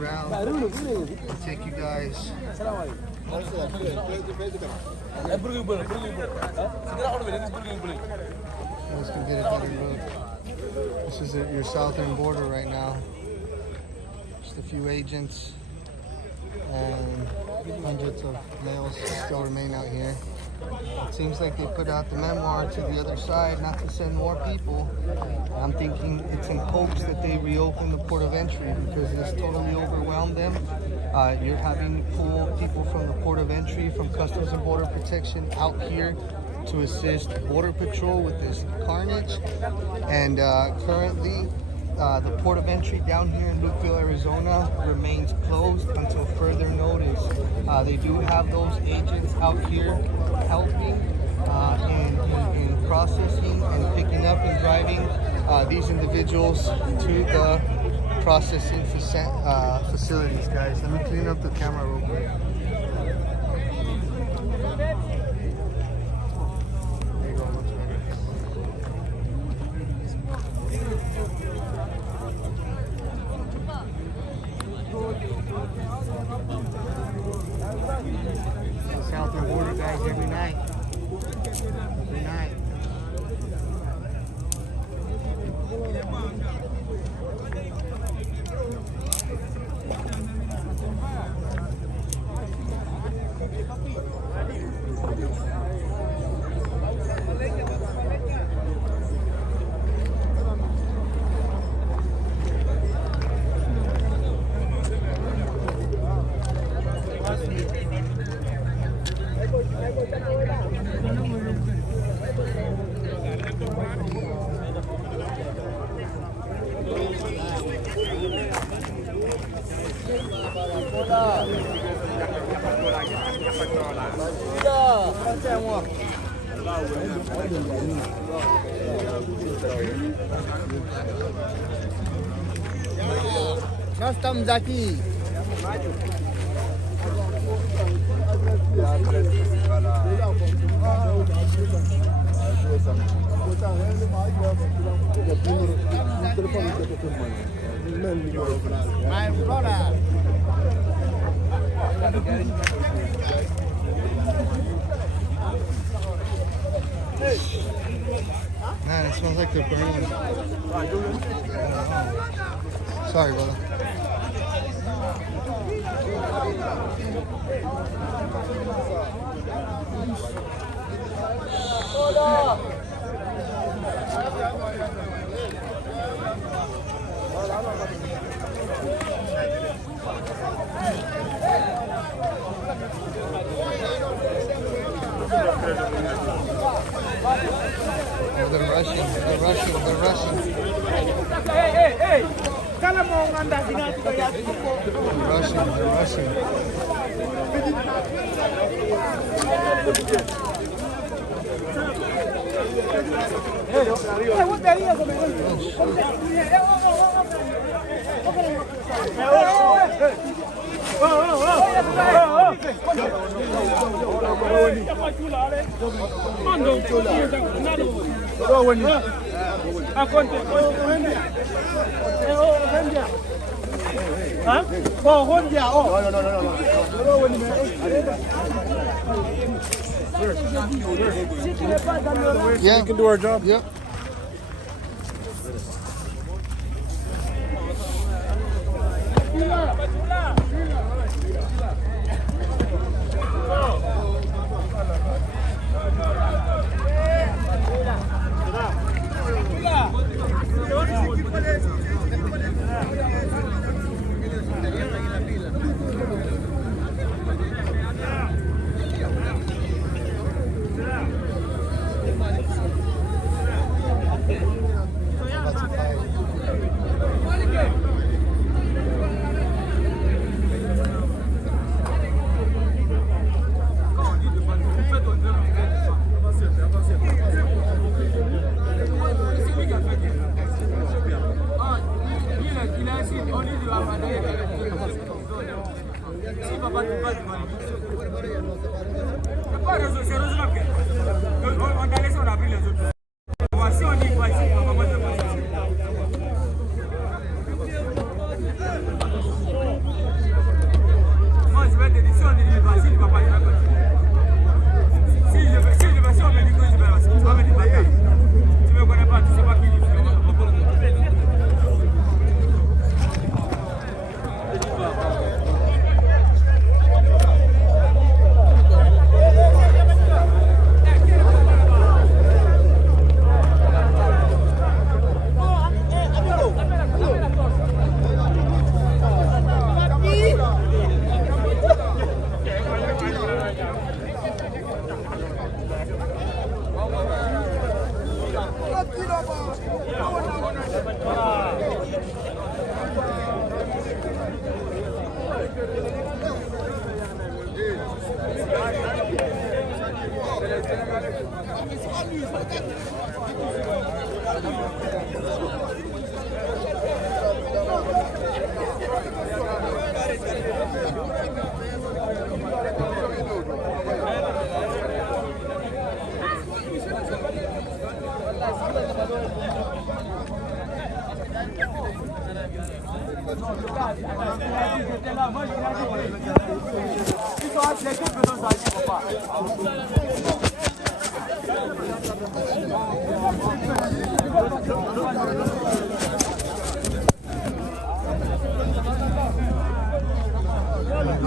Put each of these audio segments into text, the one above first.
Around, take you guys. Let's go get a better look. This is at your southern border right now. Just a few agents and hundreds of males still remain out here. It seems like they put out the memoir to the other side not to send more people. I'm thinking it's in hopes that they reopen the port of entry because this totally overwhelmed them. You're having to pull people from the port of entry, from Customs and Border Protection out here to assist Border Patrol with this carnage. And currently, the port of entry down here in Lukeville, Arizona remains closed until further notice. They do have those agents out here helping in processing and picking up and driving these individuals to the processing facilities, guys. Let me clean up the camera real quick. Southern border, guys, every night. Every night. Nós estamos aqui. My brother. Man, it smells like they're burning. Sorry, brother. They're rushing. Hey. They're rushing. Yeah, we can do our job. Yep.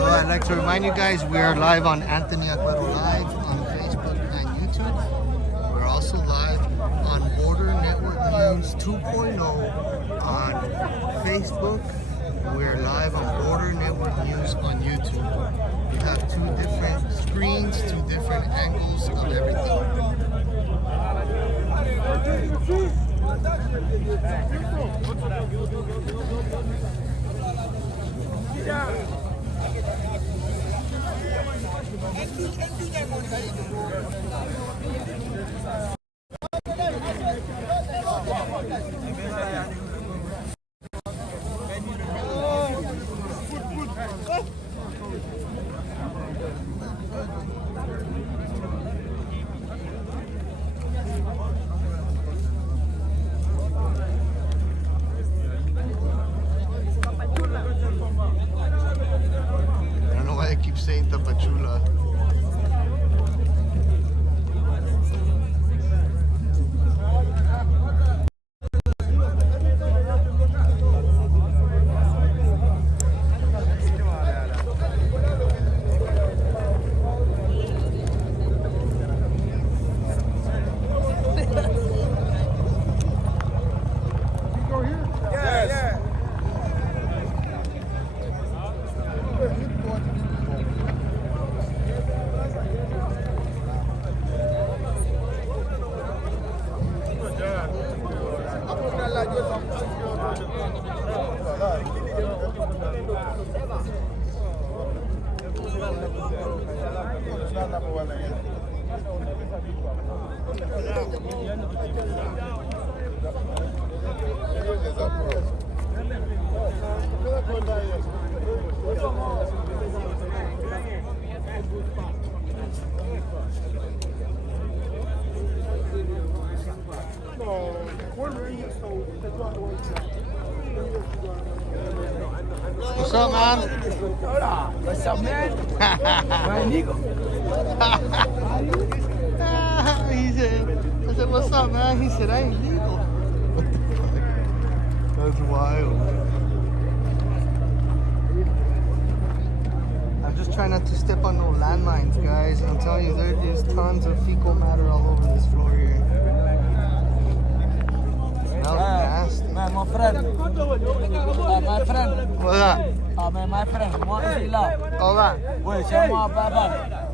I'd like to remind you guys we are live on Anthony Aguero Live on Facebook and YouTube. We're also live on Border Network News 2.0 on Facebook. We're live on Border Network News on YouTube. We have two different screens, two different angles of everything. keep saying Tapachula. What's up, man? Hola. What's up, man? My Nico. He said, I said, what's up, man? He said, I ain't legal. What the fuck? That's wild. I'm just trying not to step on no landmines, guys. I'm telling you, there's tons of fecal matter all over this floor here. Smells nasty. Man, my friend. My friend. What's that? Man, my friend. What is it like? All that. Wait, say more Baba.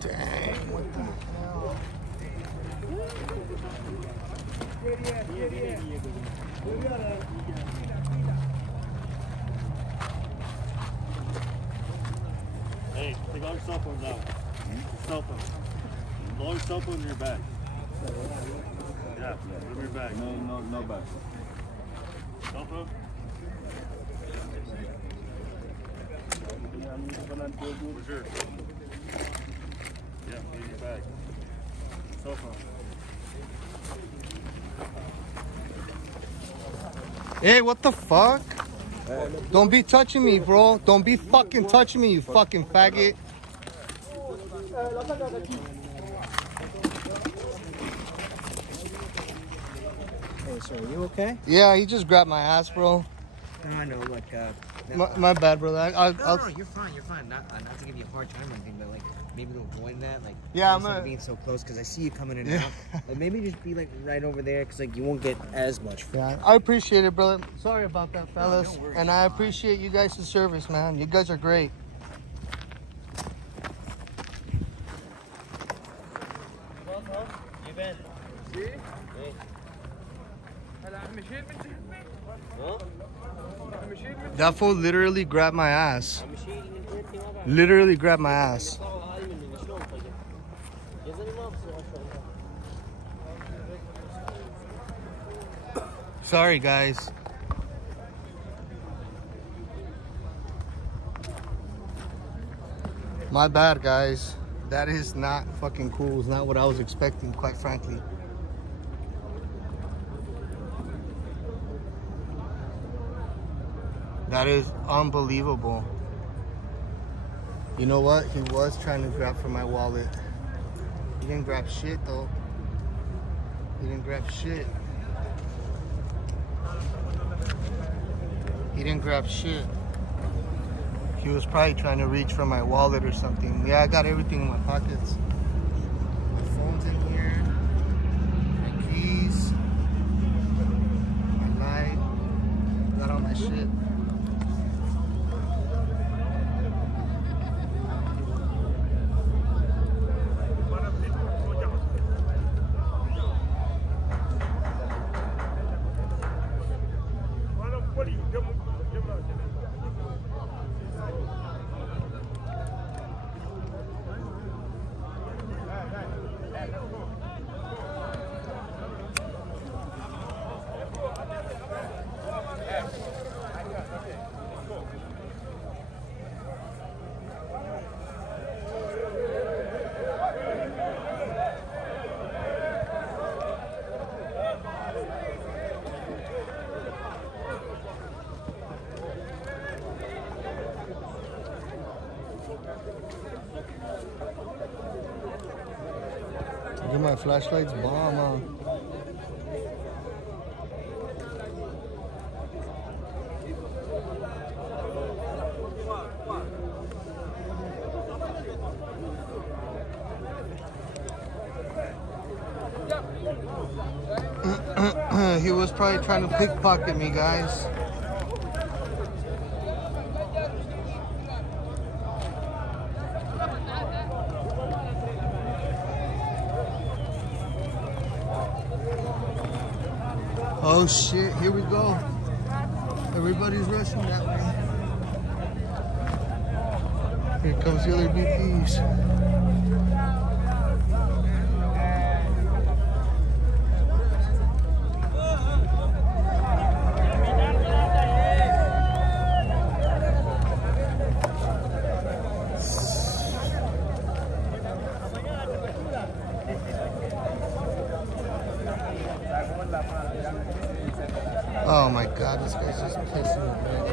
Dang, what the hell? Hey, take all your cell phones out. Cell phone. All your cell phone in your bag. Yeah, put them in your bag. No bag. Cell phone? Where's yours? Yeah, put it in your bag. Cell phone. Hey, what the fuck? Don't be touching me, bro. Don't be fucking touching me, you fucking faggot. Hey, sir, are you okay? Yeah, he just grabbed my ass, bro. No, I know, like, My bad, brother. I'll No, you're fine, you're fine. Not to give you a hard time or anything, but like maybe to avoid that, like Yeah, instead I'm of being so close because I see you coming in and Yeah. out. Like maybe just be like right over there because like you won't get as much. Yeah, I appreciate it, brother. Sorry about that, fellas. don't worry. And I appreciate you guys' service, man. You guys are great. That fool literally grabbed my ass. Literally grabbed my ass. Sorry, guys. My bad, guys. That is not fucking cool. It's not what I was expecting, quite frankly. That is unbelievable. You know what? He was trying to grab from my wallet. He didn't grab shit, though. He didn't grab shit. He didn't grab shit. He was probably trying to reach for my wallet or something. Yeah, I got everything in my pockets. My phone's in here. My keys. My light. Got all my shit. Look at my flashlight's bomb, huh? He was probably trying to pickpocket me, guys. Oh shit, here we go. Everybody's rushing that way. Here comes the other BPs. Oh my god, this guy's just pissing me, man.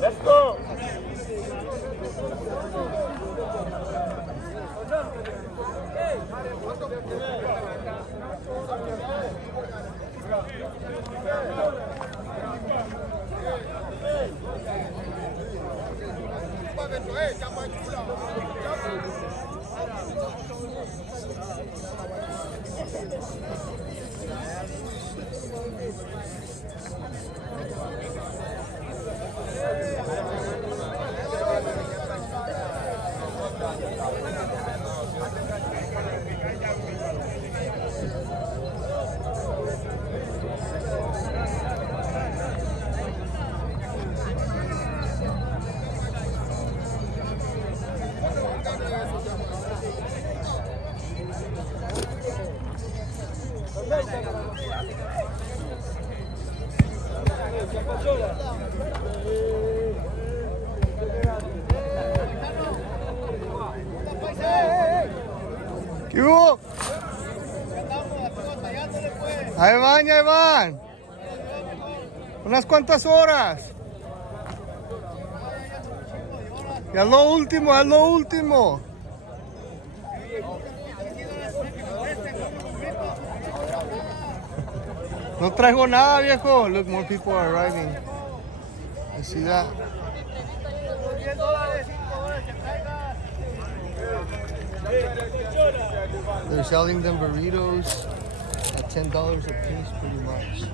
Let's go. ¿Qué hubo? Ahí van, ya van. Unas cuantas horas. Ya es lo último, es lo último. No traigo nada, viejo. Look, more people are arriving. You see that? They're selling them burritos at $10 a piece, pretty much.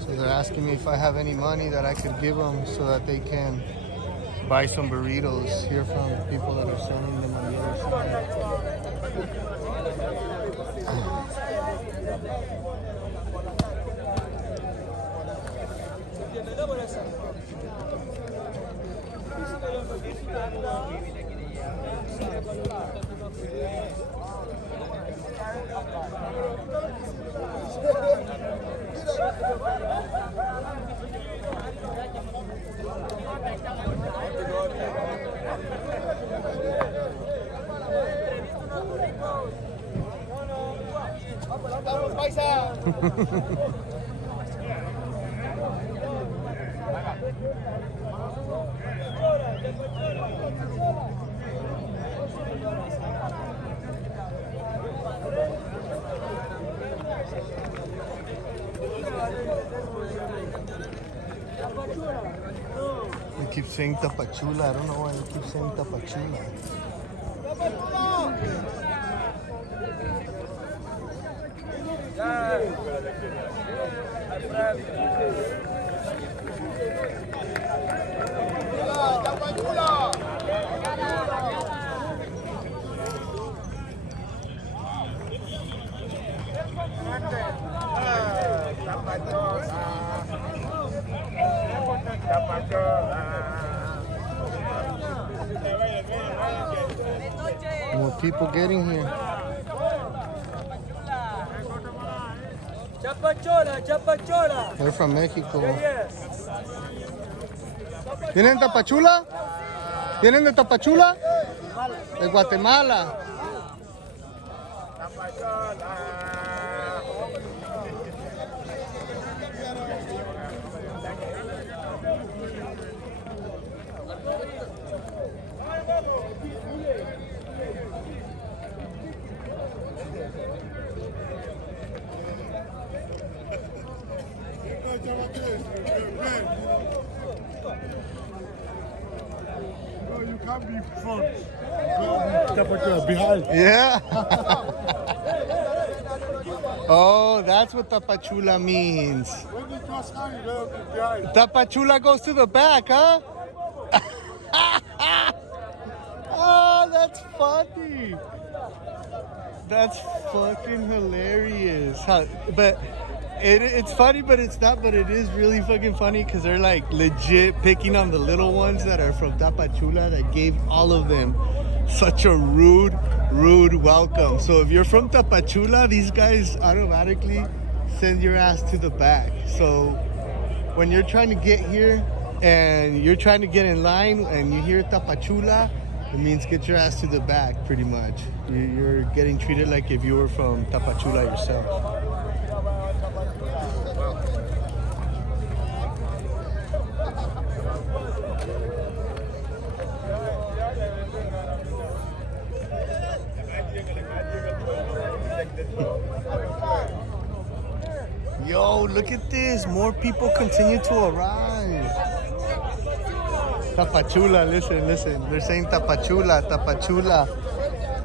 So they're asking me if I have any money that I could give them so that they can buy some burritos here from the people that are selling them on the other side. They keep saying Tapachula. I don't know why they keep saying Tapachula. More people getting here. Chapachola. They're from Mexico. ¿Vienen de Tapachula? ¿Vienen de Tapachula? De Guatemala. You can't be front. Behind. Yeah. Oh, that's what Tapachula means. When you cross line, you gotta be behind. Tapachula goes to the back, huh? Oh, that's funny. That's fucking hilarious. But it's funny, but it's not. But it is really fucking funny because they're like legit picking on the little ones that are from Tapachula that gave all of them such a rude welcome. So if you're from Tapachula, these guys automatically send your ass to the back. So when you're trying to get here and you're trying to get in line and you hear Tapachula, it means get your ass to the back, pretty much. You're getting treated like if you were from Tapachula yourself. Yo, look at this. More people continue to arrive. Tapachula, listen. They're saying Tapachula.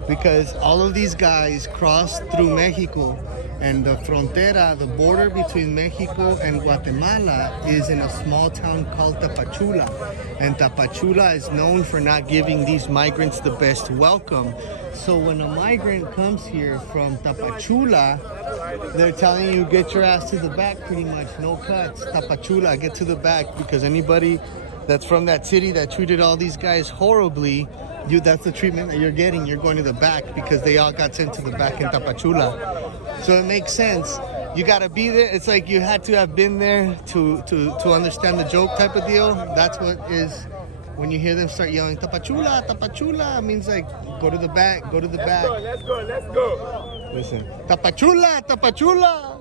Because all of these guys crossed through Mexico. And the frontera, the border between Mexico and Guatemala is in a small town called Tapachula. And Tapachula is known for not giving these migrants the best welcome. So when a migrant comes here from Tapachula, they're telling you, get your ass to the back pretty much. No cuts. Tapachula, get to the back. Because anybody that's from that city that treated all these guys horribly, that's the treatment that you're getting. You're going to the back because they all got sent to the back in Tapachula. So it makes sense. You got to be there. It's like you had to have been there to understand the joke type of deal. That's what is, when you hear them start yelling, Tapachula, Tapachula, it means like, go to the back, go to the back. Let's go. Listen, Tapachula, Tapachula.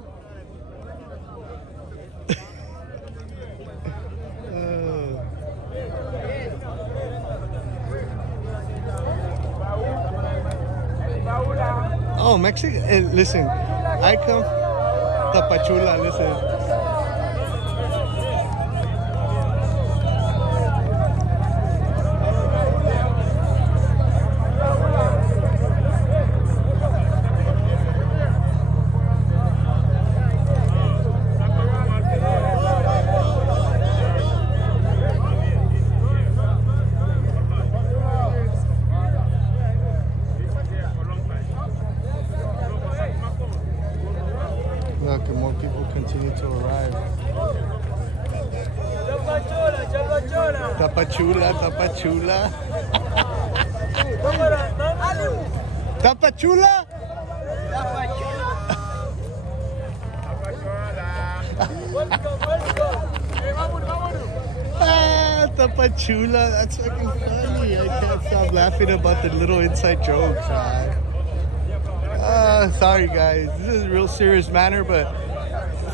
Oh, Mexico. Listen, I come. Tapachula, listen. Look, and more people continue to arrive. Chapachula, chapachula. Tapachula, Tapachula. Tapachula? Ah, Tapachula. That's fucking funny. I can't stop laughing about the little inside jokes, man. Sorry, guys. This is a real serious matter, but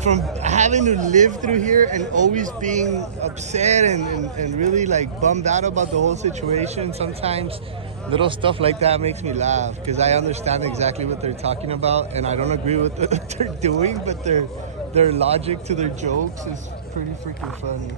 from having to live through here and always being upset and really like bummed out about the whole situation, sometimes little stuff like that makes me laugh because I understand exactly what they're talking about and I don't agree with what they're doing, but their logic to their jokes is pretty freaking funny.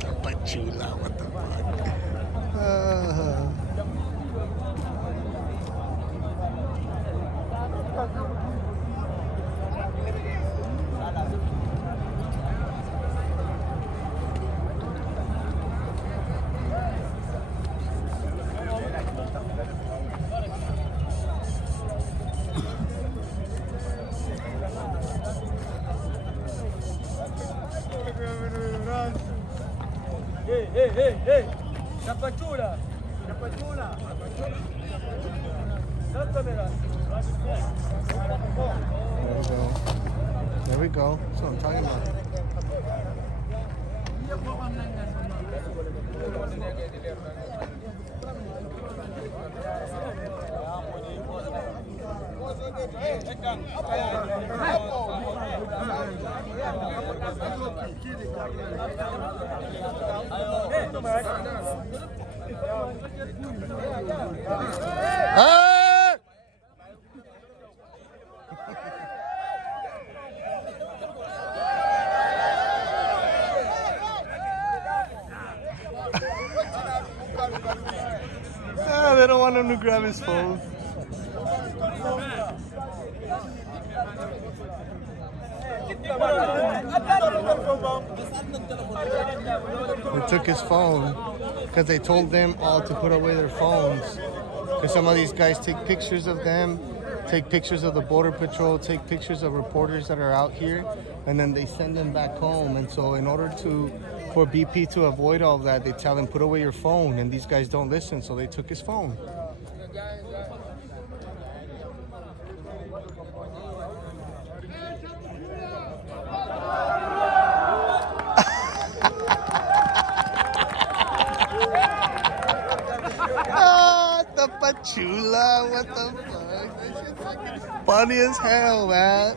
Tapachula, what the fuck? Hey. Chapachula. Chapachula. There we go. That's what I'm talking about. Ah! They don't want him to grab his phone. They took his phone because they told them all to put away their phones. Because some of these guys take pictures of them, take pictures of the Border Patrol, take pictures of reporters that are out here, and then they send them back home. And so in order for BP to avoid all of that, they tell them, put away your phone. And these guys don't listen, so they took his phone. Tapachula, what the fuck? This shit's fucking funny as hell, man.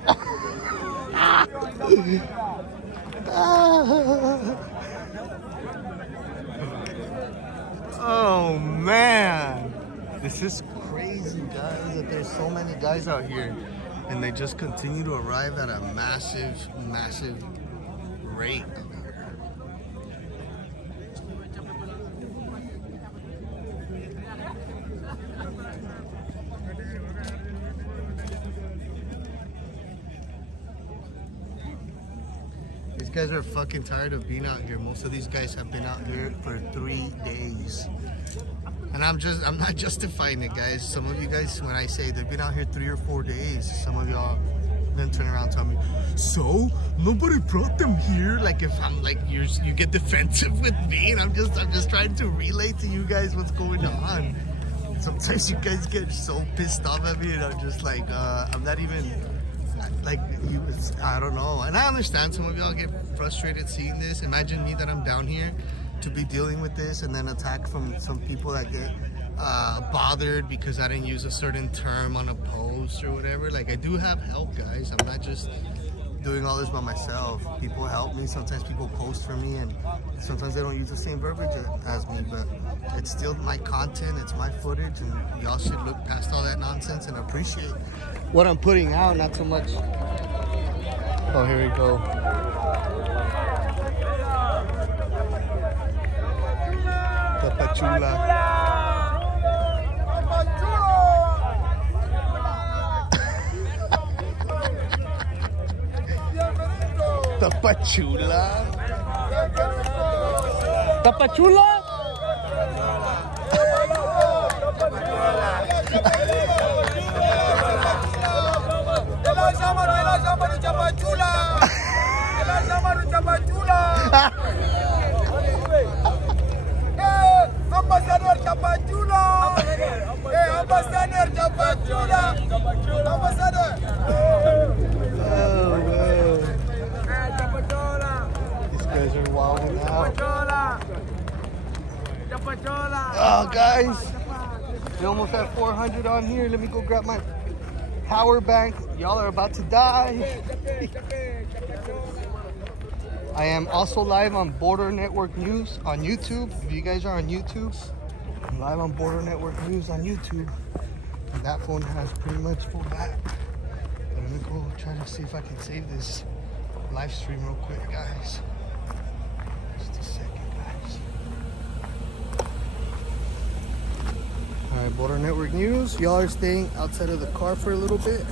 Oh man, this is crazy, guys, that there's so many guys out here and they just continue to arrive at a massive rate. These guys are fucking tired of being out here. Most of these guys have been out here for 3 days. And I'm not justifying it, guys. Some of you guys, when I say they've been out here 3 or 4 days, some of y'all then turn around and tell me, so nobody brought them here. Like if I'm like you get defensive with me, and I'm just trying to relay to you guys what's going on. Sometimes you guys get so pissed off at me, and I'm just like, I'm not even like you, I don't know. And I understand some of y'all get frustrated seeing this. Imagine me that I'm down here to be dealing with this and then attack from some people that get bothered because I didn't use a certain term on a post or whatever. Like, I do have help, guys. I'm not just doing all this by myself. People help me. Sometimes people post for me, and sometimes they don't use the same verbiage as me, but it's still my content, it's my footage, and y'all should look past all that nonsense and appreciate what I'm putting out, not so much. Oh, here we go. Tapachula. Tapachula. Tapachula. Ambassador Tapachula. Ambassador Tapachula. Ambassador. Oh, man. These guys are wilding out. Oh, guys. We almost have 400 on here. Let me go grab my power bank. Y'all are about to die. I am also live on Border Network News on YouTube. If you guys are on YouTube, I'm live on Border Network News on YouTube. And that phone has pretty much full back. But let me go try to see if I can save this live stream real quick, guys. Just a second, guys. All right, Border Network News. Y'all are staying outside of the car for a little bit.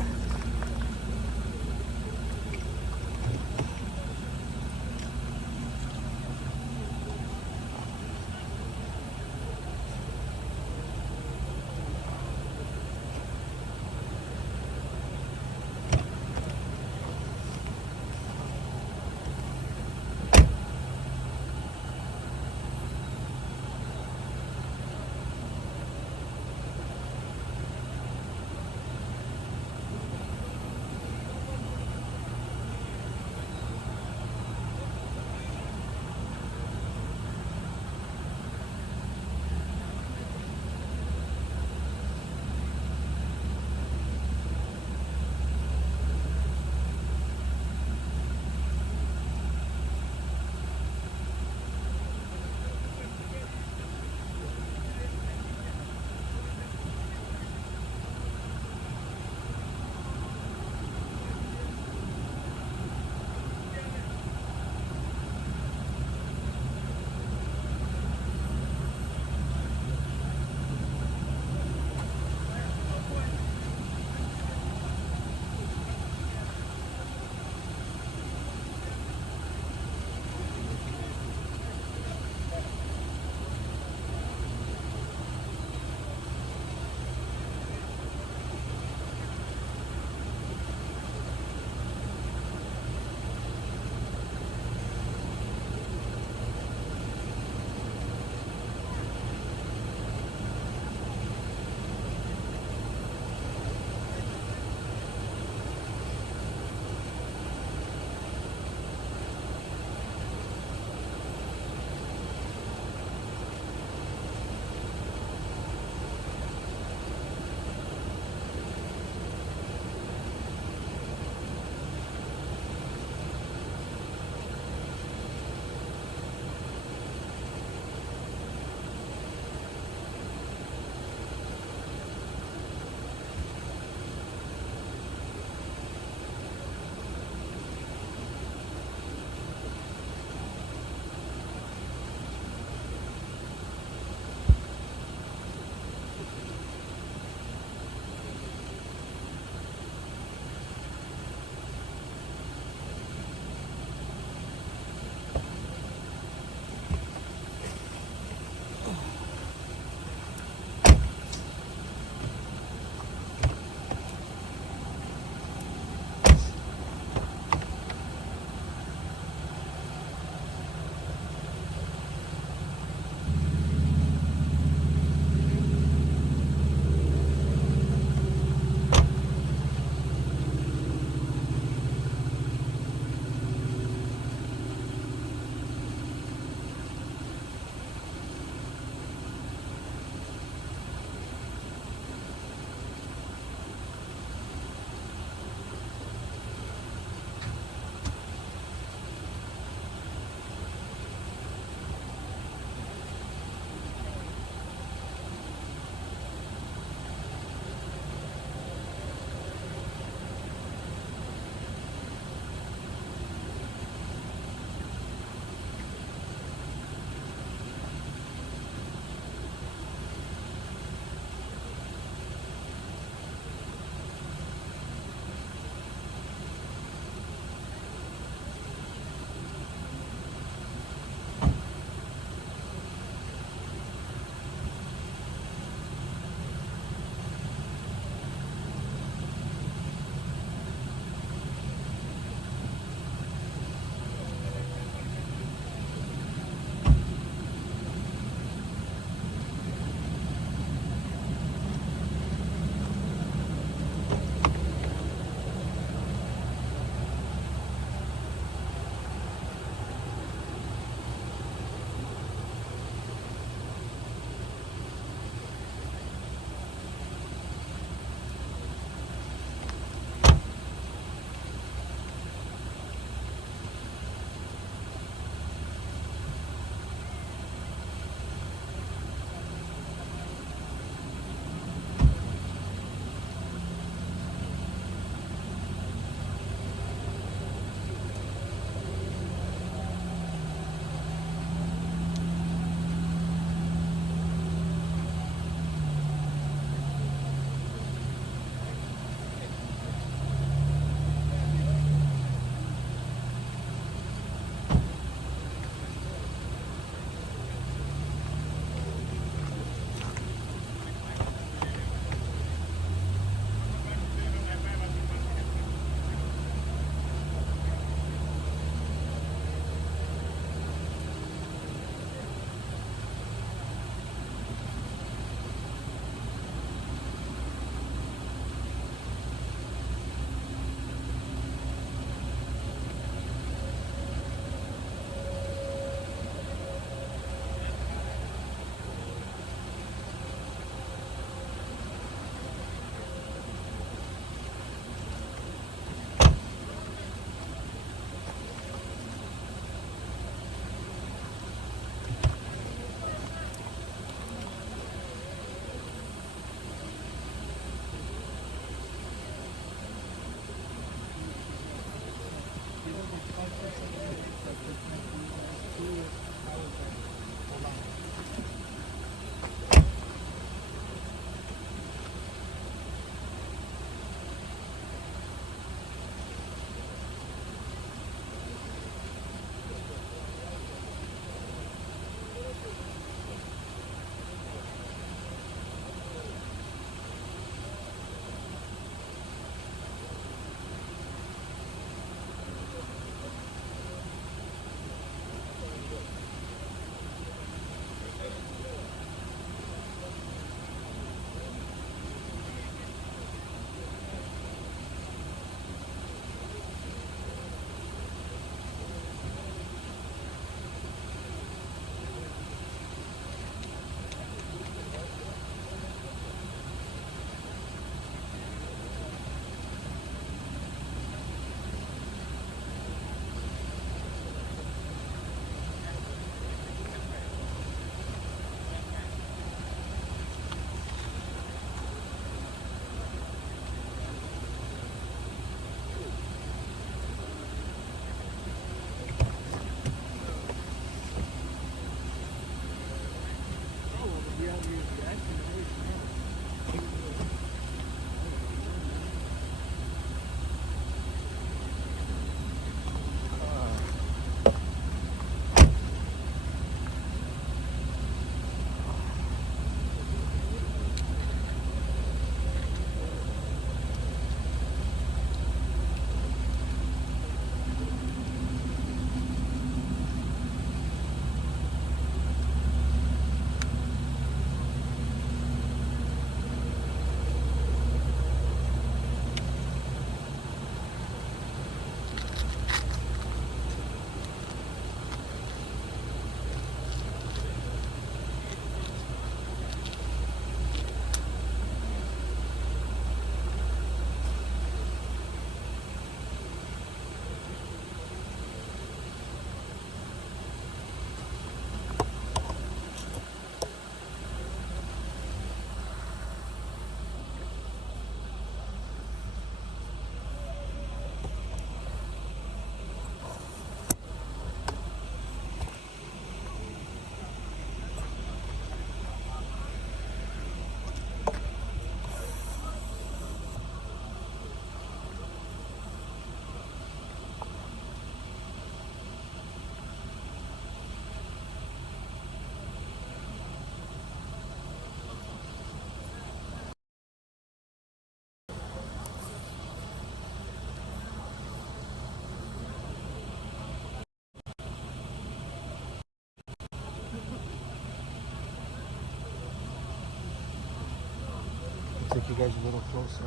Take you guys a little closer.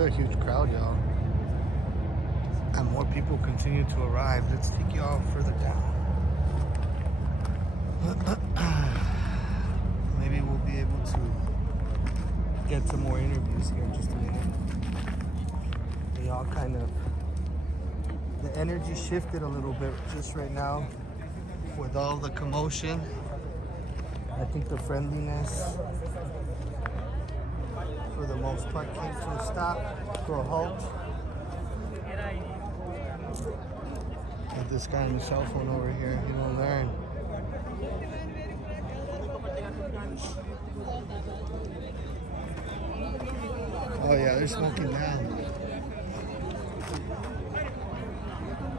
A huge crowd, y'all, and more people continue to arrive. Let's take y'all further down. Maybe we'll be able to get some more interviews here in just a minute. They all kind of energy shifted a little bit just right now with all the commotion. I think the friendliness, for the most part, came to a stop, to a halt. Got this guy on the cell phone over here. He won't learn. Oh yeah, they're smoking now.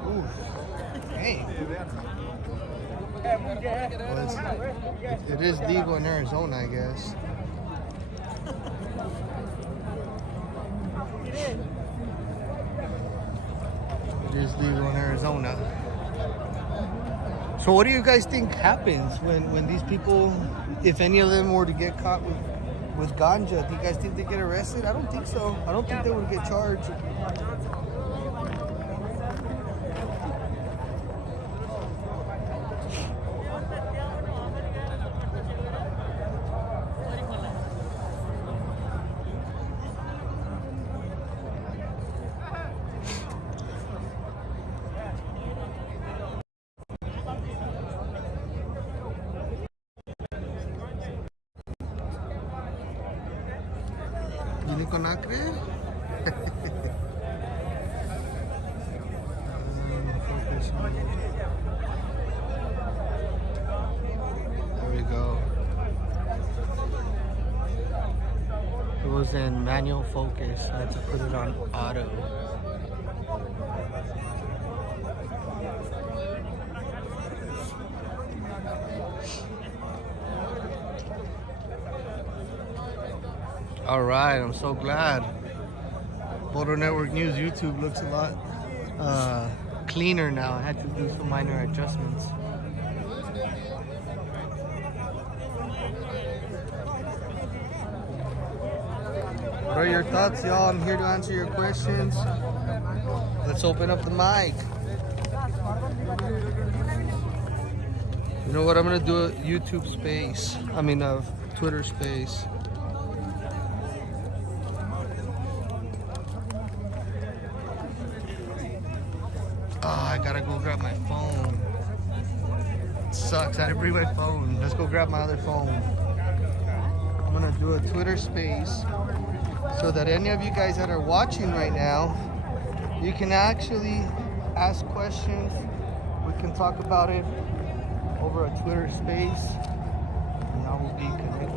Ooh, dang. Well, it is legal in Arizona, I guess. It is legal in Arizona. So what do you guys think happens when these people, if any of them were to get caught with ganja? Do you guys think they get arrested? I don't think so. I don't think they would get charged. ¿Viene con acre? There we go. It was in manual focus. I had to put it on auto. All right, I'm so glad. Boulder Network News YouTube looks a lot cleaner now. I had to do some minor adjustments. What are your thoughts, y'all? I'm here to answer your questions. Let's open up the mic. You know what? I'm gonna do a YouTube space. I mean, a Twitter space. Oh, I gotta go grab my phone. It sucks, I didn't bring my phone. Let's go grab my other phone. I'm gonna do a Twitter space so that any of you guys that are watching right now, you can actually ask questions. We can talk about it over a Twitter space, and I will be connected.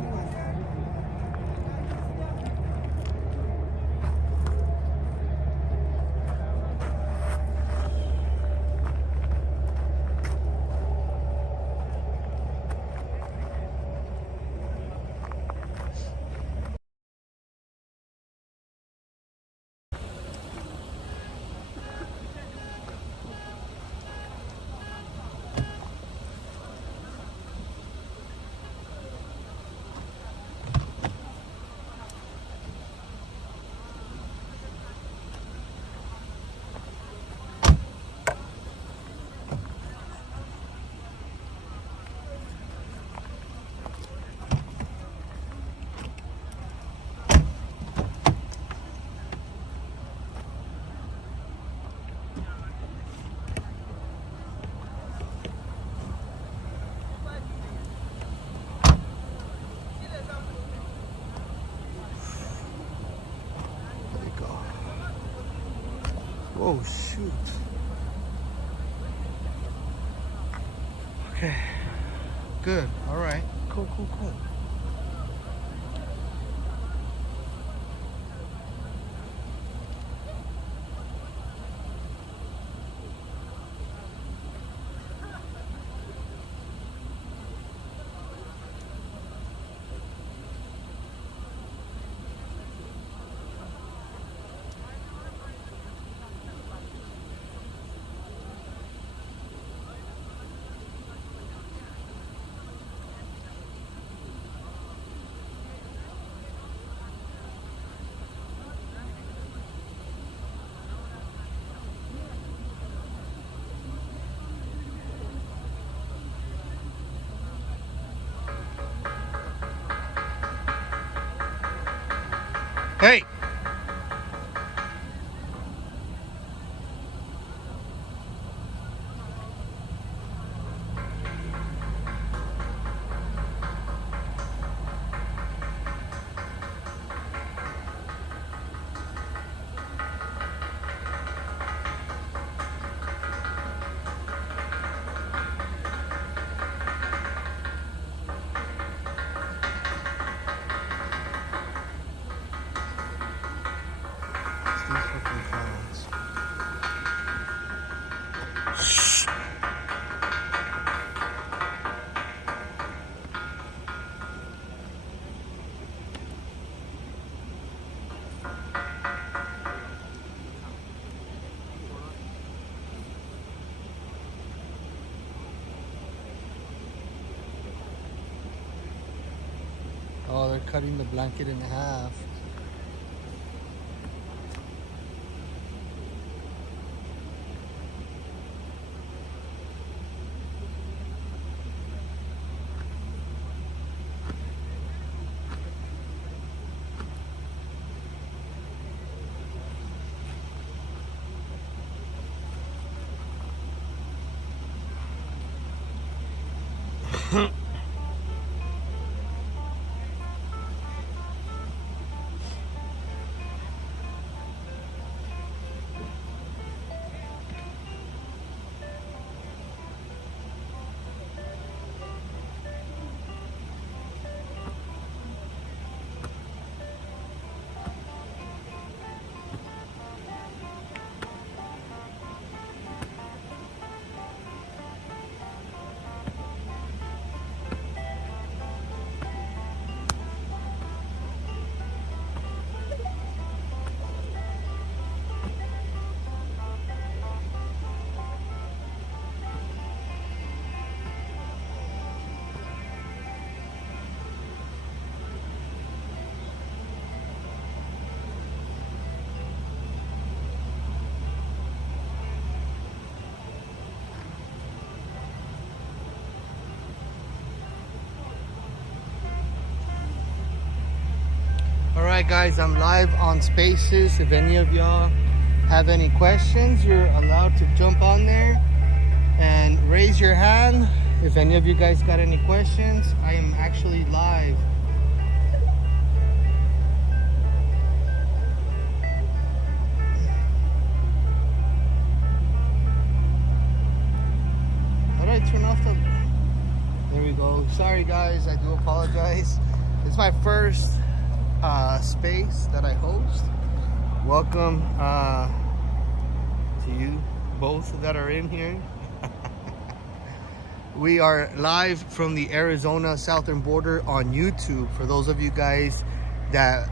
Oh shoot. Okay. Good. All right. Cool. Hey! start cutting the blanket in half. Alright guys, I'm live on Spaces. If any of y'all have any questions, you're allowed to jump on there and raise your hand. If any of you guys got any questions, I am actually live. How do I turn off the... There we go. Sorry guys, I do apologize. It's my first space that I host. Welcome to you both that are in here. We are live from the Arizona southern border on YouTube. For those of you guys that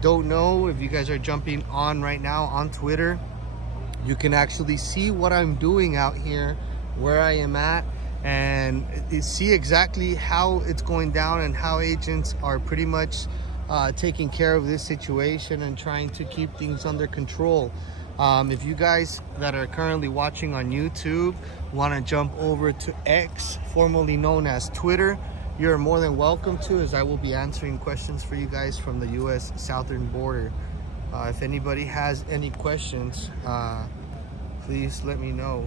don't know, if you guys are jumping on right now on Twitter, you can actually see what I'm doing out here, where I am at, and see exactly how it's going down and how agents are pretty much taking care of this situation and trying to keep things under control. If you guys that are currently watching on YouTube want to jump over to X, formerly known as Twitter, you're more than welcome to, as I will be answering questions for you guys from the US southern border. If anybody has any questions, please let me know.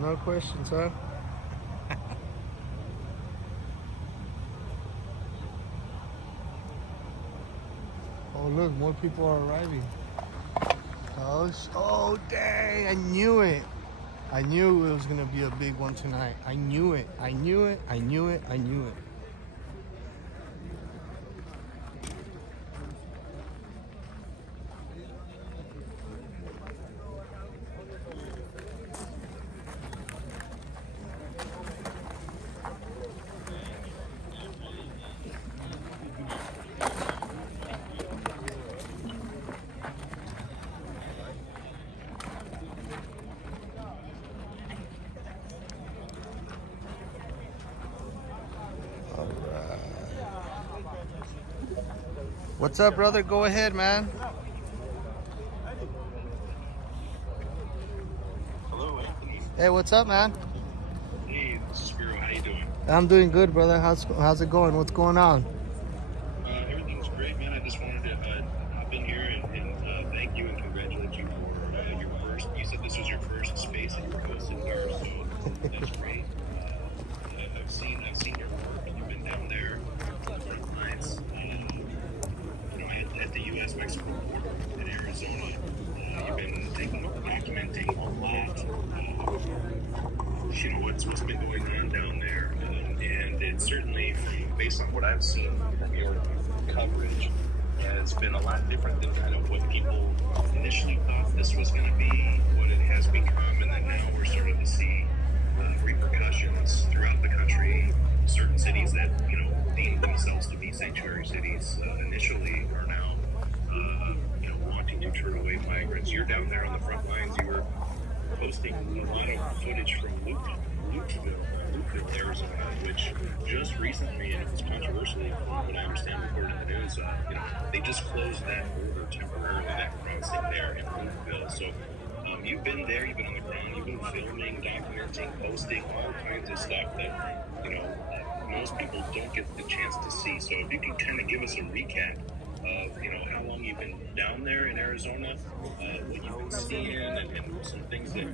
No questions, huh? Oh look, more people are arriving. Oh dang, I knew it. I knew it was gonna be a big one tonight. I knew it. I knew it. I knew it. I knew it. What's up, brother? Go ahead, man. Hello, Anthony. Hey, what's up, man? Hey, this is Spiro. How you doing? I'm doing good, brother. How's it going? What's going on? Everything's great, man. I just wanted to hop in here and thank you and congratulate you for your first. You said this was your first space that you were hosting here, so that's great. I've seen your work. You've been down there on the front lines. At the U.S.-Mexico border in Arizona, you've been documenting a lot. What's been going on down there, and and certainly based on what I've seen from your coverage, it's been a lot different than kind of what people initially thought this was going to be, what it has become, and then now we're starting to see repercussions throughout the country. Certain cities that deemed themselves to be sanctuary cities initially are now wanting to turn away migrants. You're down there on the front lines. You were posting a lot of footage from Lukeville, Arizona, which just recently, and it was controversially, from what I understand, reported in the news, they just closed that border temporarily, that crossing there in Lukeville. So you've been there, you've been on the ground, you've been filming, documenting, posting all kinds of stuff that most people don't get the chance to see. So if you can kind of give us a recap of how long you've been down there in Arizona, what you've been seeing, and some things that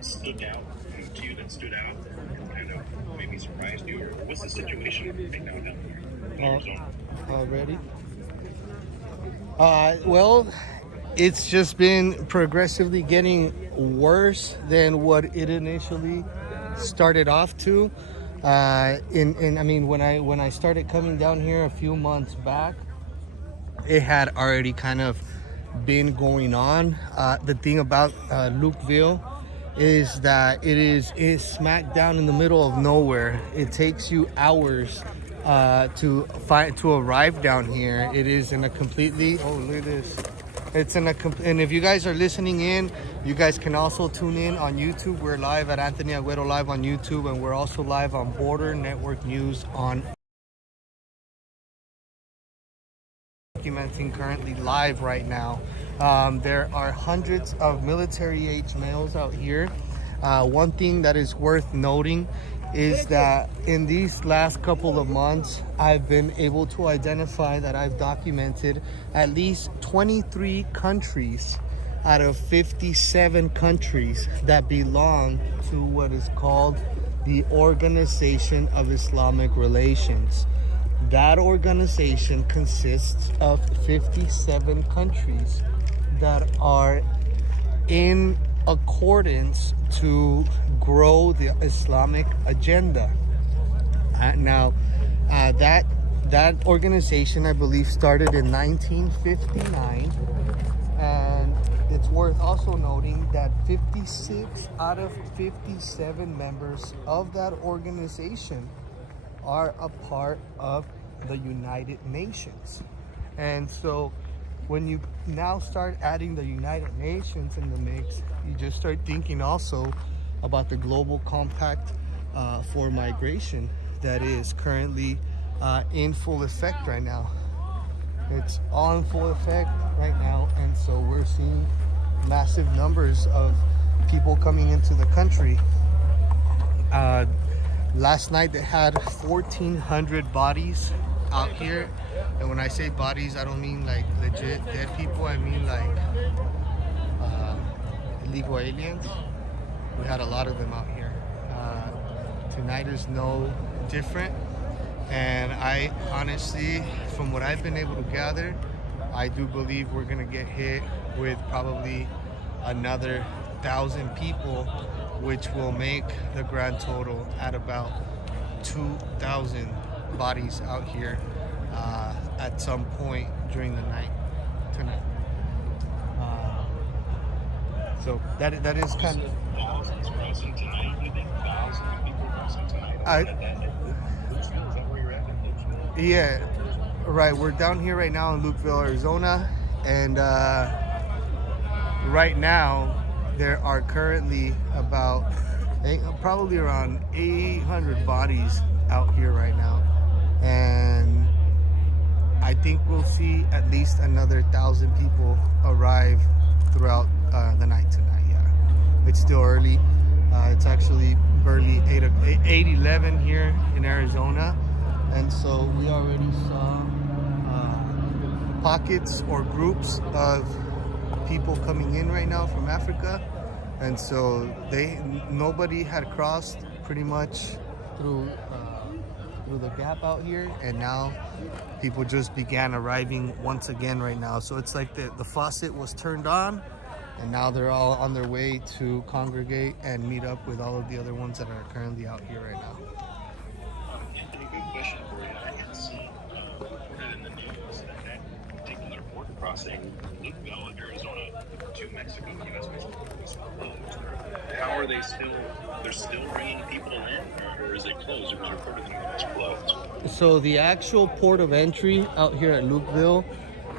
stood out to you, that stood out and kind of maybe surprised you, or what's the situation right now down there in Arizona? Ready? Well, it's just been progressively getting worse than what it initially started off to. I mean, when I started coming down here a few months back, it had already kind of been going on. The thing about Lukeville is that it is smack down in the middle of nowhere. It takes you hours to arrive down here. It is in a completely, look at this. It's in a and if you guys are listening in, you guys can also tune in on YouTube. We're live at Anthony Agüero Live on YouTube, and we're also live on Border Network News on documenting currently live right now. There are hundreds of military-age males out here. One thing that is worth noting is that in these last couple of months, I've been able to identify that I've documented at least 23 countries out of 57 countries that belong to what is called the Organization of Islamic Relations. That organization consists of 57 countries that are in accordance to grow the Islamic agenda. That organization, I believe, started in 1959, and it's worth also noting that 56 out of 57 members of that organization are a part of the United Nations. And so when you now start adding the United Nations in the mix, you just start thinking also about the Global Compact for Migration that is currently in full effect right now. It's all in full effect right now, and so we're seeing massive numbers of people coming into the country. Last night they had 1,400 bodies out here, and when I say bodies, I don't mean like legit dead people. I mean like illegal aliens. We had a lot of them out here. Tonight is no different, and I honestly, from what I've been able to gather, I do believe we're gonna get hit with probably another 1,000 people, which will make the grand total at about 2,000 bodies out here at some point during the night tonight. So that is kind of. Thousands crossing tonight. You think thousands of people crossing tonight? Is that where you're at? Yeah, right. We're down here right now in Lukeville, Arizona, and right now there are currently about probably around 800 bodies out here right now, and I think we'll see at least another 1,000 people arrive throughout the night tonight. Yeah, it's still early. It's actually barely 8:11 here in Arizona, and so we already saw pockets or groups of people coming in right now from Africa, and so nobody had crossed pretty much through the gap out here, and now people just began arriving once again right now. So it's like the faucet was turned on, and now they're all on their way to congregate and meet up with all of the other ones that are currently out here right now. to Mexico, U.S.-Mexico border is closed. How are they still? They're still bringing people in, or is it closed? It was reported that it was closed. So the actual port of entry out here at Lukeville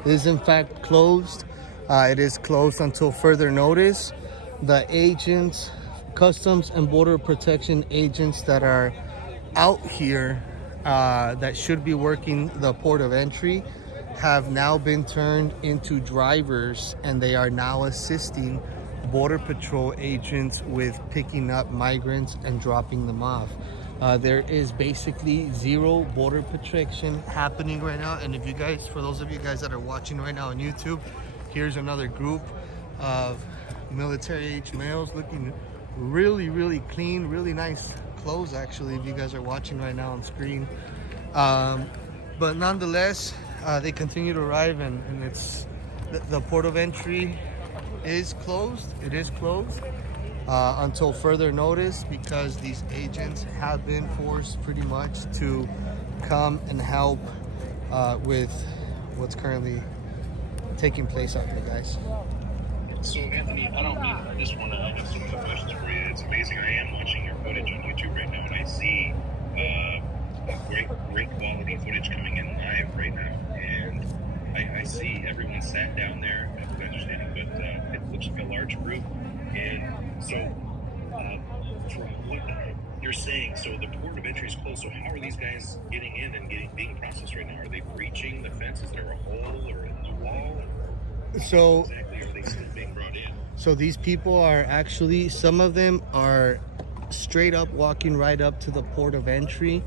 is in fact closed. It is closed until further notice. The agents, Customs and Border Protection agents that are out here that should be working the port of entry have now been turned into drivers, and they are now assisting Border Patrol agents with picking up migrants and dropping them off. There is basically zero border protection happening right now. And if you guys, for those of you guys that are watching right now on YouTube, here's another group of military age males looking really clean, really nice clothes actually, if you guys are watching right now on screen. But nonetheless, they continue to arrive, and it's the port of entry is closed. It is closed until further notice, because these agents have been forced pretty much to come and help with what's currently taking place out here, guys. So, Anthony, I don't mean, I just want to, I have so many questions for you. It's amazing. I am watching your footage on YouTube right now, and I see great quality footage coming in live right now. And I see everyone sat down there, as I understand it, but it looks like a large group. And so, from what you're saying, so the port of entry is closed. So how are these guys getting in and being processed right now? Are they breaching the fence? Is there a hole or in the wall? So Exactly, are they still being brought in? So these people are actually, some of them are straight up walking right up to the port of entry.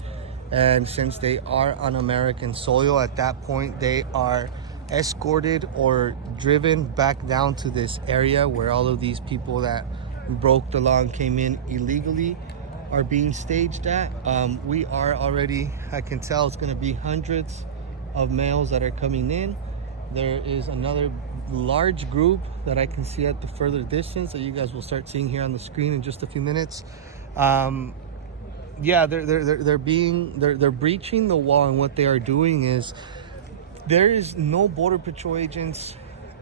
And since they are on American soil, at that point, they are escorted or driven back down to this area where all of these people that broke the law and came in illegally are being staged at. We are already, I can tell it's gonna be hundreds of males that are coming in. There is another large group that I can see at the further distance that you guys will start seeing here on the screen in just a few minutes. Yeah, they're breaching the wall, and what they are doing is there is no Border Patrol agents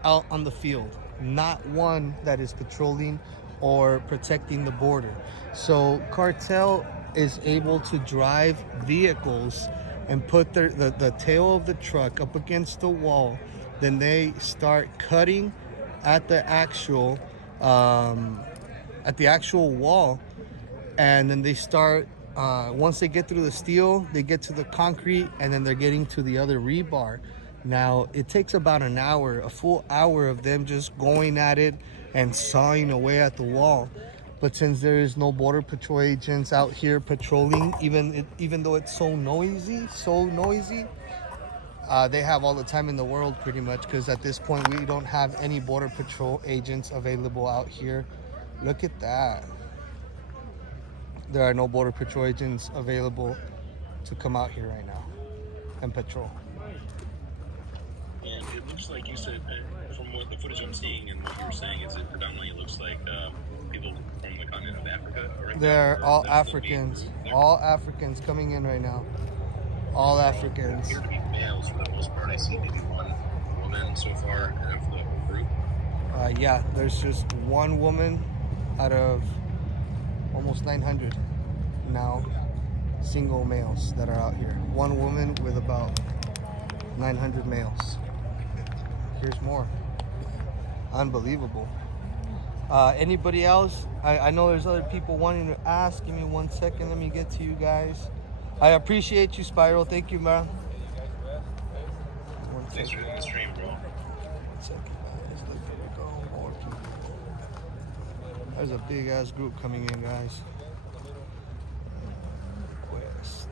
out on the field, not one that is patrolling or protecting the border. So cartel is able to drive vehicles and put the tail of the truck up against the wall. Then they start cutting at the actual wall, and then they start once they get through the steel, they get to the concrete, and then they're getting to the other rebar. Now it takes about an hour, a full hour of them just going at it and sawing away at the wall. But since there is no Border Patrol agents out here patrolling, even though it's so noisy, they have all the time in the world pretty much, because at this point we don't have any Border Patrol agents available out here. Look at that. There are no Border Patrol agents available to come out here right now and patrol. And it looks like you said, from what the footage I'm seeing and what you were saying, is it predominantly looks like people from the continent of Africa? They're all Africans. All Africans coming in right now. All Africans. Appear to be males for the most part. I see maybe one woman so far out of the whole group. Yeah, there's just one woman out of almost 900 now single males that are out here. One woman with about 900 males. Here's more. Unbelievable. Anybody else? I know there's other people wanting to ask. Give me 1 second. Let me get to you guys. I appreciate you, Spiral. Thank you, man. Thanks for the stream, bro. 1 second, guys. Look at it go. More people. There's a big ass group coming in, guys. Request.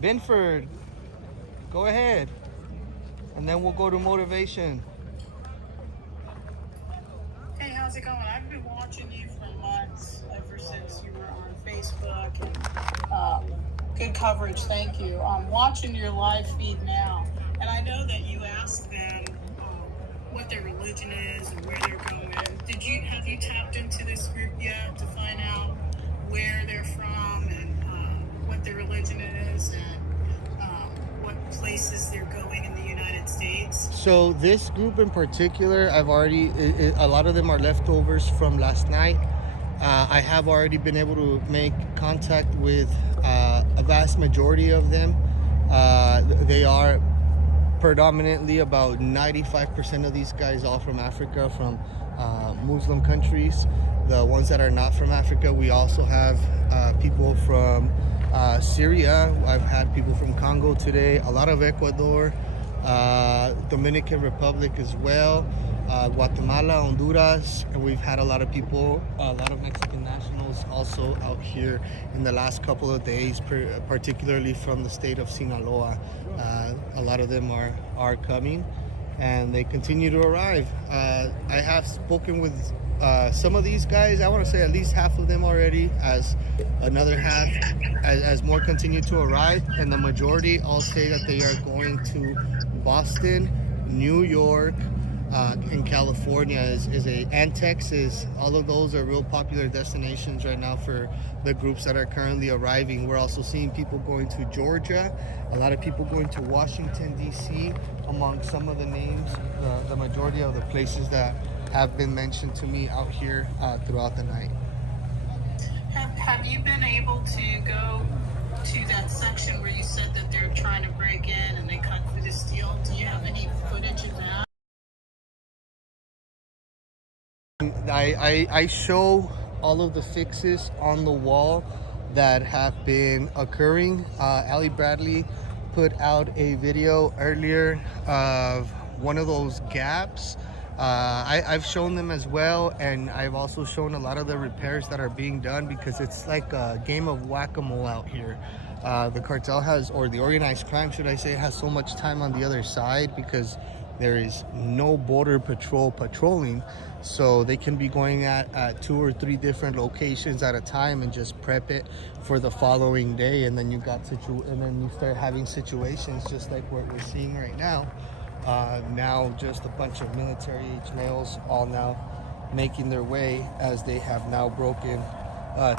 Binford, go ahead, and then we'll go to motivation. Hey, how's it going? I've been watching you for months, ever since you were on Facebook, and good coverage, thank you. I'm watching your live feed now, and I know that you asked them what their religion is and where they're going. Have you tapped into this group yet to find out where they're from and what their religion is and what place places they're going in the United States? So this group in particular, I've already, a lot of them are leftovers from last night. I have already been able to make contact with a vast majority of them. They are predominantly about 95% of these guys all from Africa, from Muslim countries. The ones that are not from Africa, we also have people from Syria. I've had people from Congo today, a lot of Ecuador, Dominican Republic as well, Guatemala, Honduras, and we've had a lot of people, a lot of Mexican nationals also out here in the last couple of days, particularly from the state of Sinaloa. A lot of them are coming, and they continue to arrive. I have spoken with some of these guys. I want to say at least half of them already, as another half as more continue to arrive, and the majority all say that they are going to Boston, New York, in California and Texas. All of those are real popular destinations right now for the groups that are currently arriving. We're also seeing people going to Georgia, a lot of people going to Washington DC, among some of the names, the majority of the places that have been mentioned to me out here throughout the night. Have you been able to go to that section where you said that they're trying to break in and they cut through the steel? Do you have any footage of that? I show all of the fixes on the wall that have been occurring. Ali Bradley put out a video earlier of one of those gaps. I've shown them as well, and I've also shown a lot of the repairs that are being done, because it's like a game of whack-a-mole out here. The cartel has, or the organized crime should I say, has so much time on the other side because there is no border patrol patrolling, so they can be going at 2 or 3 different locations at a time and just prep it for the following day. And then you start having situations just like what we're seeing right now. Now just a bunch of military-age males all now making their way, as they have now broken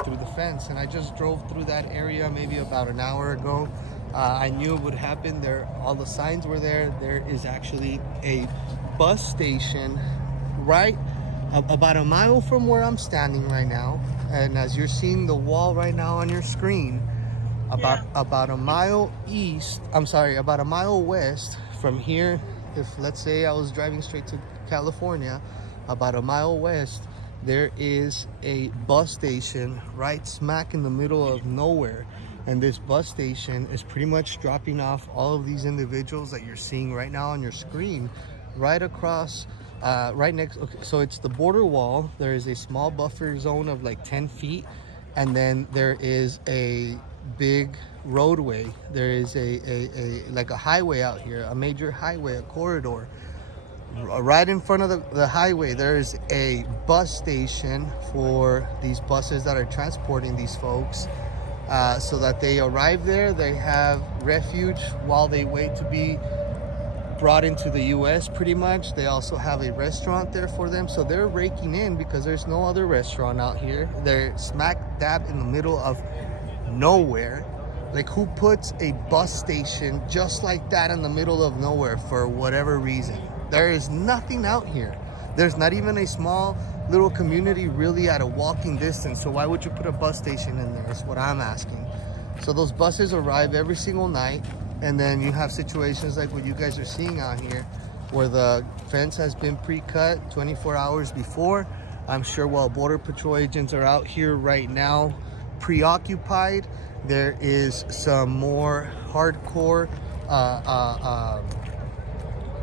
through the fence. And I just drove through that area maybe about an hour ago. I knew it would happen. All the signs were there. There is actually a bus station right about a mile from where I'm standing right now. And as you're seeing the wall right now on your screen, about a mile about a mile west from here, if let's say I was driving straight to California, about a mile west, there is a bus station right smack in the middle of nowhere. And this bus station is pretty much dropping off all of these individuals that you're seeing right now on your screen, right across, right next. Okay, so it's the border wall. There is a small buffer zone of like 10 feet. And then there is a big roadway. There is like a highway out here, a major highway, a corridor. Right in front of the highway, there is a bus station for these buses that are transporting these folks. So that they arrive there, they have refuge while they wait to be brought into the US pretty much. They also have a restaurant there for them. So they're raking in because there's no other restaurant out here. They're smack dab in the middle of nowhere. Like, who puts a bus station just like that in the middle of nowhere for whatever reason? There is nothing out here. There's not even a small little community really at a walking distance. So why would you put a bus station in there is what I'm asking. So those buses arrive every single night, and then you have situations like what you guys are seeing out here where the fence has been pre-cut 24 hours before. I'm sure while Border Patrol agents are out here right now preoccupied, there is some more hardcore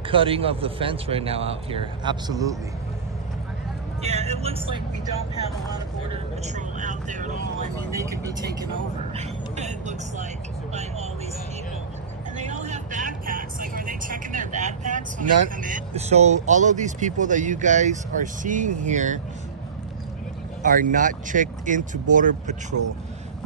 cutting of the fence right now out here. Absolutely. Yeah, it looks like we don't have a lot of border patrol out there at all. I mean, they could be taken over. It looks like by all these people, and they all have backpacks. Like, are they checking their backpacks when they come in? So all of these people that you guys are seeing here are not checked into Border Patrol.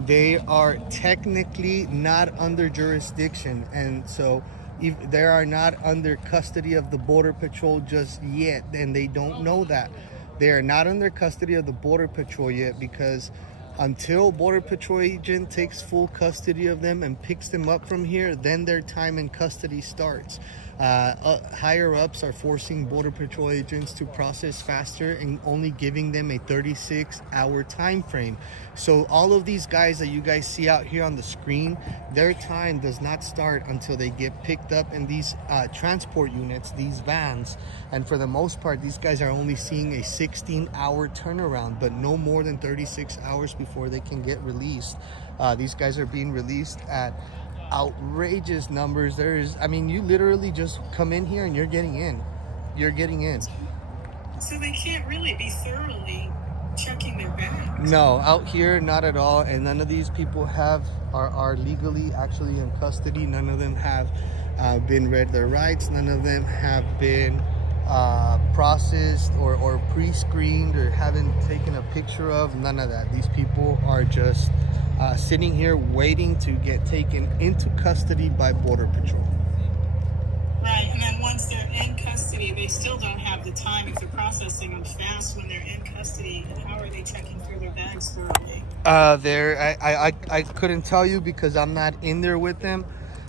They are technically not under jurisdiction, and so if they are not under custody of the Border Patrol just yet, and they don't know that. They are not under custody of the Border Patrol yet because until Border Patrol agent takes full custody of them and picks them up from here, then their time in custody starts. Higher ups are forcing Border Patrol agents to process faster and only giving them a 36-hour time frame. So all of these guys that you guys see out here on the screen, their time does not start until they get picked up in these transport units, these vans. And for the most part, these guys are only seeing a 16-hour turnaround, but no more than 36 hours before they can get released. These guys are being released at outrageous numbers. I mean, you literally just come in here and you're getting in. You're getting in. So they can't really be thoroughly checking their bags. No, out here, not at all. And none of these people are legally actually in custody. None of them have been read their rights. None of them have been processed or pre-screened or haven't taken a picture of. None of that. These people are just sitting here waiting to get taken into custody by Border Patrol. Right, and then once they're in custody, they still don't have the time if they're processing them fast when they're in custody. And how are they checking through their bags thoroughly? I couldn't tell you because I'm not in there with them,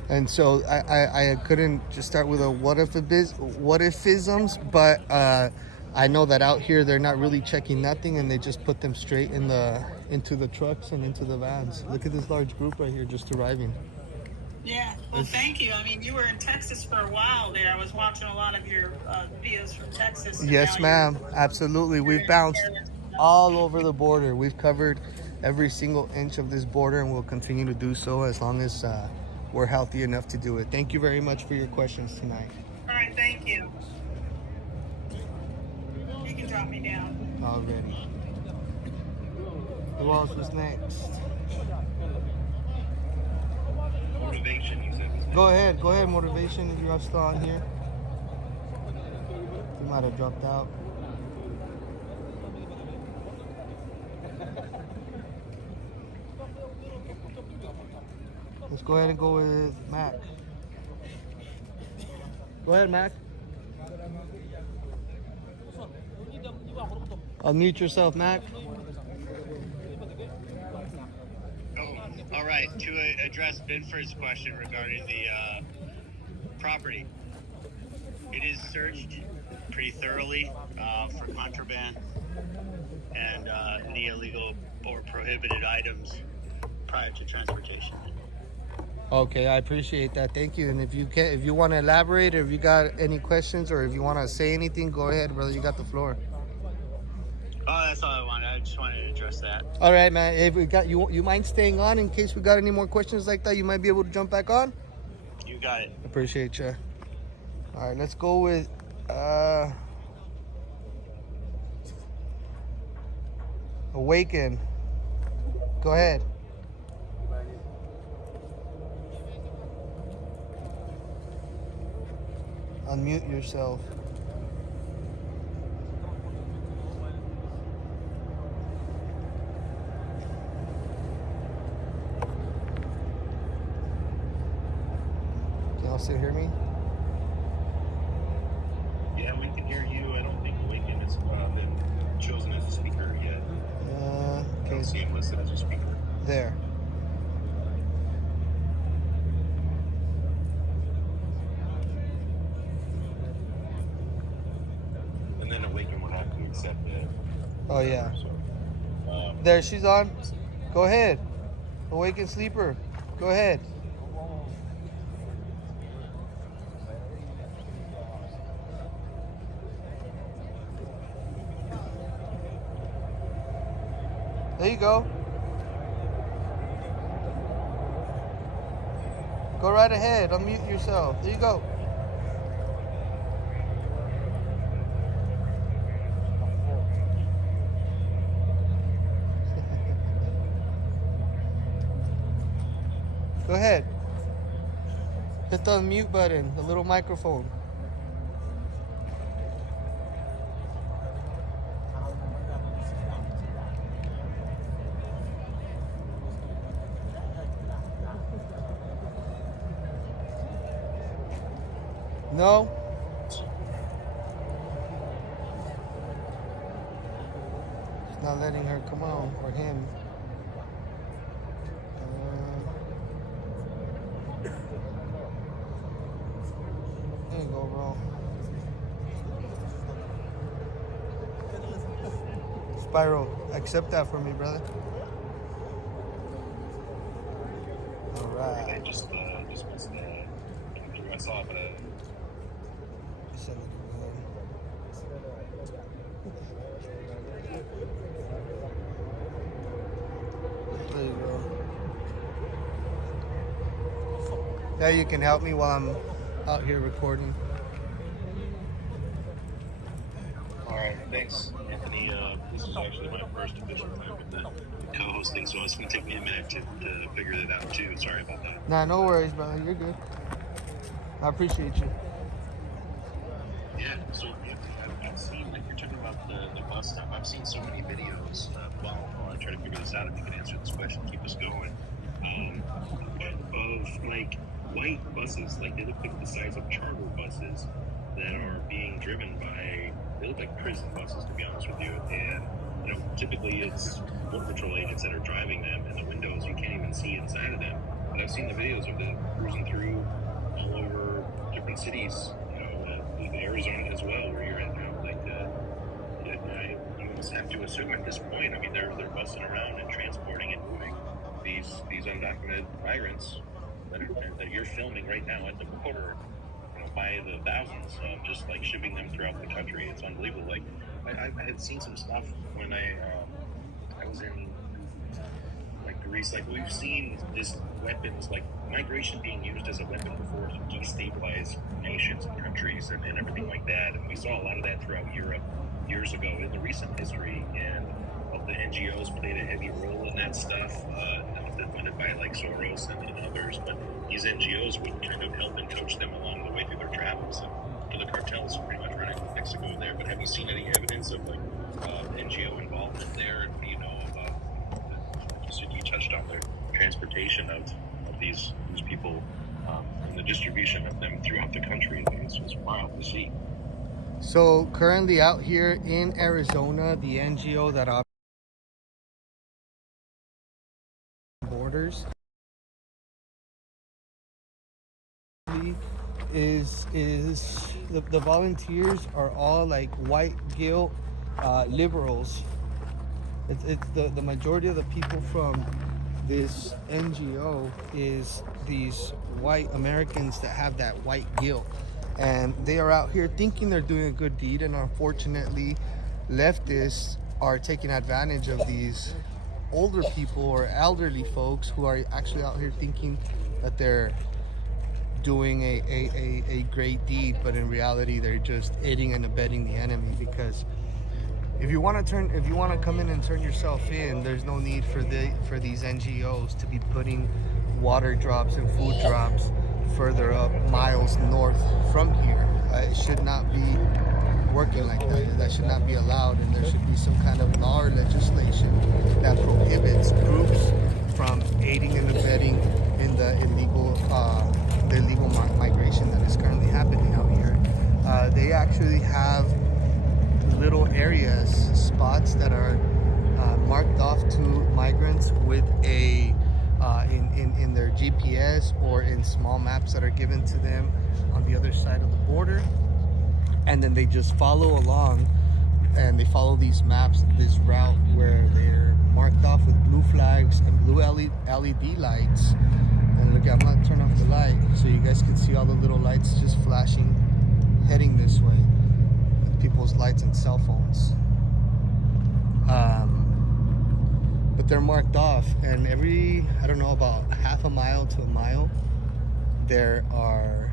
and so I couldn't just start with a what ifisms. But I know that out here they're not really checking nothing, and they just put them straight into the trucks and into the vans. Look at this large group right here just arriving. Yeah, well, thank you. I mean, you were in Texas for a while there. I was watching a lot of your videos from Texas. Yes, ma'am. Absolutely. We've bounced all over the border. We've covered every single inch of this border, and we'll continue to do so as long as we're healthy enough to do it. Thank you very much for your questions tonight. All right, thank you. You can drop me down. Already. Who else was next? Motivation, you said. Go ahead, Motivation, if you're still on here. You might have dropped out. Let's go ahead and go with Mac. Go ahead, Mac. Unmute yourself, Mac. All right, to address Binford's question regarding the property, it is searched pretty thoroughly for contraband and any illegal or prohibited items prior to transportation. Okay, I appreciate that. Thank you. And if you want to elaborate, or if you got any questions, or if you want to say anything, go ahead, brother. You got the floor. Oh, that's all I wanted. I just wanted to address that. All right, man. If we got you mind staying on in case we got any more questions like that? You might be able to jump back on. You got it. Appreciate you. All right, let's go with Awaken. Go ahead. Unmute yourself. Can y'all still hear me? Yeah, we can hear you. I don't think Awaken has been chosen as a speaker yet. I Okay, don't see him listed as a speaker. there. And then Awaken would have to accept it. Oh yeah. So, There, she's on. Go ahead. Awaken Sleeper. Go ahead. There you go. Go right ahead. Unmute yourself. There you go. Go ahead. Hit the unmute button, the little microphone. No? It's not letting her come on, or him. go, bro. Spyro, accept that for me, brother. All right. I just missed that. I saw it, but Just send it over there. There you go. Now you can help me while I'm out here recording. all right, thanks, Anthony. This is actually my first official time with the co-hosting, so it's going to take me a minute to figure that out too. Sorry about that. Nah, no worries, brother. You're good. I appreciate you. Yeah, so I've seen, like you're talking about the bus stuff, I've seen so many videos while I try to figure this out. If you can answer this question, keep us going. Of like white buses, like they look like the size of charter buses that are being driven by, they look like prison buses, to be honest with you. And you know, typically it's border patrol agents that are driving them, and the windows you can't even see inside of them. But I've seen the videos of them cruising through all over different cities, you know, Arizona as well, where you're at now. Like, I almost have to assume at this point, I mean, they're busting around and transporting and moving these undocumented migrants that you're filming right now at the border, you know, by the thousands, just like shipping them throughout the country. It's unbelievable. Like, I had seen some stuff when I was in like Greece. Like, we've seen this weapons, like migration being used as a weapon before to destabilize nations and countries and everything like that. And we saw a lot of that throughout Europe years ago in the recent history. And the NGOs played a heavy role in that stuff, often funded by like Soros and others. But these NGOs would kind of help and coach them along the way through their travels. And the cartels pretty much running from Mexico there. But have you seen any evidence of like NGO involvement there? And you know, you touched on the transportation of these people and the distribution of them throughout the country. I think it's wild to see. So currently out here in Arizona, the NGO that operates borders is the volunteers are all like white guilt liberals. It's the majority of the people from this NGO is these white Americans that have that white guilt, and they are out here thinking they're doing a good deed, and unfortunately leftists are taking advantage of these older people or elderly folks who are actually out here thinking that they're doing a great deed, but in reality they're just aiding and abetting the enemy. Because if you want to come in and turn yourself in, there's no need for these NGOs to be putting water drops and food drops further up miles north from here. It should not be working like that. That should not be allowed, and there should be some kind of law or legislation that prohibits groups from aiding and abetting in the illegal migration that is currently happening out here. They actually have little areas, spots that are marked off to migrants with a in their GPS or in small maps that are given to them on the other side of the border, and then they just follow along and they follow these maps, this route where they're marked off with blue flags and blue LED lights. And look, I'm gonna turn off the light so you guys can see all the little lights just flashing heading this way. People's lights and cell phones, but they're marked off, and every, I don't know, about half a mile to a mile there are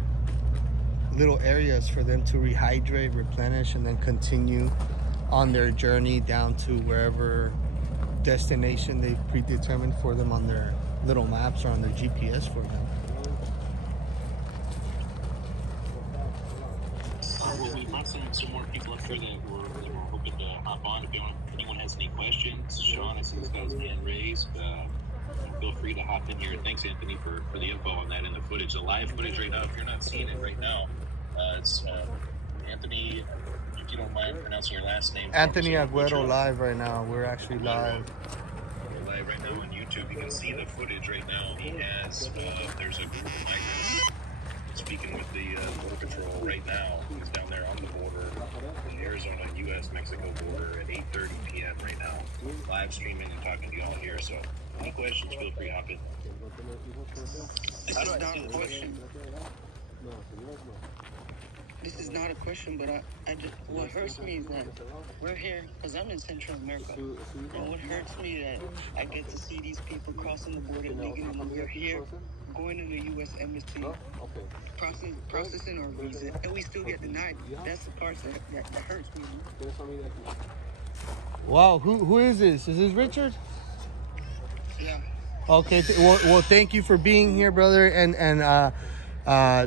little areas for them to rehydrate, replenish, and then continue on their journey down to wherever destination they've predetermined for them on their little maps or on their GPS for them. We brought some more people up here that were hoping to hop on. If anyone has any questions, Sean, I see this guy's hand raised. Feel free to hop in here. Thanks, Anthony, for the info on that and the footage. The live footage right now, if you're not seeing it right now, it's Anthony, if you don't mind pronouncing your last name. Anthony Agüero live right now. We're actually live. We're live right now on YouTube. You can see the footage right now. He has, there's a group of migrants speaking with the Border Patrol right now. He's down there on the border, in the Arizona-U.S.-Mexico border at 8:30 p.m. right now. Live streaming and talking to y'all here. So, any questions, feel free to hop in. This is not a question. This is not a question, but I just, what hurts me is that we're here, because I'm in Central America, and what hurts me that I get to see these people crossing the border illegally, and we're here, going to the U.S. Embassy, processing our visa, and we still get denied. That's the part that hurts me. Wow, who is this? Is this Richard? Yeah. Okay, well, thank you for being here, brother, and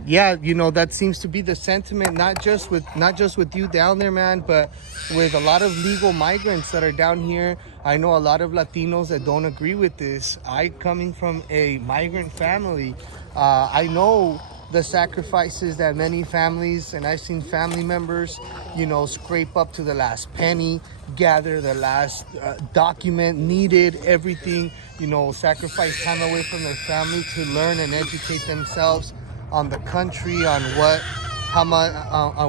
yeah, you know, that seems to be the sentiment, not just with you down there, man, but with a lot of legal migrants that are down here. I know a lot of Latinos that don't agree with this. I, coming from a migrant family, I know the sacrifices that many families, and I've seen family members, you know, scrape up to the last penny, gather the last document needed, everything, you know, sacrifice time away from their family to learn and educate themselves on the country, on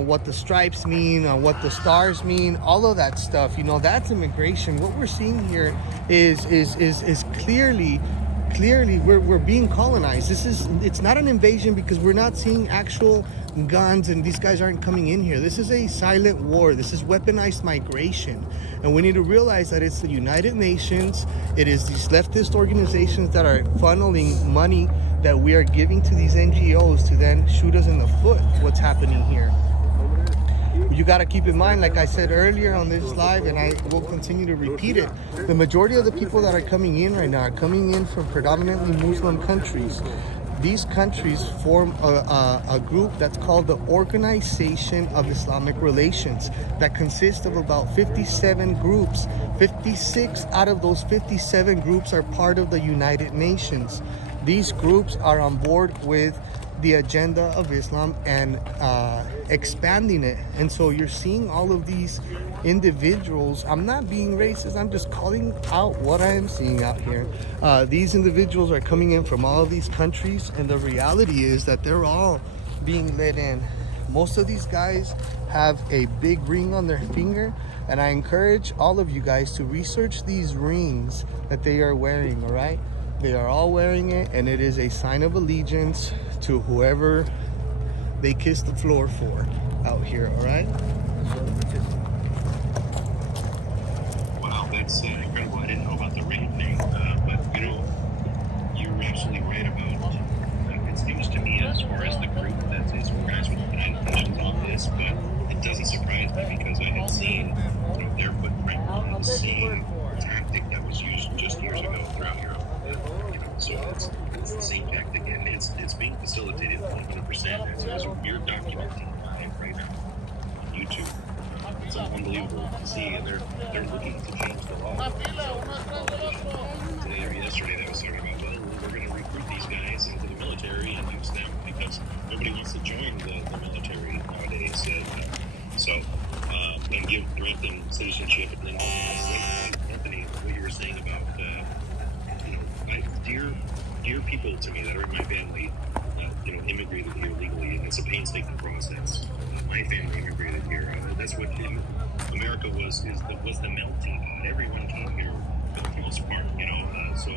what the stripes mean, on what the stars mean, all of that stuff. You know, that's immigration. What we're seeing here is clearly we're being colonized. It's not an invasion, because we're not seeing actual guns and these guys aren't coming in here. This is a silent war. This is weaponized migration, and we need to realize that it's the United Nations, it is these leftist organizations that are funneling money that we are giving to these NGOs to then shoot us in the foot. What's happening here? You got to keep in mind, like I said earlier on this live, and I will continue to repeat it, the majority of the people that are coming in right now are coming in from predominantly Muslim countries. These countries form a group that's called the Organization of Islamic Relations that consists of about 57 groups. 56 out of those 57 groups are part of the United Nations. These groups are on board with the agenda of Islam and expanding it. And so you're seeing all of these individuals. I'm not being racist, I'm just calling out what I am seeing out here. These individuals are coming in from all of these countries, and the reality is that they're all being let in. Most of these guys have a big ring on their finger, and I encourage all of you guys to research these rings that they are wearing, all right? They are all wearing it, and it is a sign of allegiance to whoever they kiss the floor for out here, all right? Wow, that's incredible. I didn't know about the ring thing, but you know, you're absolutely right about it seems to me, as far as the group that is organized with the United Nations on this, but it doesn't surprise me because I had seen, you know, their footprint on the same tactic that was used just years ago throughout Europe. You know, so it's the same tactic, and it's being facilitated 100%. As we're documenting live right now on YouTube. It's unbelievable to see, and they're looking to change the law. So, today or yesterday, they was talking about, well, we're going to recruit these guys into the military and use them because nobody wants to join the military nowadays. And grant them citizenship, and then Anthony, what you were saying about dear people to me that are in my family, immigrated here legally, and it's a painstaking process. My family immigrated here. That's what America was the melting pot. Everyone came here for the most part, So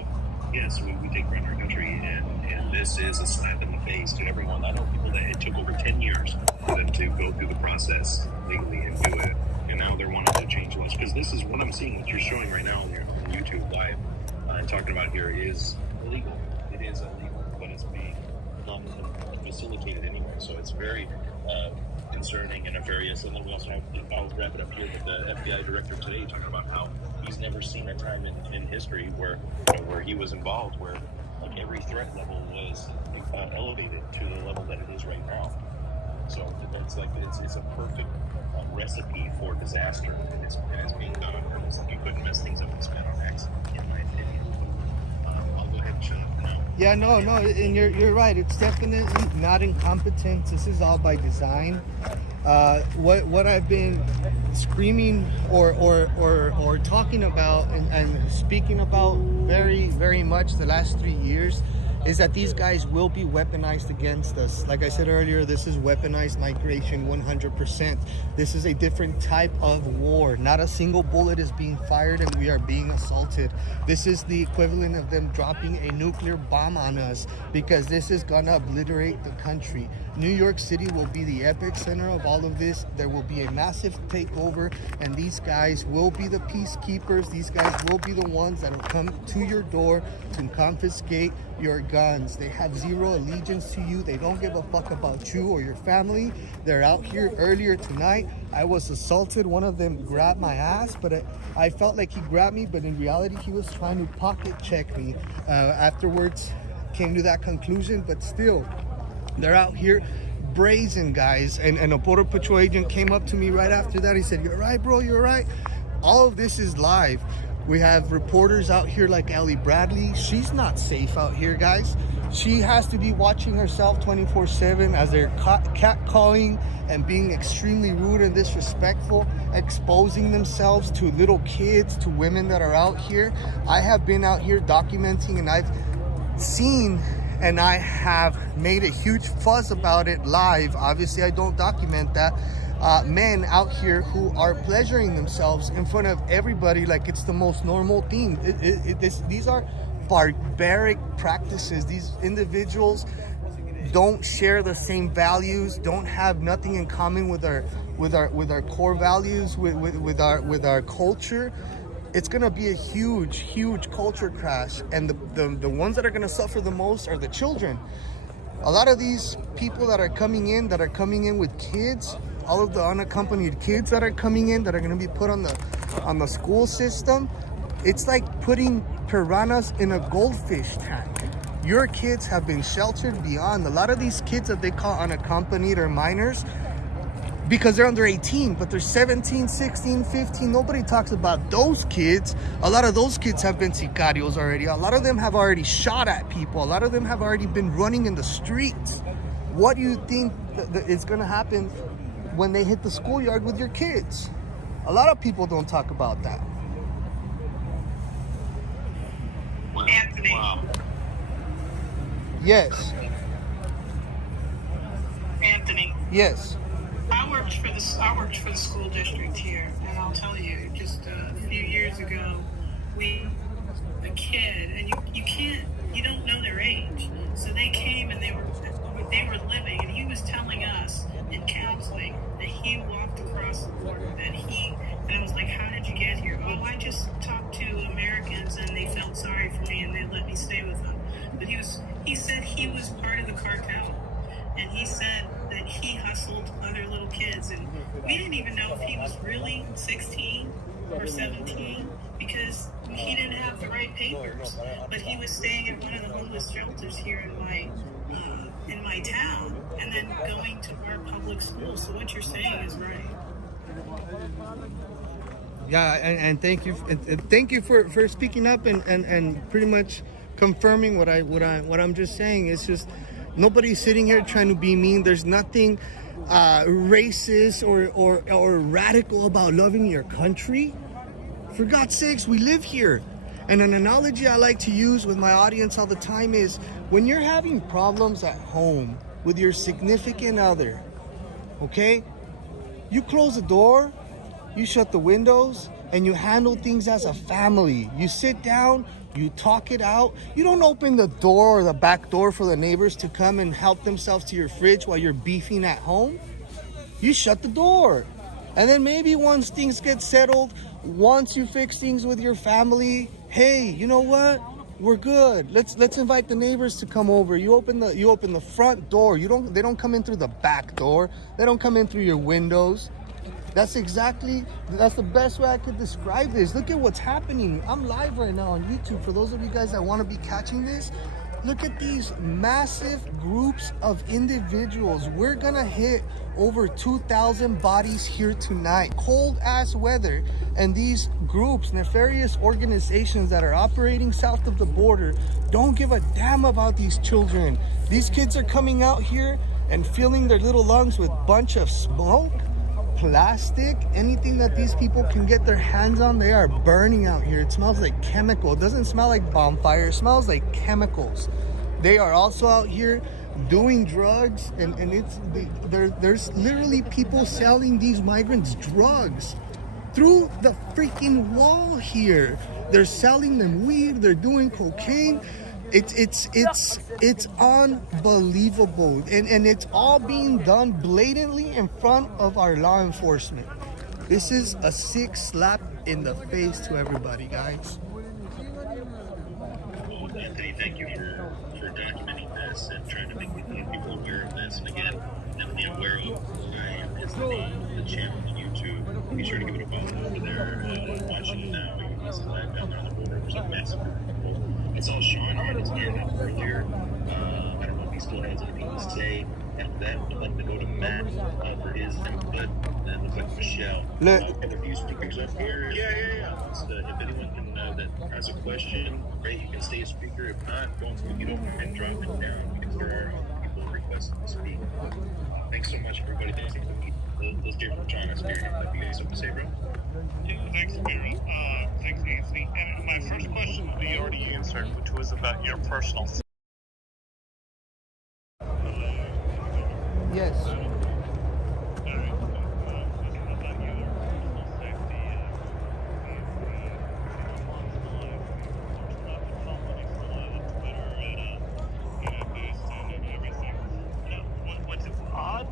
yes, we take pride in our country, and this is a slap in the face to everyone. I know people that it took over 10 years for them to go through the process legally and do it, and now they're wanting to change laws, because this is what I'm seeing, what you're showing right now on YouTube live and talking about here is illegal. It is illegal, but it's being facilitated anyway. So it's very concerning and nefarious. And then we also have, I'll wrap it up here with the FBI director today talking about how he's never seen a time in history where he was involved where like every threat level was elevated to the level that it is right now. So it's a perfect recipe for disaster, and it's being done on purpose. Like, you couldn't mess things up and spend on accident, in my opinion. I'll go ahead and shut up now. Yeah, no, and you're right. It's definitely not incompetence. This is all by design. What I've been screaming or talking about and speaking about very, very much the last 3 years is that these guys will be weaponized against us. Like I said earlier, this is weaponized migration 100%. This is a different type of war. Not a single bullet is being fired and we are being assaulted. This is the equivalent of them dropping a nuclear bomb on us, because this is gonna obliterate the country. New York City will be the epicenter of all of this. There will be a massive takeover, and these guys will be the peacekeepers. These guys will be the ones that will come to your door to confiscate your guns. They have zero allegiance to you. They don't give a fuck about you or your family. They're out here. Earlier tonight, I was assaulted. One of them grabbed my ass, but I felt like he grabbed me, but in reality, he was trying to pocket check me. Afterwards, came to that conclusion, but still, they're out here brazen, guys. And a Border Patrol agent came up to me right after that. He said, "You're right, bro, you're right." All of this is live. We have reporters out here like Ellie Bradley. She's not safe out here, guys. She has to be watching herself 24/7 as they're catcalling and being extremely rude and disrespectful, exposing themselves to little kids, to women that are out here. I have been out here documenting, and I've seen, and I have made a huge fuss about it live. Obviously, I don't document that. Men out here who are pleasuring themselves in front of everybody like it's the most normal thing. These are barbaric practices. These individuals don't share the same values, don't have nothing in common with our core values, with our culture. It's gonna be a huge culture crash, and the ones that are gonna suffer the most are the children. A lot of these people that are coming in with kids, all of the unaccompanied kids that are coming in, that are gonna be put on the school system, it's like putting piranhas in a goldfish tank. Your kids have been sheltered beyond. A lot of these kids that they call unaccompanied or minors, because they're under 18, but they're 17, 16, 15. Nobody talks about those kids. A lot of those kids have been sicarios already. A lot of them have already shot at people. A lot of them have already been running in the streets. What do you think is gonna happen when they hit the schoolyard with your kids? A lot of people don't talk about that. Anthony. Wow. Yes. Anthony. Yes. I worked for the school district here, and I'll tell you, just a few years ago, a kid, and you don't know their age, so they came and they were living, and he was telling us in counseling that he walked across the border, and I was like, how did you get here? Oh, I just talked to Americans and they felt sorry for me and they let me stay with them. But he said he was part of the cartel, and he said that he hustled other little kids, and we didn't even know if he was really 16 or 17 because he didn't have the right papers. But he was staying in one of the homeless shelters here in my town, and then going to our public schools. So what you're saying is right. Yeah, and thank you for speaking up and pretty much confirming what I'm just saying. It's just nobody's sitting here trying to be mean. There's nothing racist or radical about loving your country. For God's sakes, we live here. And an analogy I like to use with my audience all the time is when you're having problems at home with your significant other, okay? You close the door, you shut the windows, and you handle things as a family. You sit down, you talk it out. You don't open the door or the back door for the neighbors to come and help themselves to your fridge while you're beefing at home. You shut the door. And then maybe once things get settled, once you fix things with your family, hey, you know what? We're good. Let's invite the neighbors to come over. You open the front door. They don't come in through the back door. They don't come in through your windows. That's the best way I could describe this. Look at what's happening. I'm live right now on YouTube. For those of you guys that want to be catching this, look at these massive groups of individuals. We're gonna hit over 2,000 bodies here tonight. Cold ass weather, and these groups, nefarious organizations that are operating south of the border, don't give a damn about these children. These kids are coming out here and filling their little lungs with bunch of smoke, plastic, anything that these people can get their hands on. They are burning out here. It smells like chemical. It doesn't smell like bonfire. It smells like chemicals. They are also out here doing drugs, and there's literally people selling these migrants drugs through the freaking wall here. They're selling them weed, they're doing cocaine. It's unbelievable, and it's all being done blatantly in front of our law enforcement. This is a sick slap in the face to everybody, guys. Well, Anthony, thank you for documenting this and trying to make people aware of this. And again, definitely aware of is the channel on YouTube. Be sure to give it a follow over there. Watching it now. You can see that down there on the border. There's a massive group of people. I saw Sean had his hand up earlier. I don't know if he still has anything to say. After that, I'd like to go to Matt for his input. And looks like Michelle. Look. Have a few speakers up here. Yeah. If anyone can that has a question, great, you can stay a speaker. If not, don't forget and drop it down because there are people requesting to speak. Thanks so much, everybody. Let's hear from John Aspirian. What do you guys have to say, bro? Yeah, thanks, Mira. Thanks, Anthony. And my first question we already answered, which was about your personal. Yes.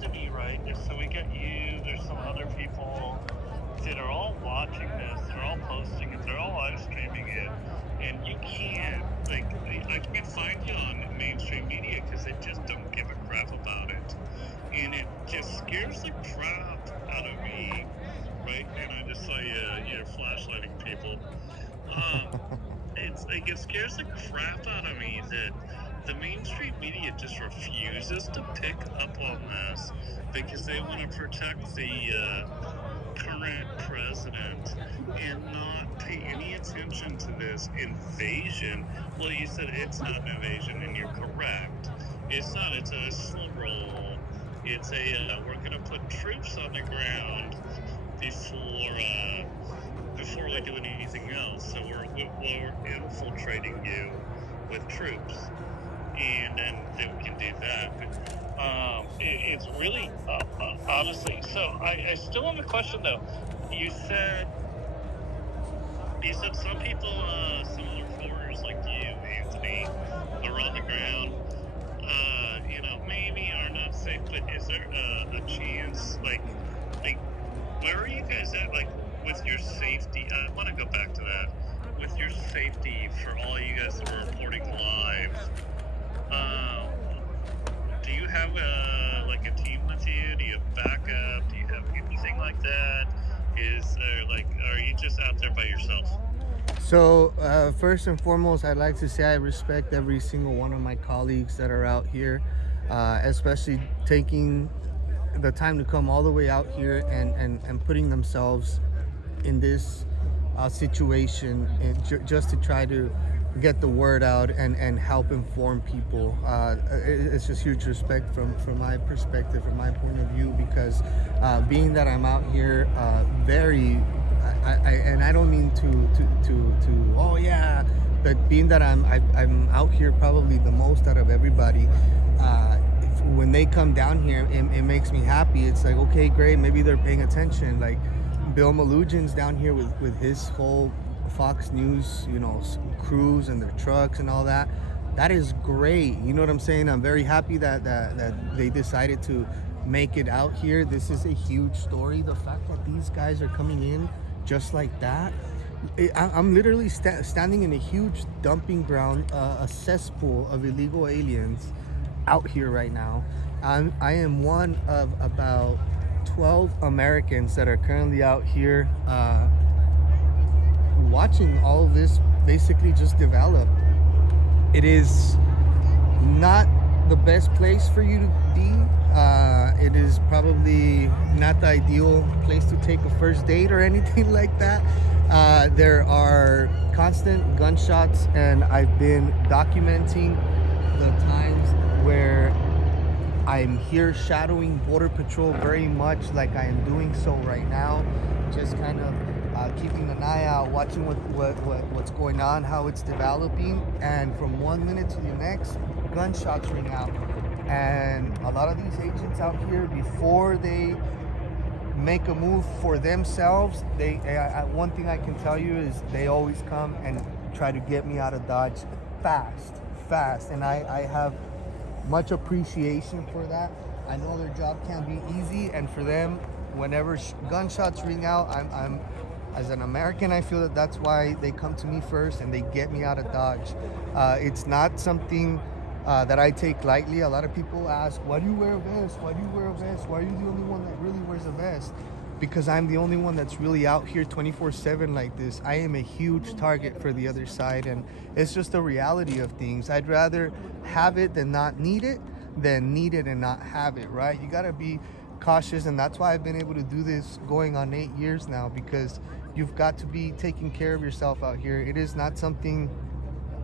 To me, right? So we get you, there's some other people that are all watching this, they're all posting it, they're all live streaming it, and you can't, I can't find you on mainstream media because they just don't give a crap about it. And it just scares the crap out of me, right? And I just saw you're flashlighting people. It scares the crap out of me that the mainstream media just refuses to pick up on this because they want to protect the current president and not pay any attention to this invasion. Well, you said it's not an invasion, and you're correct. It's not. It's a slow roll. It's we're going to put troops on the ground before we do anything else. So we're infiltrating you with troops. And then we can do that. But it's really, honestly, so I still have a question though. You said some people, similar reporters like you, Anthony, are on the ground, maybe are not safe, but is there a chance, like, where are you guys at, like, with your safety? I want to go back to that. With your safety for all you guys that are reporting live, do you have a team with you? Do you have backup? Do you have anything like that? Are you just out there by yourself? So first and foremost, I'd like to say I respect every single one of my colleagues that are out here, especially taking the time to come all the way out here and putting themselves in this situation and just to try to get the word out and help inform people. It's just huge respect from my perspective, from my point of view, because being that I'm out here and I don't mean to oh yeah, but being that I'm out here probably the most out of everybody, when they come down here, it makes me happy. It's like, okay, great, maybe they're paying attention. Like Bill Malugin's down here with his whole Fox News, crews and their trucks and all that. That is great. You know what I'm saying? I'm very happy that they decided to make it out here. This is a huge story. The fact that these guys are coming in just like that. I'm literally standing in a huge dumping ground, a cesspool of illegal aliens out here right now. I am one of about 12 Americans that are currently out here watching all of this basically just develop. It is not the best place for you to be. It is probably not the ideal place to take a first date or anything like that. There are constant gunshots, and I've been documenting the times where I'm here shadowing Border Patrol very much like I am doing so right now, just kind of keeping an eye out, watching what's going on, how it's developing, and from one minute to the next, gunshots ring out. And a lot of these agents out here, before they make a move for themselves, one thing I can tell you is they always come and try to get me out of Dodge fast. And I have much appreciation for that. I know their job can't be easy, and for them, whenever gunshots ring out, I'm as an American, I feel that that's why they come to me first and they get me out of Dodge. It's not something that I take lightly. A lot of people ask, why do you wear a vest? Why do you wear a vest? Why are you the only one that really wears a vest? Because I'm the only one that's really out here 24/7 like this. I am a huge target for the other side, and it's just the reality of things. I'd rather have it than not need it, than need it and not have it, right? You gotta be cautious, and that's why I've been able to do this going on 8 years now, because you've got to be taking care of yourself out here. It is not something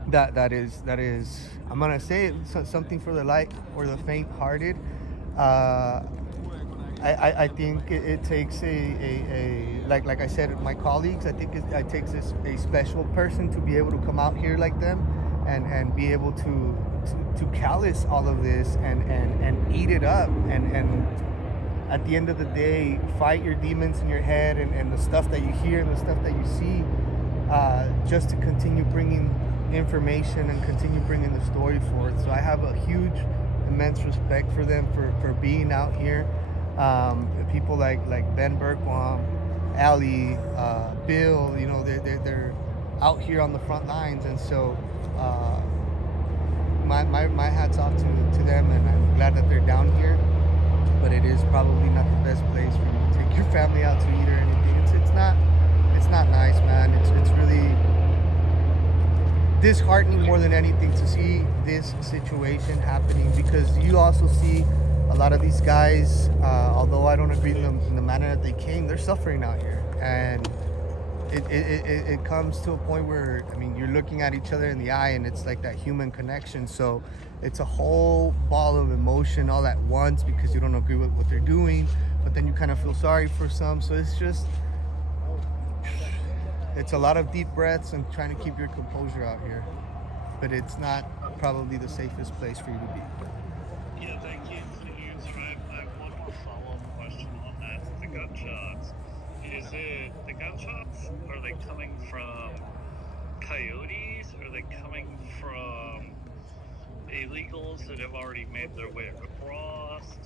that is I'm gonna say it, something for the light or the faint-hearted. I think it takes like I said, my colleagues, I think it takes a special person to be able to come out here like them and be able to callous all of this and eat it up and at the end of the day fight your demons in your head and the stuff that you hear and the stuff that you see, just to continue bringing information and continue bringing the story forth. So I have a huge, immense respect for them for being out here. People like Ben Bergquam, Ali, Bill, you know, they're out here on the front lines, and so my hat's off to them, and I'm glad that they're down here. But it is probably not the best place for you to take your family out to eat or anything. It's not nice, man. It's really disheartening more than anything to see this situation happening, because you also see a lot of these guys, although I don't agree with them in the manner that they came, they're suffering out here. And it comes to a point where, I mean, you're looking at each other in the eye and it's like that human connection. So it's a whole ball of emotion all at once because you don't agree with what they're doing, but then you kind of feel sorry for some. So it's a lot of deep breaths and trying to keep your composure out here. But it's not probably the safest place for you to be. Yeah, thank you for the answer. I have one more follow-up question on that. The gunshots. The gunshots, are they coming from coyotes? Are they coming from illegals that have already made their way across?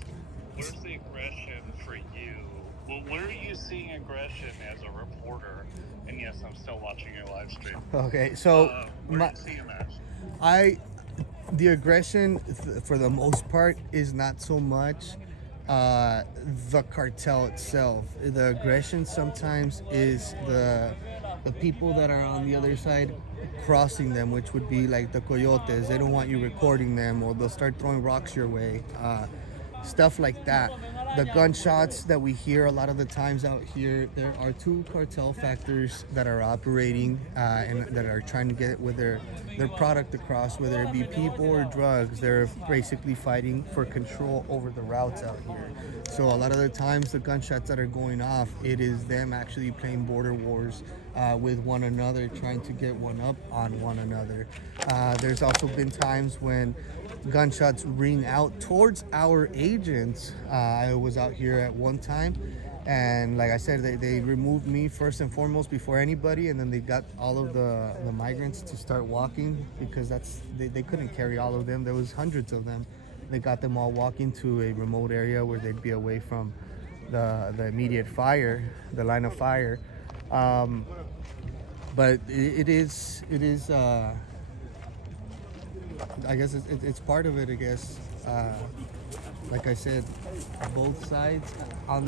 Where's the aggression for you? Well, where are you seeing aggression as a reporter? And yes, I'm still watching your live stream. Okay, so where are you seeing that? The aggression, for the most part, is not so much the cartel itself. The aggression sometimes is the people that are on the other side crossing them, which would be like the coyotes. They don't want you recording them, or they'll start throwing rocks your way. Stuff like that. The gunshots that we hear a lot of the times out here, there are two cartel factors that are operating and that are trying to get with their product across, whether it be people or drugs. They're basically fighting for control over the routes out here. So a lot of the times the gunshots that are going off, it is them actually playing border wars with one another, trying to get one up on one another. There's also been times when gunshots ring out towards our agents. I was out here at one time, and like I said, they removed me first and foremost before anybody, and then they got all of the migrants to start walking, because they couldn't carry all of them. There was hundreds of them. They got them all walking to a remote area where they'd be away from the immediate fire, the line of fire. But it is I guess it's part of it, I guess. Like I said, both sides on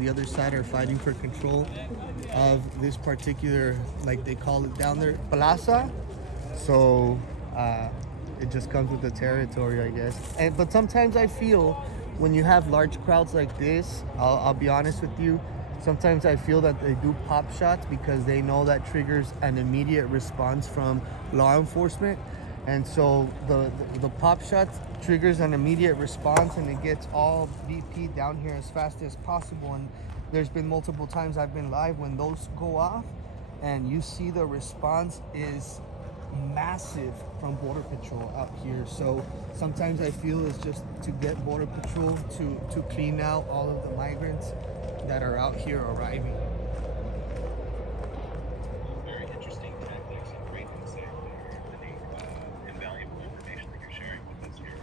the other side are fighting for control of this particular, like they call it down there, plaza. So it just comes with the territory, I guess. But sometimes I feel when you have large crowds like this, I'll be honest with you, sometimes I feel that they do pop shots because they know that triggers an immediate response from law enforcement. And so the pop shots triggers an immediate response, and it gets all BP down here as fast as possible. And there's been multiple times I've been live when those go off, and you see the response is massive from Border Patrol out here. So sometimes I feel it's just to get Border Patrol to clean out all of the migrants that are out here arriving. Very interesting tactics and great insight there. I think invaluable information that you're sharing with us here.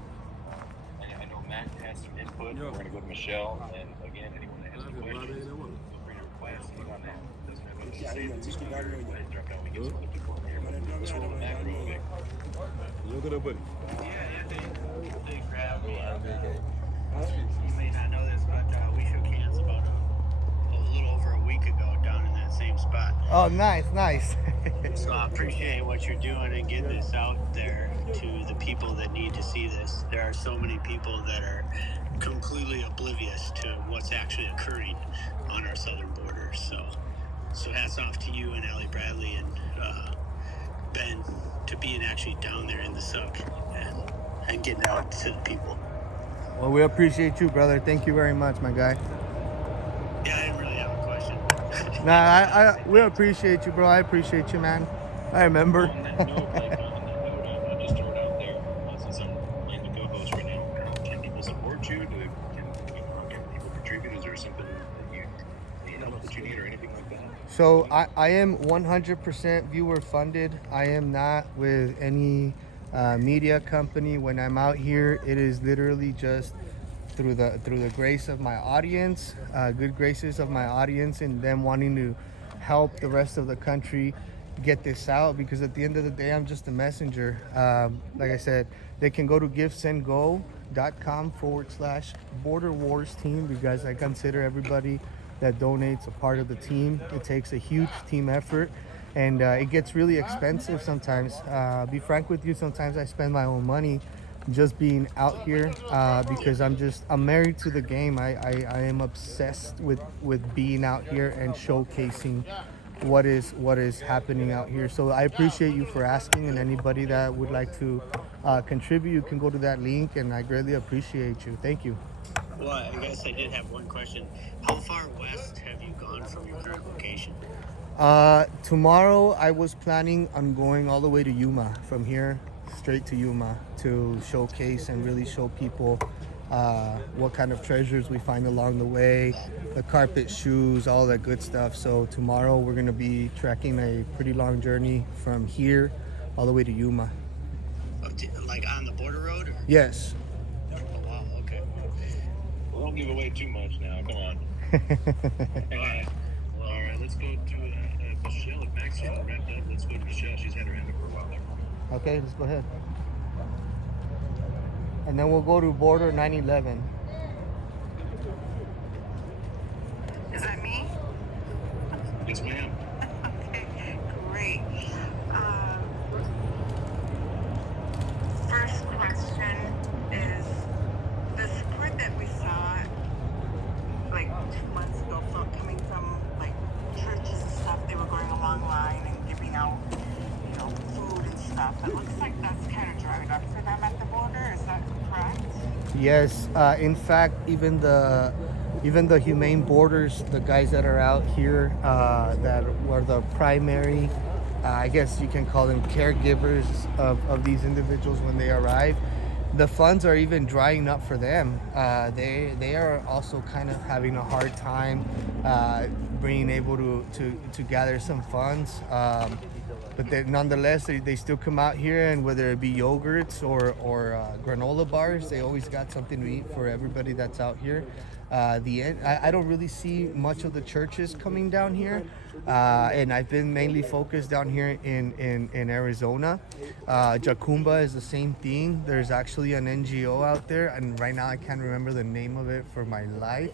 I know Matt has some input. We're going to go to Michelle. And again, anyone that has any questions, feel free to request on that. Doesn't have much to say. Let's jump out and get some other people in here. Let's roll the Matt real quick. Look at that, buddy. Big crowd. You may not know this, but we shook hands about a little over a week ago down in that same spot. Oh, nice. So I appreciate what you're doing and getting this out there to the people that need to see this. There are so many people that are completely oblivious to what's actually occurring on our southern border. So hats off to you and Allie Bradley and Ben to being actually down there in the sub and getting out to the people. Well, we appreciate you, brother. Thank you very much, my guy. Yeah, I didn't really have a question. Nah, we appreciate you, bro. I appreciate you, man. I remember. On that note, I'll just throw it out there. Since I'm like the co-host right now, can people support you? Can people contribute? Is there something that you need or anything like that? So I am 100% viewer funded. I am not with any media company. When I'm out here, it is literally just through the grace of my audience, good graces of my audience, and them wanting to help the rest of the country get this out, because at the end of the day, I'm just a messenger. Like I said, they can go to givesendgo.com/Border Wars team, because I consider everybody that donates a part of the team. It takes a huge team effort, and it gets really expensive sometimes. Be frank with you, sometimes I spend my own money just being out here because I'm married to the game. I am obsessed with being out here and showcasing what is happening out here. So I appreciate you for asking, and anybody that would like to contribute, you can go to that link, and I greatly appreciate you. Thank you. Well, I guess I did have one question. How far west have you gone from your current location? Tomorrow I was planning on going all the way to Yuma, from here straight to Yuma, to showcase and really show people what kind of treasures we find along the way, the carpet shoes, all that good stuff. So tomorrow we're going to be trekking a pretty long journey from here all the way to Yuma. Like on the border road? Or? Yes. Oh, wow, okay. Well, don't give away too much now. Come on. All right, let's go to Michelle. If Max hasn't wrapped up, let's go to Michelle. She's had her hand up for a while there. Okay, let's go ahead. And then we'll go to border 911. Is that me? Yes, ma'am. Okay, great. First question is, the spread that we saw like 2 months ago coming from like churches and stuff, they were going a long line and giving out, food and stuff. It looks like that's kind of dried up for them at the border. Is that correct? Yes, in fact, even the Humane Borders, the guys that are out here that were the primary, I guess you can call them caregivers of these individuals when they arrive, the funds are even drying up for them. They are also kind of having a hard time being able to gather some funds. But nonetheless, they still come out here, and whether it be yogurts or granola bars, they always got something to eat for everybody that's out here. I don't really see much of the churches coming down here, and I've been mainly focused down here in Arizona. Jacumba is the same thing. There's actually an NGO out there, and right now I can't remember the name of it for my life.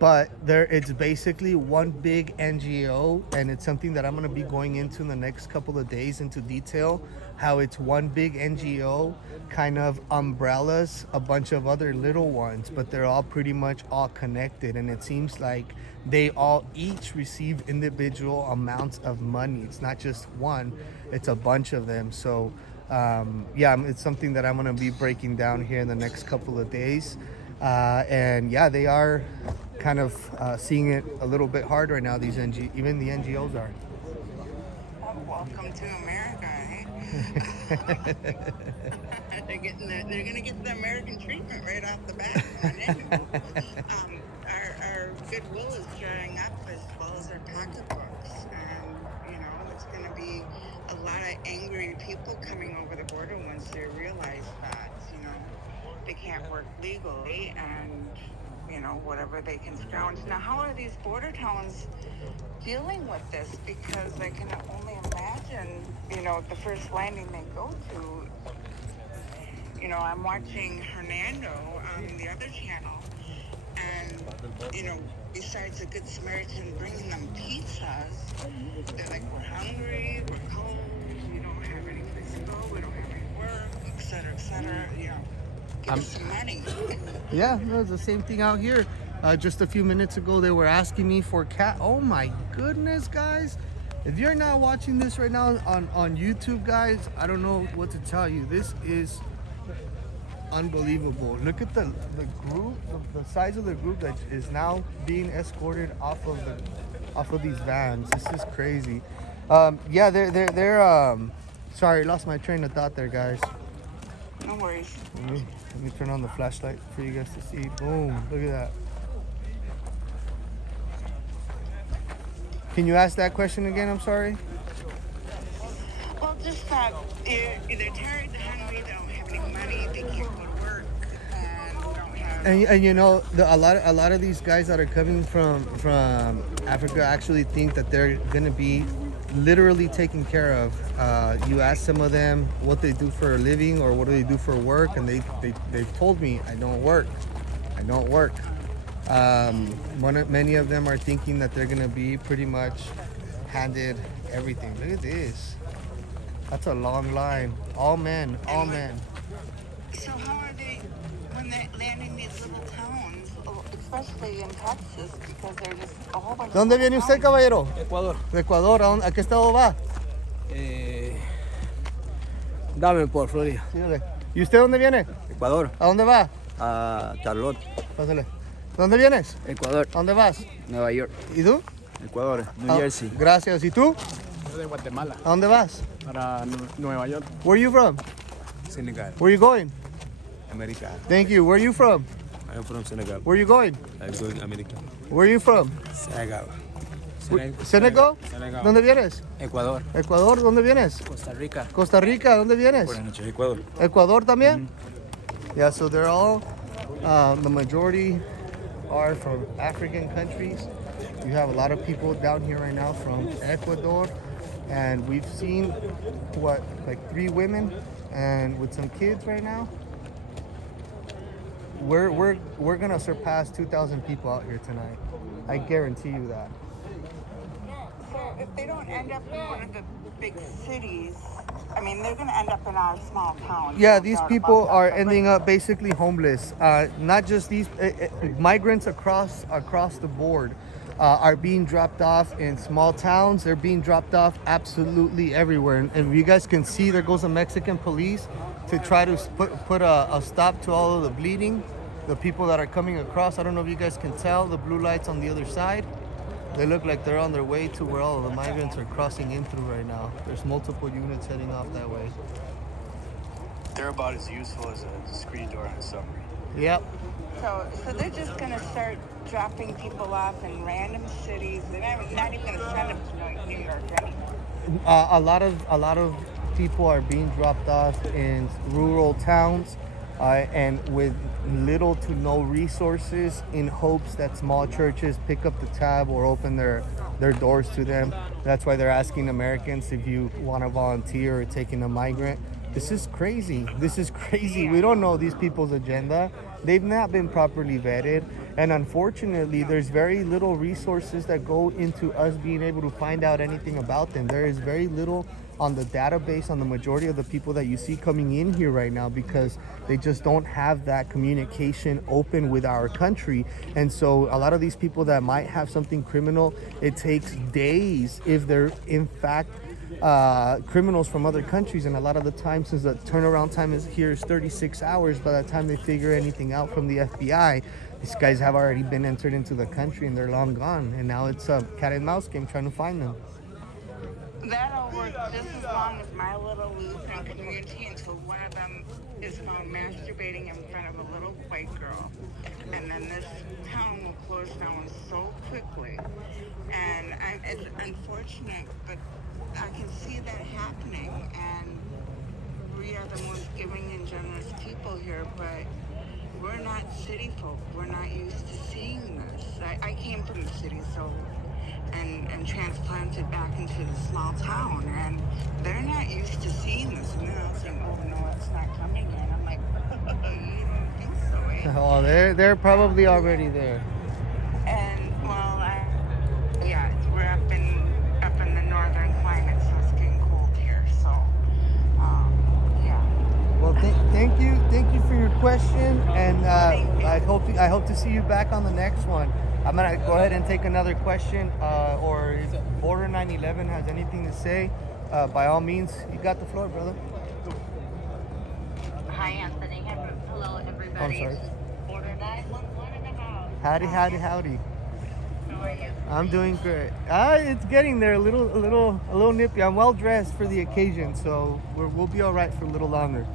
But it's basically one big NGO, and it's something that I'm going to be going into in the next couple of days into detail, how it's one big NGO kind of umbrellas a bunch of other little ones, but they're all pretty much all connected, and it seems like they all each receive individual amounts of money. It's not just one, it's a bunch of them. So yeah, it's something that I'm going to be breaking down here in the next couple of days. And yeah, they are kind of seeing it a little bit hard right now. Even the NGOs are. Welcome to America. Eh? They're gonna get the American treatment right off the bat. Our goodwill is drying up as well as our pocketbooks, and it's gonna be a lot of angry people coming over the border once they realize that they can't work legally and whatever they can scrounge. Now, how are these border towns dealing with this? Because I can only imagine, the first landing they go to. I'm watching Hernando on the other channel, and besides the Good Samaritan bringing them pizzas, they're like, we're hungry, we're cold, we don't have any place to go, we don't have any work, et cetera, give us some money. Yeah, no, it's the same thing out here. Just a few minutes ago, they were asking me for Oh my goodness, guys. If you're not watching this right now on YouTube, guys, I don't know what to tell you. This is unbelievable. Look at the group, the size of the group that is now being escorted off of these vans. This is crazy. Yeah, they're sorry, lost my train of thought there, guys. No worries. Let me turn on the flashlight for you guys to see. Boom, look at that. Can you ask that question again? I'm sorry. Well, just that they're tired, hungry, they don't have any money, they can't go to work, and don't have. And a lot of these guys that are coming from Africa actually think that they're gonna be literally taken care of. You ask some of them what they do for a living or what do they do for work, and they've told me, I don't work. Many of them are thinking that they're gonna be pretty much handed everything. Look at this. That's a long line. All men. So how are they when they land in these little towns, especially in Texas, because they're just a whole bunch. ¿Dónde viene usted, caballero? Ecuador. De Ecuador. ¿A qué estado va? Dame por Florida. Sígale. ¿Y usted dónde viene? Ecuador. ¿A dónde va? A Charlotte. Pásale. ¿Dónde vienes? Ecuador. ¿A dónde vas? Nueva York. ¿Y tú? Ecuador. New Jersey. Gracias. ¿Y tú? Yo de Guatemala. ¿A dónde vas? Para Nueva York. Where are you from? Senegal. Where are you going? America. Thank you. Where are you from? I'm from Senegal. Where are you going? I'm going America. Where are you from? Senegal. Senegal? Senegal. ¿Dónde vienes? Ecuador. Ecuador. ¿Dónde vienes? Costa Rica. Costa Rica. ¿Dónde vienes? Buenas noches, Ecuador. Ecuador también? Yeah, so they're all, the majority are from African countries. You have a lot of people down here right now from Ecuador, and we've seen like 3 women and with some kids right now. We're gonna surpass 2,000 people out here tonight. I guarantee you that. So if they don't end up in one of the big cities, I mean, they're going to end up in our small towns. Yeah, these people are ending up basically homeless. Not just these migrants across the board are being dropped off in small towns. They're being dropped off absolutely everywhere. And you guys can see there goes the Mexican police to try to put a stop to all of the bleeding. The people that are coming across, I don't know if you guys can tell, the blue lights on the other side. They look like they're on their way to where all of the migrants are crossing in through right now. There's multiple units heading off that way. They're about as useful as a screen door on a submarine. Yep. So they're just going to start dropping people off in random cities. They're not even going to send them to New York anymore. A lot of people are being dropped off in rural towns and with little to no resources, in hopes that small churches pick up the tab or open their doors to them. That's why they're asking Americans if you want to volunteer or take in a migrant. This is crazy. We don't know these people's agenda. They've not been properly vetted. And unfortunately, there's very little resources that go into us being able to find out anything about them. There is very little on the database on the majority of the people that you see coming in here right now, because they just don't have that communication open with our country. And so a lot of these people that might have something criminal, it takes days if they're in fact criminals from other countries. And a lot of the time, since the turnaround time is 36 hours, by the time they figure anything out from the FBI, these guys have already been entered into the country and they're long gone. And now it's a cat and mouse game trying to find them. that'll work just as long as my little Lutheran community until one of them is found masturbating in front of a little white girl. And then this town will close down so quickly. And it's unfortunate, but I can see that happening. And we are the most giving and generous people here, but we're not city folk. We're not used to seeing this. I came from the city, so and transplanted back into the small town, and they're not used to seeing this. And they're all saying, "Oh no, it's not coming in." I'm like, "You don't think so, eh?" Oh, they're probably already there. And well, yeah, we're up in the northern climate, so it's getting cold here. So, yeah. Well, thank you for your question, and I hope to see you back on the next one. I'm gonna go ahead and take another question, or if Border 911 has anything to say, by all means, you got the floor, brother. Hi, Anthony. Hello, everybody. I'm sorry. This is Border 911 in the house. Howdy. How are you? I'm doing great. It's getting there, a little nippy. I'm well dressed for the occasion, so we'll be all right for a little longer.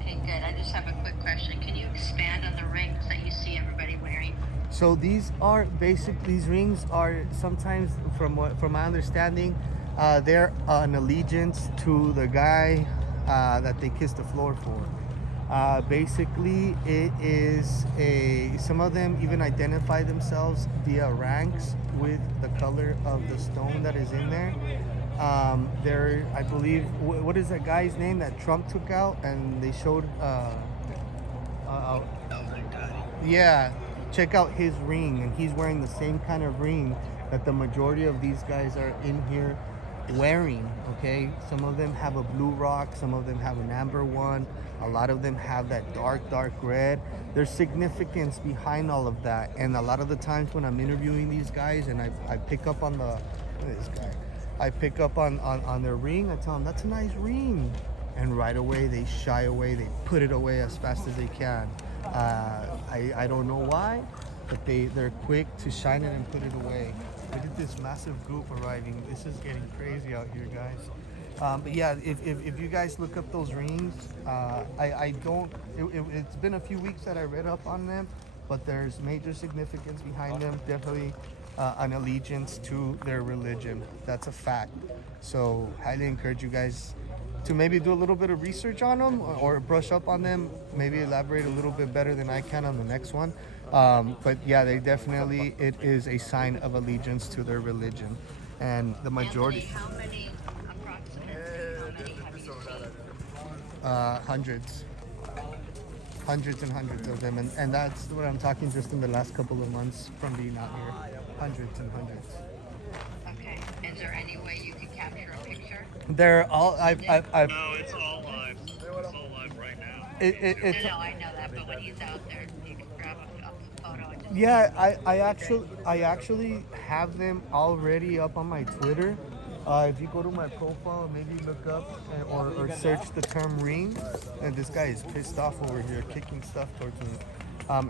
Okay, good. I just have a quick question. Can you expand on the rings that you see everybody wearing? So these rings are sometimes, from my understanding, they're an allegiance to the guy that they kiss the floor for. Basically, it is some of them even identify themselves via ranks with the color of the stone that is in there. I believe, what is that guy's name that Trump took out and they showed? Yeah. Check out his ring, and he's wearing the same kind of ring that the majority of these guys are in here wearing. Okay, some of them have a blue rock, some of them have an amber one, a lot of them have that dark red. There's significance behind all of that, and a lot of the times when I'm interviewing these guys and I pick up on I pick up on their ring, I tell them that's a nice ring, and right away they shy away, they put it away as fast as they can. I don't know why, but they're quick to shine it and put it away. Look at this massive group arriving. This is getting crazy out here, guys. But yeah, if you guys look up those rings, it's been a few weeks that I read up on them, but there's major significance behind them. Definitely an allegiance to their religion. That's a fact. So highly encourage you guys to maybe do a little bit of research on them or brush up on them, maybe elaborate a little bit better than I can on the next one. But yeah, it is a sign of allegiance to their religion. And the majority... Anthony, how many, approximately, have you seen? Hundreds and hundreds of them. And that's what I'm talking just in the last couple of months from being out here. Hundreds and hundreds. Okay. Is there any way you can capture a picture? They're all... No, it's all live. It's all live right now. No, I know that, but when he's out there, you can grab a photo and just... Yeah, I actually have them already up on my Twitter. If you go to my profile, maybe look up or search the term ring. And this guy is pissed off over here, kicking stuff towards me.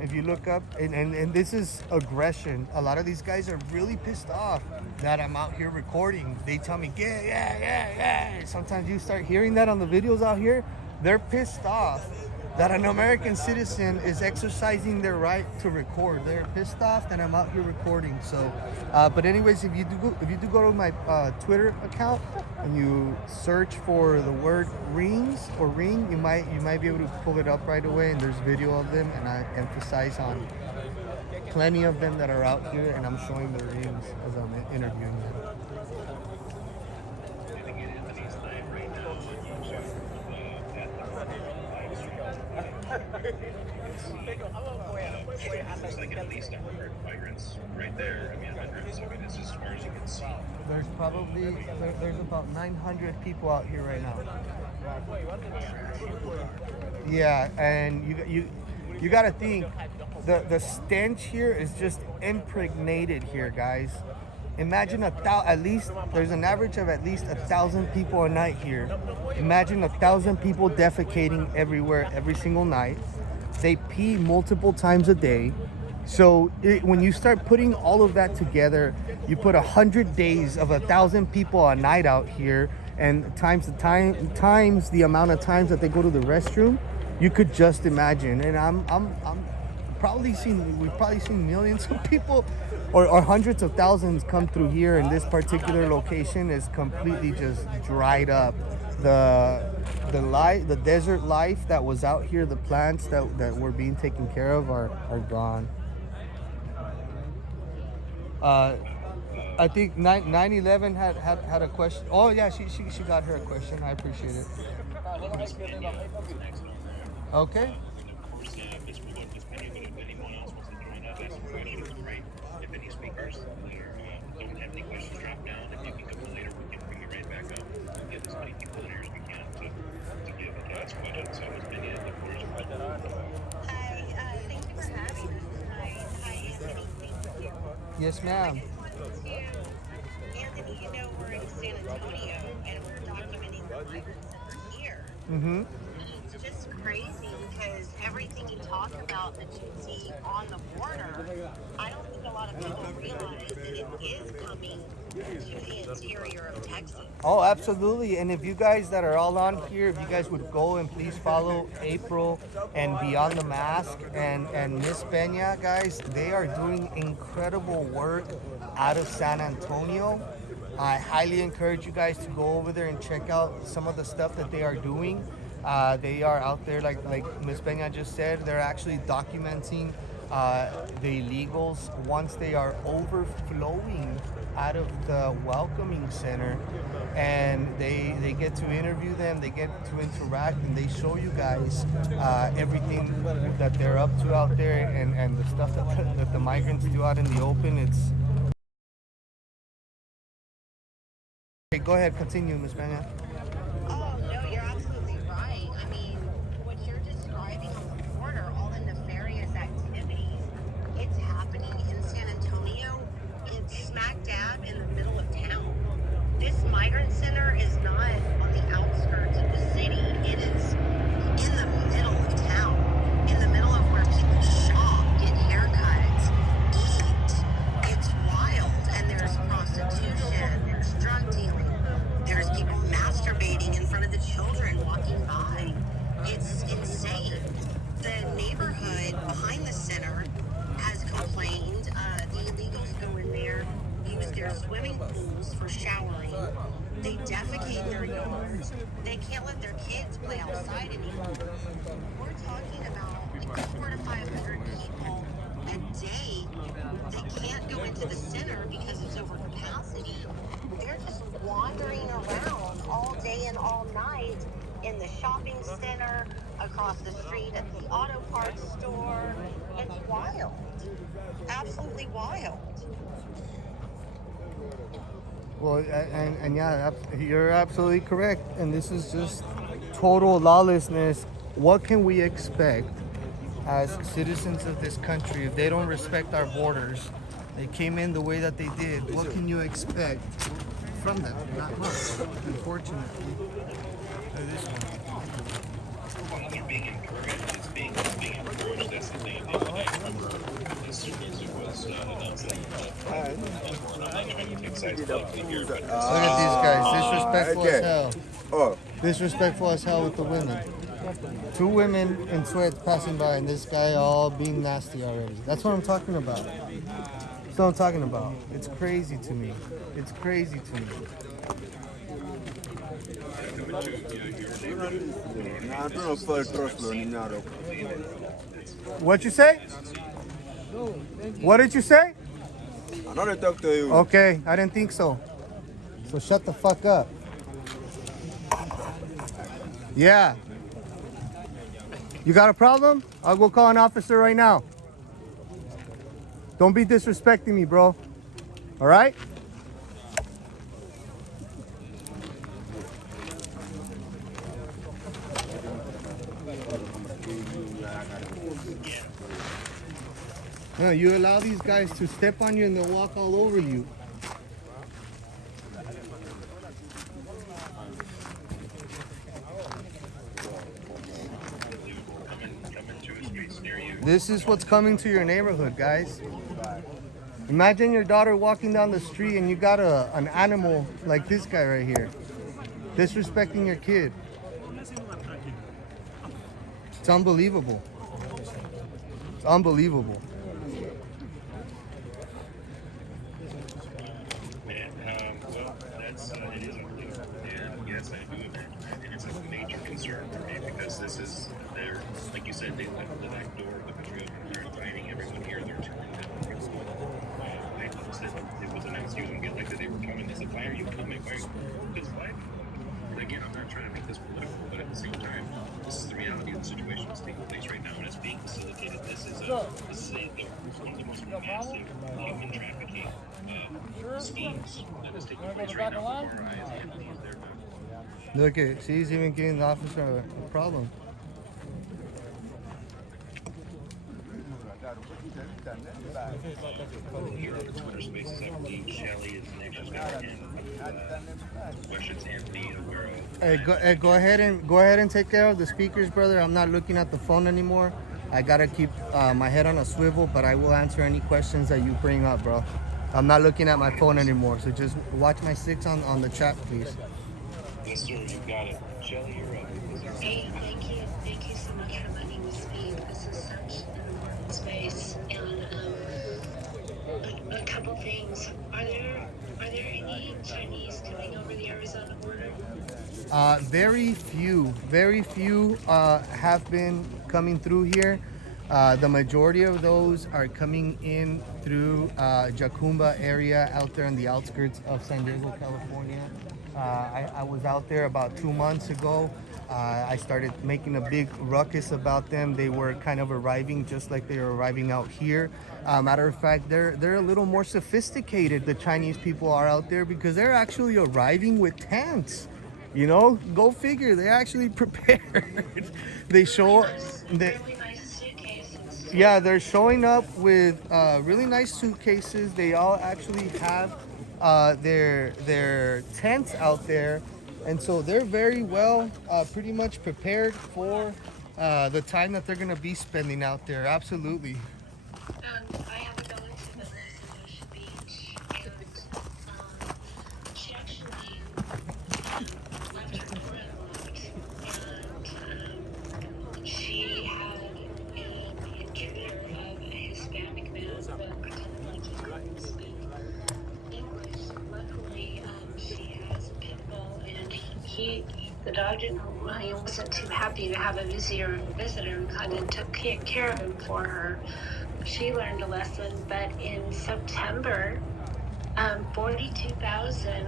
If you look up, and this is aggression. A lot of these guys are really pissed off that I'm out here recording. They tell me, yeah. Sometimes you start hearing that on the videos out here. They're pissed off that an American citizen is exercising their right to record. They're pissed off that I'm out here recording. So, but anyways, if you do go to my Twitter account and you search for the word rings or ring, you might be able to pull it up right away. And there's video of them, and I emphasize on plenty of them that are out here, and I'm showing the rings as I'm interviewing them. Looks like at least 100 migrants right there. I mean, hundreds. I mean, it's as far as you can see. There's about 900 people out here right now. Yeah, and you got to think the stench here is just impregnated here, guys. Imagine at least there's an average of at least 1,000 people a night here. Imagine 1,000 people defecating everywhere every single night. They pee multiple times a day. So when you start putting all of that together, You put 100 days of 1,000 people a night out here, and times the amount of times that they go to the restroom, you could just imagine. And we've probably seen millions of people or hundreds of thousands come through here, and this particular location is completely just dried up. The desert life that was out here, the plants that were being taken care of are gone. I think 9/11 had a question. Oh yeah, she got her a question. I appreciate it. Okay. If any speakers don't have any questions, drop down. If you can come in later, we can bring you right back up. Get as many people in here as we can to give it. That's good. So as many of the floors are right now. Hi, thank you for having us tonight. Hi, Anthony. Thank you. Yes, ma'am. Anthony, you know we're in San Antonio and we're documenting the migrant center here. Mm-hmm. It's just crazy because everything you talk about that you see on the border, I don't think a lot of people realize that it is coming to the interior of Texas. Oh, absolutely. And if you guys that are all on here, if you guys would go and please follow April and Beyond the Mask and Miss Peña, guys, they are doing incredible work out of San Antonio. I highly encourage you guys to go over there and check out some of the stuff that they are doing. They are out there, like Miss Peña just said, they're actually documenting the illegals once they are overflowing out of the welcoming center, and they get to interview them, they get to interact, and they show you guys everything that they're up to out there, and the stuff that the migrants do out in the open. It's okay, go ahead, continue, Miss Peña. Oh, no, you're absolutely right. I mean, what you're describing on the border, all the nefarious activities, it's happening in San Antonio. It's smack dab in the middle of town. This migrant center is not on the outskirts of the city. It is in the middle of town, in the middle of where people shop, get haircuts, eat. It's wild. And there's prostitution, there's drug dealing, there's people masturbating in front of the children walking by. It's insane. The neighborhood behind the center has complained. The illegals go in there, use their swimming pools for showering. They defecate in their yards. They can't let their kids play outside anymore. We're talking about like 400 to 500 people a day. They can't go into the center because it's over capacity. They're just wandering around all day and all night in the shopping center, across the street at the auto parts store. It's wild. Absolutely wild. Well, and yeah, you're absolutely correct. And this is just total lawlessness. What can we expect as citizens of this country if they don't respect our borders? They came in the way that they did. What can you expect from them? Not much, unfortunately. This one. They're being encouraged. It's being encouraged. That's the thing. The other day, I remember as soon as it was announced that I'm not trying to take sides politically here, but Look at these guys, disrespectful as hell. Oh. Disrespectful as hell with the women. Two women in sweats passing by, and this guy all being nasty already. That's what I'm talking about. That's what I'm talking about. It's crazy to me. It's crazy to me. What'd you say? What did you say? I know they talk to you. Okay, I didn't think so. So shut the fuck up. Yeah. You got a problem? I'll go call an officer right now. Don't be disrespecting me, bro. All right? No, you allow these guys to step on you and they'll walk all over you. This is what's coming to your neighborhood, guys. Imagine your daughter walking down the street and you got an animal like this guy right here, disrespecting your kid. It's unbelievable. It's unbelievable. Man, well, that's it is unbelievable. And yes, I do imagine that, and it's a major concern for me because this is they're like you said, they left the back door of the country open. They're inviting everyone here. They're telling them. I said it was announced you and get like that they were coming. They said, "Why are you coming? Why?" Because why? And again, I'm not trying to make this political, but at the same time, this is the reality of the situation that's taking place right now, and it's being facilitated. This is one of the most massive human trafficking schemes that is taking place right now before our eyes. And these, they're Look at, see, he's even giving the officer a problem. Here on the Twitter Spaces, I believe Shelly is next. She's got questions. Anthony Aguero. Hey, go ahead and take care of the speakers, brother. I'm not looking at the phone anymore. I gotta keep my head on a swivel, but I will answer any questions that you bring up, bro. I'm not looking at my phone anymore, so just watch my 6 on the chat, please. Yes, sir. You got it. Shelly, you're up. Hey, thank you. Thank you so much for letting me speak. This is such an important space. And a couple things. Are there any Chinese coming over the Arizona border? Very few have been coming through here. The majority of those are coming in through Jacumba area out there on the outskirts of San Diego, California. I was out there about 2 months ago. I started making a big ruckus about them. They were kind of arriving just like they were arriving out here. Matter of fact, they're a little more sophisticated, the Chinese people are out there, because they're actually arriving with tents. You know, go figure, they're actually prepared. They show up. Yeah, they're showing up with really nice suitcases. They all actually have their tents out there, and so they're very well pretty much prepared for the time that they're going to be spending out there. Absolutely. I have a relative that lives in Ocean Beach, and she actually left her door unlocked, and she had an intruder of a Hispanic man that pretended like he couldn't speak English. Luckily, she has a pit bull, and the dog he wasn't too happy to have a visitor, and kind of took care of him for her. She learned a lesson, but in September, 42,000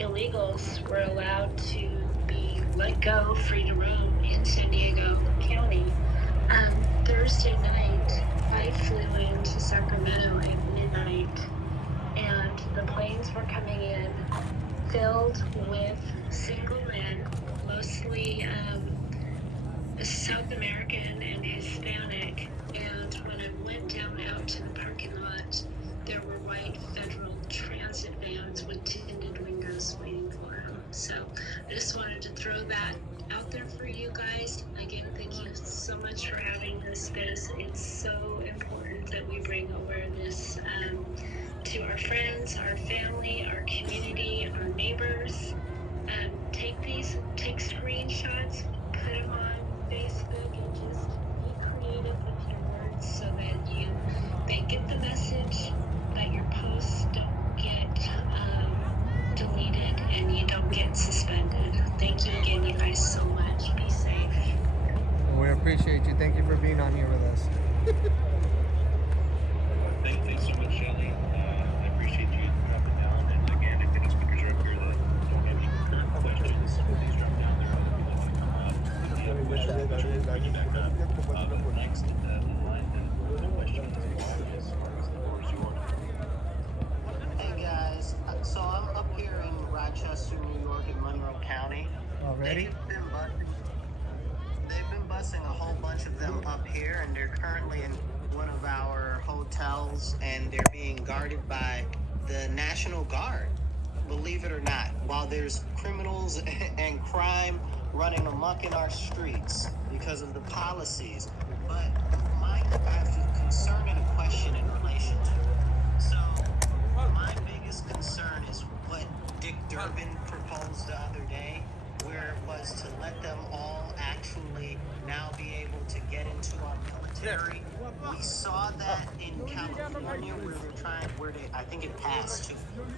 illegals were allowed to be let go, free to roam in San Diego County. Thursday night, I flew into Sacramento at midnight, and the planes were coming in filled with single men, mostly South American and Hispanic. And when I went down out to the parking lot, there were white Federal Transit vans with tinted windows waiting for him. So I just wanted to throw that out there for you guys. Again, thank you so much for having this space. It's so important that we bring awareness to our friends, our family, our community, our neighbors. Take screenshots, put them on Facebook, and just be creative with your words so that they get the message, that your posts don't get deleted and you don't get suspended. Thank you again, you guys, so much. Be safe. We appreciate you. Thank you for being on here with us. Thanks so much, Shelly. I appreciate you dropping down. And again, if any speakers are up here that don't have any current questions, please drop down there. Other people can come up. If you have questions, put your bring it back up. Next in line, then no questions. As far as the doors you order. Hey guys, so I'm up here in Rochester, New York, in Monroe County. Already? They've been busing a whole bunch of them up here, and they're currently in one of our hotels, and they're being guarded by the National Guard, believe it or not, while there's criminals and crime running amok in our streets because of the policies. But I have a concern and a question in relation to it. So My biggest concern is what Dick Durbin proposed the other day, where it was to let them all actually now be able to get into our military. We saw that in California I think it passed too,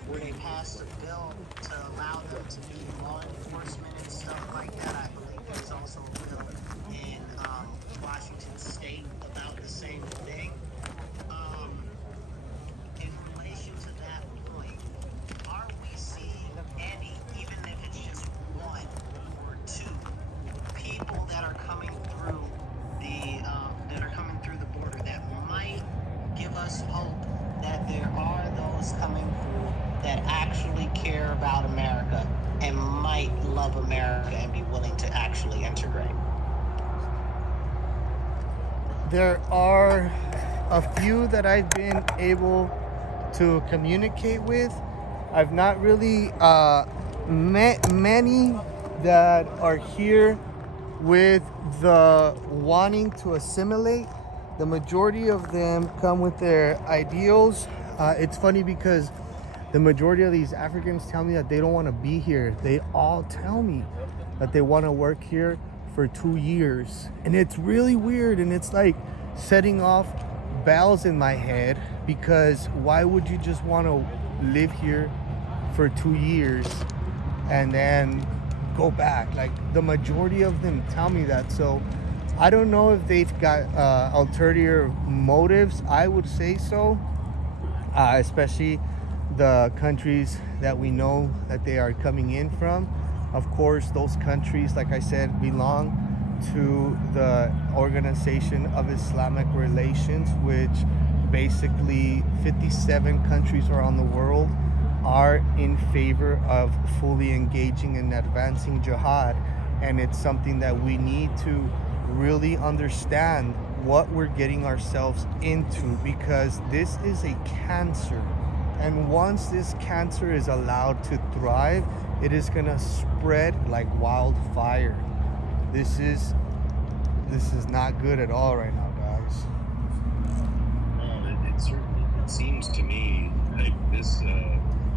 where they passed a bill to allow them to be law enforcement and stuff like that. I believe there's also a bill in Washington State about the same thing. In relation to that point, are we seeing any, even if it's just one or two, people that are coming through the border that might give us hope that there are those coming through that actually care about America and might love America and be willing to actually integrate? There are a few that I've been able to communicate with. I've not really met many that are here with the wanting to assimilate. The majority of them come with their ideals. It's funny because the majority of these Africans tell me that they don't want to be here. They all tell me that they want to work here for 2 years. And it's really weird, and it's like setting off bells in my head, because why would you just want to live here for 2 years and then go back? Like, the majority of them tell me that. So I don't know if they've got ulterior motives. I would say so, especially the countries that we know that they are coming in from. Of course, those countries, like I said, belong to the Organization of Islamic Relations, which basically 57 countries around the world are in favor of fully engaging and advancing jihad. And it's something that we need to really understand what we're getting ourselves into, because this is a cancer. And once this cancer is allowed to thrive, it is gonna spread like wildfire. This is not good at all right now, guys. It certainly seems to me like this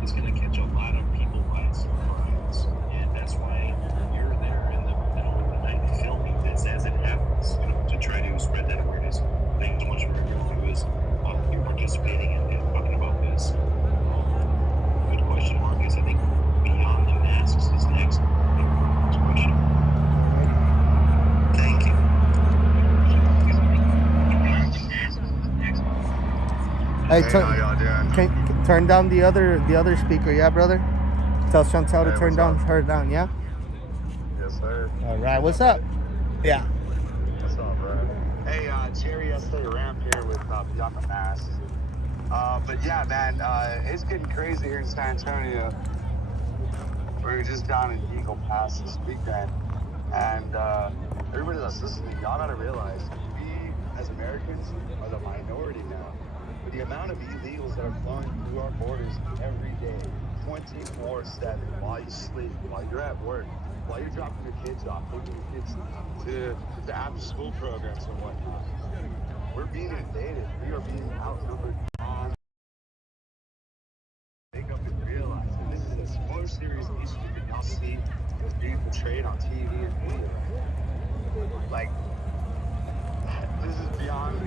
is going to catch a lot of people by surprise, and that's why you're there in the middle of the night filming this as it happens, to try to spread that awareness. I think so much more you do is you're participating and talking about this. Good question, Marcus. I think beyond the masks is next. Question. Thank you. Hey, turn down the other speaker, yeah, brother? Tell Chantel to turn her down, yeah? Yes, sir. All right, what's up? Yeah. What's up, bro? Hey, Jerry, yesterday ramp here with Beyond the Mask. But yeah, man, it's getting crazy here in San Antonio. We were just down in Eagle Pass this weekend, and everybody that's listening, y'all gotta realize we as Americans are the minority now. With the amount of illegals that are flowing through our borders every day, 24/7, while you sleep, while you're at work, while you're dropping your kids off, taking your kids to the after-school programs and whatnot. We're being invaded. We are being outnumbered. Wake up and realize that this is a more serious issue than y'all see that's being portrayed on TV and media. Like, this is beyond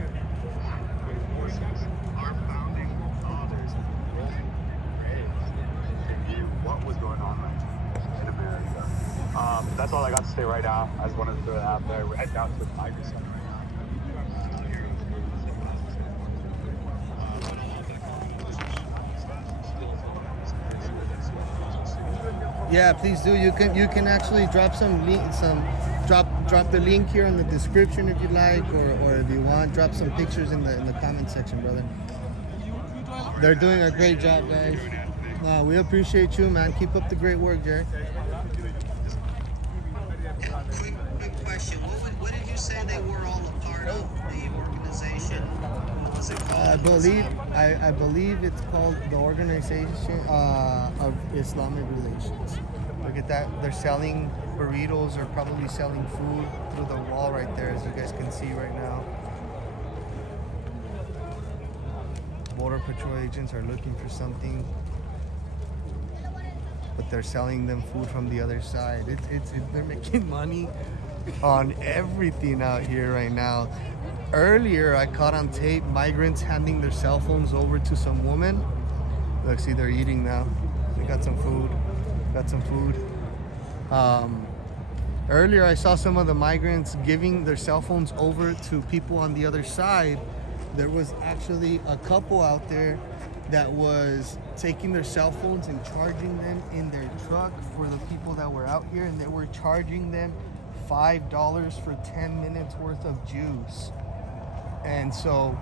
reinforcements. Our founding fathers rolled graves to view what was going on in America. That's all I got to say right now. I just wanted to throw that out there. We're heading out to the Tiger Center right now. Yeah, please do. You can actually drop drop the link here in the description if you like, or if you want, drop some pictures in the comment section, brother. They're doing a great job, guys. We appreciate you, man. Keep up the great work, Jerry. Quick question. What did you say they were all a part of? The organization? What was it called? I believe it's called the Organization of Islamic Relations. Look at that. They're selling burritos, or probably selling food through the wall right there, as you guys can see right now. Border Patrol agents are looking for something, but they're selling them food from the other side. They're making money on everything out here right now. Earlier, I caught on tape migrants handing their cell phones over to some woman. Look, see, they're eating now. They got some food. Earlier, I saw some of the migrants giving their cell phones over to people on the other side. There was actually a couple out there that was taking their cell phones and charging them in their truck for the people that were out here, and they were charging them $5 for 10 minutes worth of juice. And so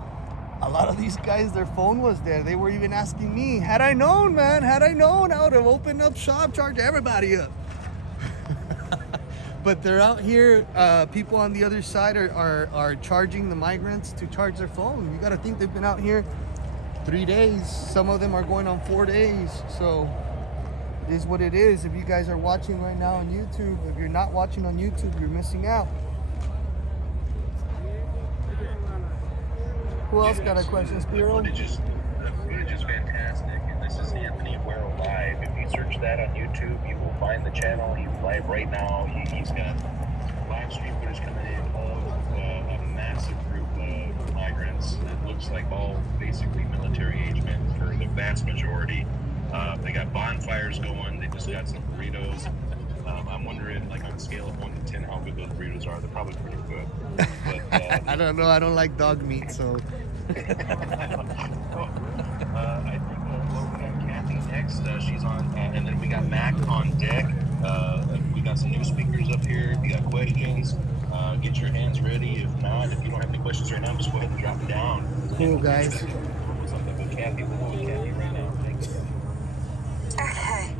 a lot of these guys, their phone was there. They were even asking me, had I known, man, I would have opened up shop, charged everybody up. But they're out here, people on the other side are charging the migrants to charge their phone. You gotta think they've been out here 3 days. Some of them are going on 4 days. So it is what it is. If you guys are watching right now on YouTube, if you're not watching on YouTube, you're missing out. Who else got a question, Spiro? The footage is fantastic, and this is Anthony Aguero Live. If you search that on YouTube, you will find the channel. He's live right now. He's got live stream footage coming in of a massive group of migrants. It looks like all basically military age men for the vast majority. They got bonfires going. They just got some burritos. I'm wondering, like on a scale of 1 to 10, how good those burritos are. They're probably pretty good. But, I don't know. I don't like dog meat, so. I think we got Kathy next. She's on, and then we got Mac on deck. We got some new speakers up here. If you got questions, get your hands ready. If not, if you don't have any questions right now, just go ahead and drop them down. Cool, guys. Something with Kathy. We'll go with Kathy right now. Thank you. Okay.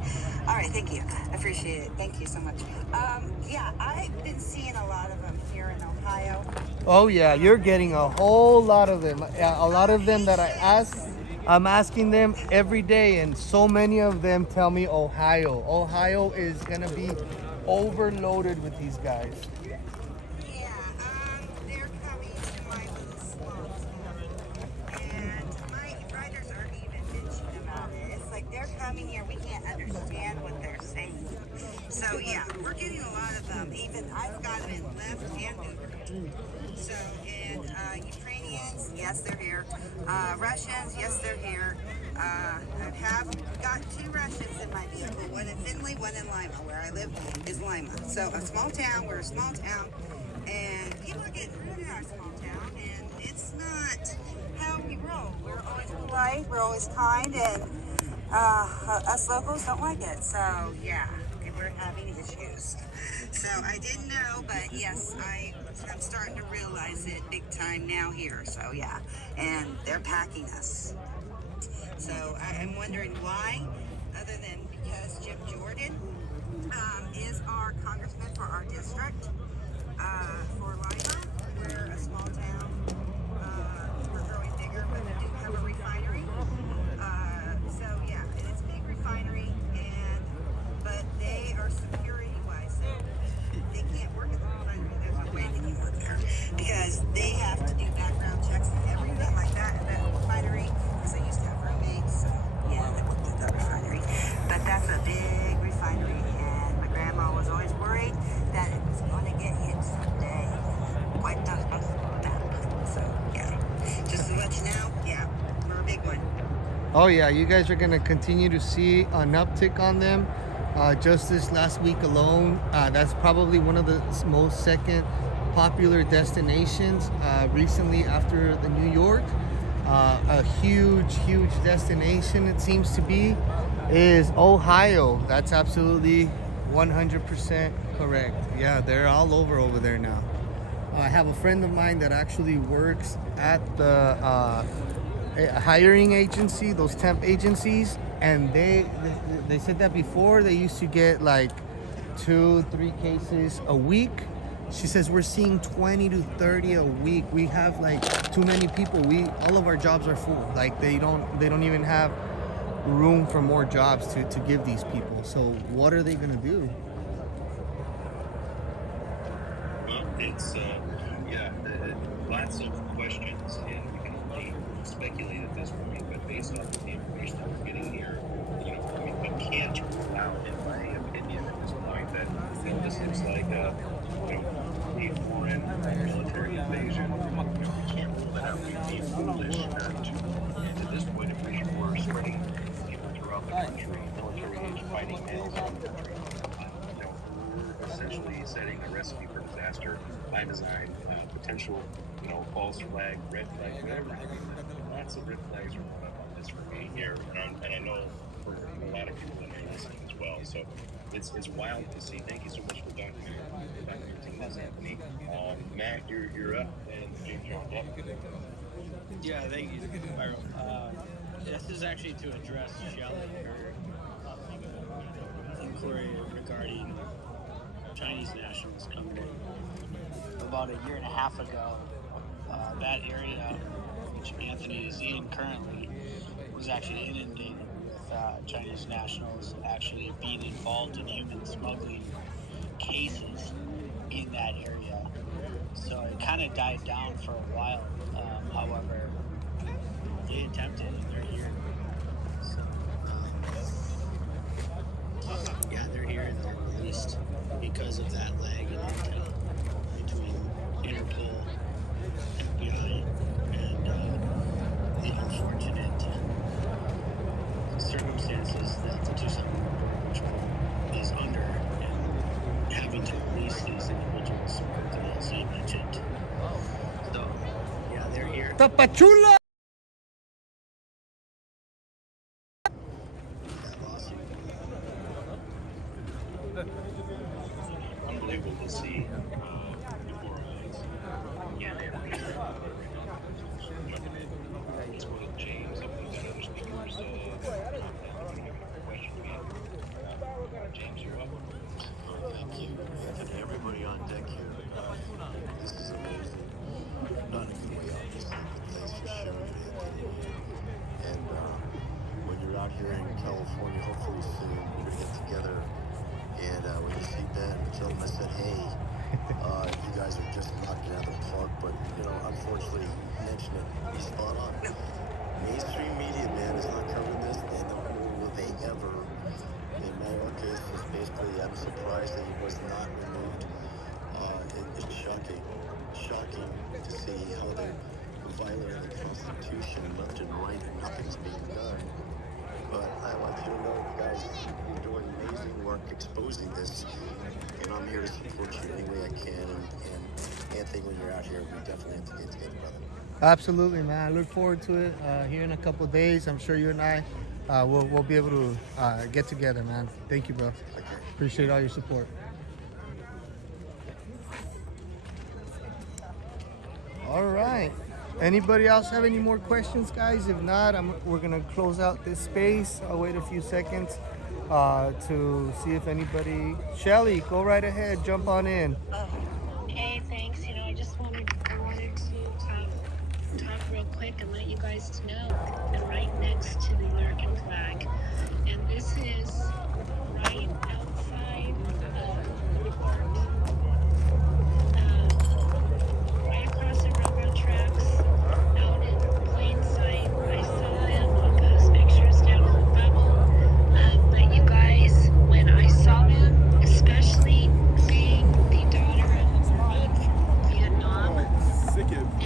All right, thank you. I appreciate it. Thank you so much. Yeah, I've been seeing a lot of them here in Ohio. Oh yeah, you're getting a whole lot of them. A lot of them that I'm asking them every day, and so many of them tell me Ohio. Ohio is gonna be overloaded with these guys. Yeah, they're coming to my little small town, and my riders aren't even bitching about it. It's like they're coming here, we can't understand what they're saying. So yeah, we're getting a lot of them. Even I've got them in left and Uber. So, and Ukrainians, yes, they're here. Russians, yes, they're here. I have got 2 Russians in my vehicle. One in Findlay, one in Lima. Where I live is Lima. So a small town, we're a small town. And people are getting rude in our small town. And it's not how we roll. We're always polite, we're always kind, and us locals don't like it. So yeah, we're having issues. So I didn't know, but yes, I'm starting to realize it big time now here. So yeah, and they're packing us. So I'm wondering why, other than because Jim Jordan is our congressman for our district, for Lima. We're a small town. We're growing bigger, but we do have a refinery. So yeah, and it's a big refinery, but they are security-wise, so they can't work at the refinery. There's no way they can work there because they have to do background checks and everything like that at that refinery. Because I used to have roommates, so yeah, they worked at that refinery. But that's a big refinery, and my grandma was always worried that it was going to get hit someday. Wiped out that. So yeah, just to let you know, yeah, we're a big one. Oh yeah, you guys are gonna continue to see an uptick on them. Just this last week alone, that's probably one of the most second popular destinations recently after the New York. A huge destination, it seems to be, is Ohio. That's absolutely 100% correct. Yeah, they're all over there now. I have a friend of mine that actually works at the hiring agency, those temp agencies, and they said that before they used to get like 2-3 cases a week. She says we're seeing 20 to 30 a week. We have like too many people. All of our jobs are full. Like they don't even have room for more jobs to give these people. So what are they gonna do? Well, it's lots of questions, and we can only speculate at this point. based off of the information that we're getting here, you know, I mean, we can't rule out, in my opinion, at this point, that you know, this looks like a foreign military invasion. You know, we can't rule that out. We'd be foolish not to. And at this point, if we're spreading people throughout the country, military-age fighting males in the country, you know, we're essentially setting a recipe for disaster by design. Potential, you know, false flag, red flag, whatever. I mean, lots of red flags are going up on this for me here, and I know for a lot of people that are listening as well. So it's wild to see. Thank you so much for documenting this, Anthony. Matt, you're up, and you're on deck. Yeah, thank you, Byron. This is actually to address Shelley, her inquiry regarding Chinese nationals coming in. About a year and a half ago, that area, which Anthony is in currently, was actually inundated with Chinese nationals actually being involved in human smuggling cases in that area. So it kind of died down for a while. However, they attempted and they're here. So, yeah, they're here and they're released because of that lag in intel between Interpol, FBI, and the unfortunate circumstances that the Tucson Border Patrol is under and having to release these individuals, as you mentioned. So, yeah, they're here. Tapachula! Unbelievable to see before our eyes. Yeah, it's one of James. I believe that other speakers James, you're up. Thank you, Anthony. Everybody on deck here. This is amazing. Not in a good way, obviously, but thanks for sharing it, Anthony. And when you're out here in California, hopefully soon, we're going to get together. And when you see Ben, tell him I said, hey, you guys are just knocking it out of the park. But, you know, unfortunately, you mentioned it. He's spot on. Mainstream media, man, is not covering this, and nor will they ever. In Mayorkas, is basically, I'm surprised that he was not removed. It's shocking to see how they're violating the Constitution left and right and nothing's being done. But I want you to know, you guys, you're doing amazing work exposing this, and I'm here to support you any way I can. And Anthony, when you're out here, we definitely have to get together, brother. Absolutely, man. I look forward to it. Here in a couple of days, I'm sure you and I we'll be able to get together, man. Thank you, bro. Appreciate all your support. All right. Anybody else have any more questions, guys? If not, we're gonna close out this space. I'll wait a few seconds to see if anybody. Shelly, go right ahead. Jump on in. Hey, thanks. You know, I wanted to talk real quick and let you guys know that right next to the American flag, and this is right outside the port, right across the railroad tracks, out in plain sight. I saw him. I'll post pictures down in the bubble. But you guys, when I saw him, especially being the daughter of a Marine from Vietnam,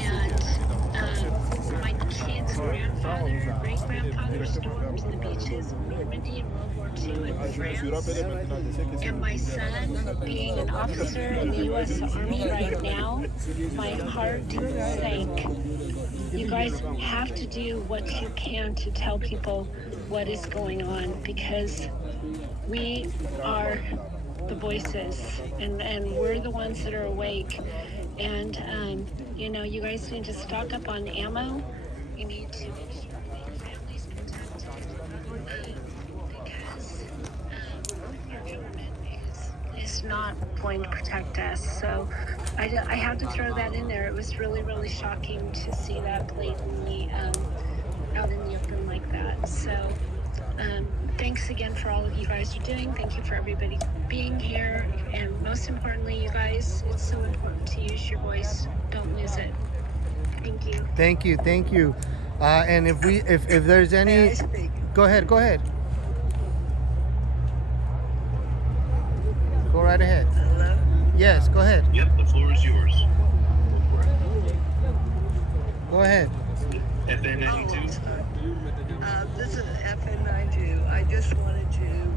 and my kid's grandfather, great-grandfather stormed the beaches of Normandy in World War II in France, and my son being an officer in the U.S. Army right now, my heart sank. You guys have to do what you can to tell people what is going on, because we are the voices, and we're the ones that are awake. And you know, you guys need to stock up on ammo. You need to make sure that your family's protected, because our government is not going to protect us. So I had to throw that in there. It was really, really shocking to see that blatantly out in the open like that. So thanks again for all of you guys are doing. Thank you for everybody being here. And most importantly, you guys, it's so important to use your voice. Don't lose it. Thank you. Thank you. And if there's May I any, speak? go ahead. Go right ahead. Hello? Yes, go ahead. Yep, the floor is yours. Go ahead. FN 92. This is FN92. I just wanted to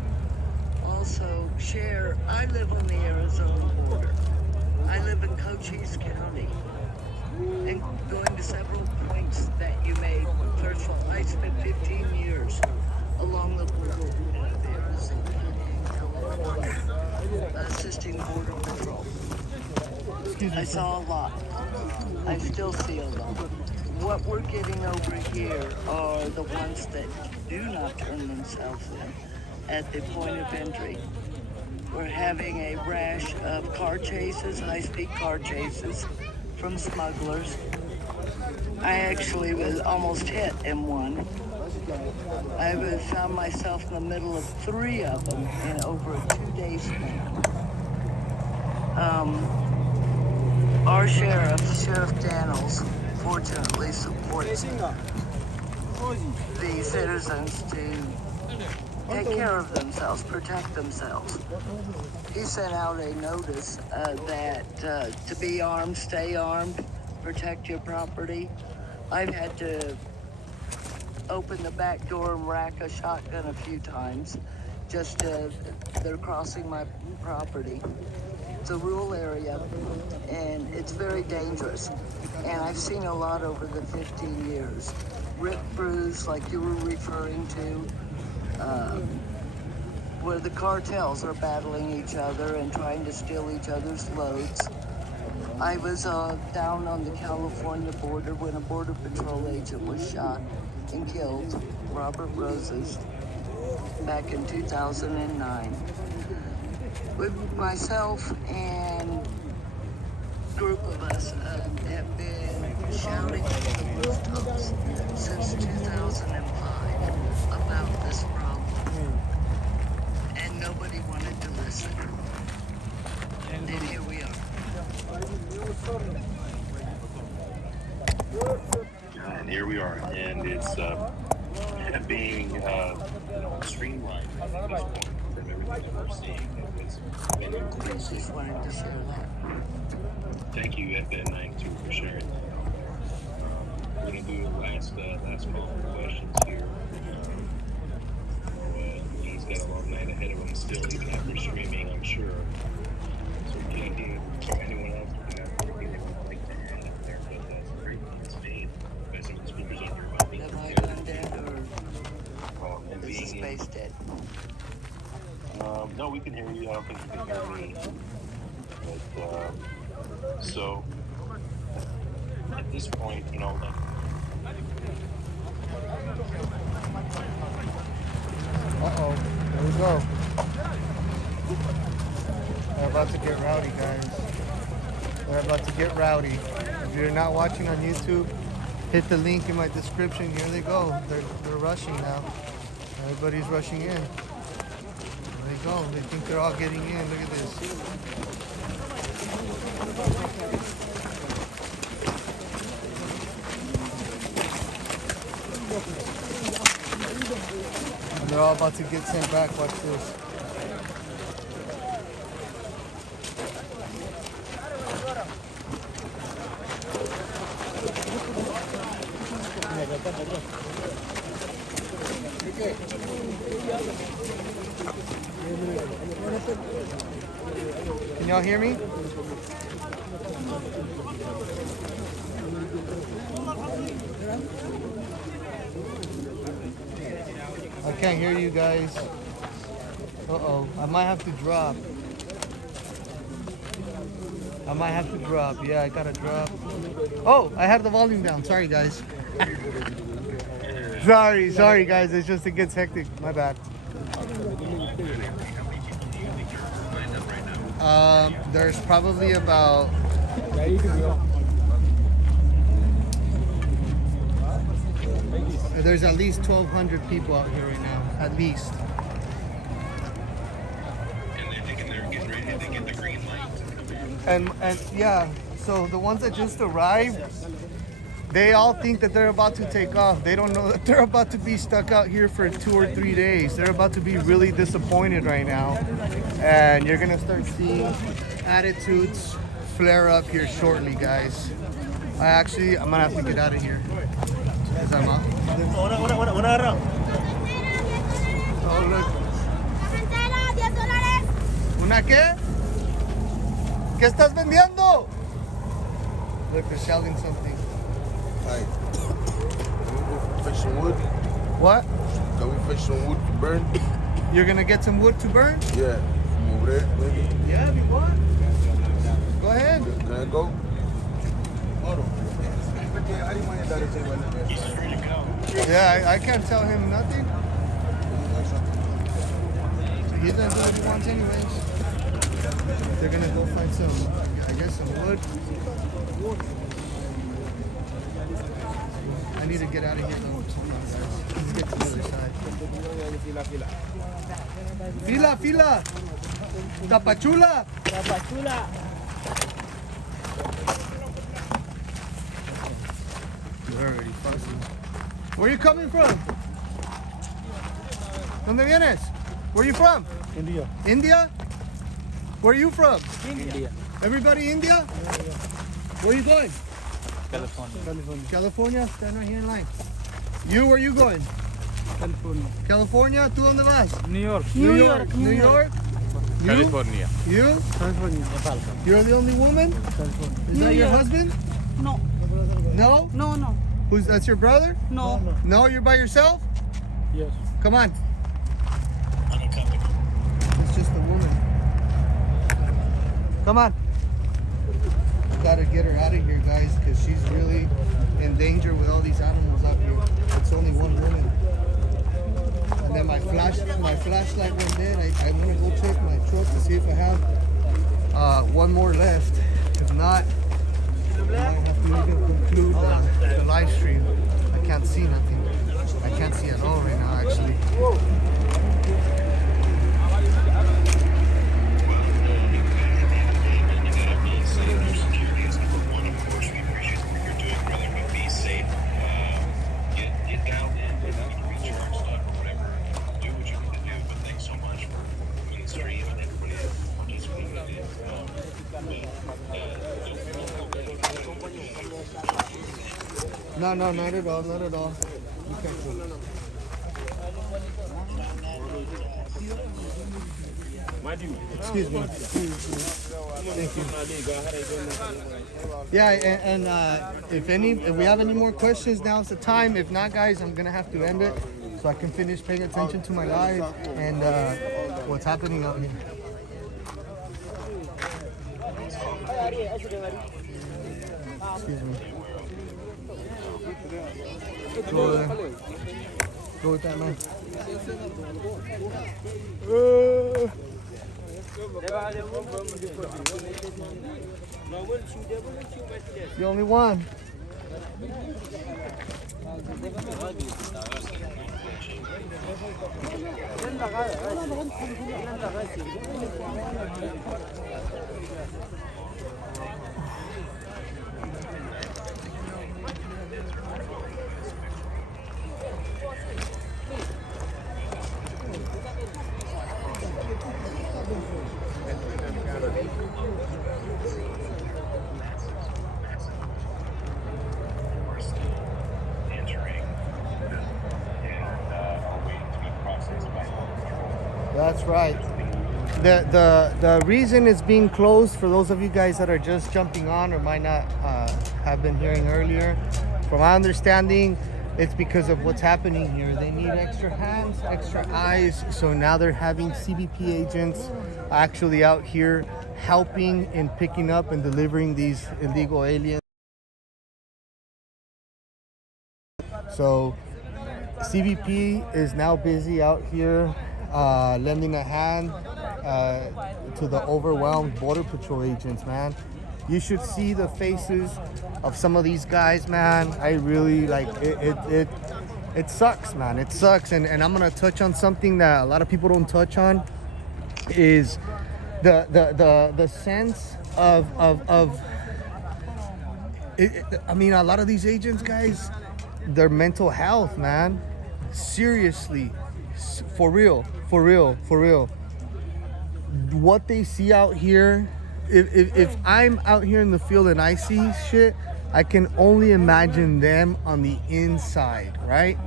also share. I live on the Arizona border. I live in Cochise County. And going to several points that you made. First of all, I spent 15 years along the border of Arizona and California, assisting Border Patrol. I saw a lot. I still see a lot. What we're getting over here are the ones that do not turn themselves in at the point of entry. We're having a rash of car chases, high-speed car chases from smugglers. I actually was almost hit in one. I found myself in the middle of 3 of them in over a 2-day span. Our sheriff, Sheriff Daniels, fortunately supports the citizens to take care of themselves, protect themselves. He sent out a notice that to be armed, stay armed, protect your property. I've had to open the back door and rack a shotgun a few times. They're crossing my property. It's a rural area, and it's very dangerous. And I've seen a lot over the 15 years. Rip throughs, like you were referring to, where the cartels are battling each other and trying to steal each other's loads. I was down on the California border when a Border Patrol agent was shot and killed, Robert Roses, back in 2009. With myself and a group of us have been shouting from the rooftops since 2005 about this problem. And nobody wanted to listen. And here we are. And here we are, and it's being streamlined at this point from everything that we're seeing. It's been increasing. Just wanted to share that. Thank you, FN92, for sharing that. We're going to do the last call for questions here. He's got a long night ahead of him still, even after streaming, I'm sure. So anything, anyone else would have anything they would like to add up there, but that's great. It's made by some of the speakers on your mind. Am I gone dead or is the space dead? No, we can hear you. I don't think you can hear me. But, so, at this point, you know, Uh-oh, there we go. We're about to get rowdy, guys. We're about to get rowdy. If you're not watching on YouTube, hit the link in my description. Here they go. They're rushing now. Everybody's rushing in. There they go. They think they're all getting in. Look at this. And they're all about to get sent back. Watch this. Can y'all hear me? I can't hear you guys. Uh-oh, I might have to drop. Yeah, I gotta drop. Oh, I had the volume down. Sorry, guys. Sorry, guys. It's just, it gets hectic. My bad. There's probably about... There's at least 1,200 people out here right now, at least. and they're thinking they're getting ready to get the green light. And yeah, so the ones that just arrived, They all think that they're about to take off. They don't know that they're about to be stuck out here for 2 or 3 days. They're about to be really disappointed right now. And you're gonna start seeing attitudes flare up here shortly, guys. I'm gonna have to get out of here. Because I'm up. Oh, look. ¿Una qué? ¿Qué estás vendiendo? Look, they're selling something. Like, can we go fetch some wood? What? Can we fetch some wood to burn? You're gonna get some wood to burn? Yeah. From over there, maybe. Yeah, if you want. Go ahead. Can I go? Yeah, I can't tell him nothing. He's gonna do what he wants anyways. They're gonna go find some, I guess, some wood. I need to get out of here though. Let's get to the other side. Fila, fila. Tapachula. Tapachula. They're already fussing. Where are you coming from? ¿Dónde vienes? Where are you from? India. India? Where are you from? India. Everybody India? Where are you going? California. California? Stand right here in line. You, where are you going? California. California? ¿Tú dónde vas? New York. New York. New York? You? California. You? California. You're the only woman? California. Is that your husband? No. No? No, no. That's your brother? No. No, you're by yourself? Yes. Come on. It's just a woman. Come on. Gotta get her out of here, guys, because she's really in danger with all these animals out here. It's only one woman. And then my flashlight went dead. I'm gonna go check my truck to see if I have one more left. If not, I might have to even conclude the live stream. I can't see nothing. I can't see at all right now, actually. No, not at all, not at all. You can't go. Excuse me. Thank you. Yeah, and if we have any more questions, now's the time. If not, guys, I'm gonna have to end it so I can finish paying attention to my live and what's happening out here. Excuse me. Go there. Go with that man. The only one. That's right. The reason it's being closed, for those of you guys that are just jumping on or might not have been hearing earlier, from my understanding, it's because of what's happening here. They need extra hands, extra eyes, so now they're having CBP agents actually out here helping in picking up and delivering these illegal aliens. So CBP is now busy out here lending a hand to the overwhelmed Border Patrol agents, man. You should see the faces of some of these guys, man. I really like it. It sucks, man. It sucks. And I'm gonna touch on something that a lot of people don't touch on, is the sense of I mean, a lot of these agents, guys, their mental health, man. Seriously, for real. What they see out here, if I'm out here in the field and I see shit, I can only imagine them on the inside, right?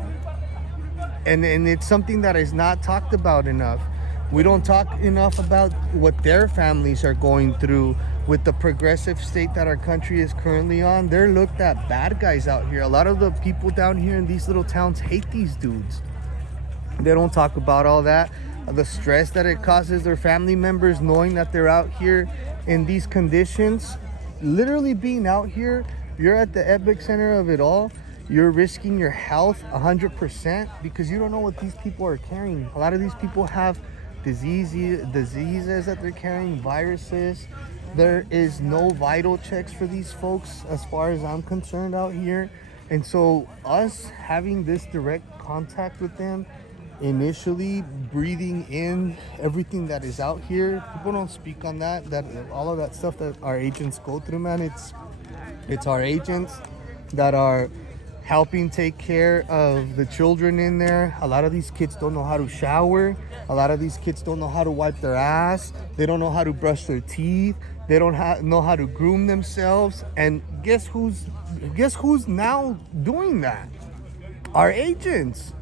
And it's something that is not talked about enough. We don't talk enough about what their families are going through with the progressive state that our country is currently on. They're looked at bad guys out here. A lot of the people down here in these little towns hate these dudes. They don't talk about all that. The stress that it causes their family members knowing that they're out here in these conditions. Literally being out here, you're at the epicenter of it all. You're risking your health 100% because you don't know what these people are carrying. A lot of these people have diseases that they're carrying, viruses. There is no vital checks for these folks as far as I'm concerned out here. And so us having this direct contact with them, initially breathing in everything that is out here, people don't speak on that all of that stuff that our agents go through, man. It's our agents that are helping take care of the children in there. A lot of these kids don't know how to shower. A lot of these kids don't know how to wipe their ass. They don't know how to brush their teeth. They don't know how to groom themselves. And guess who's now doing that? Our agents.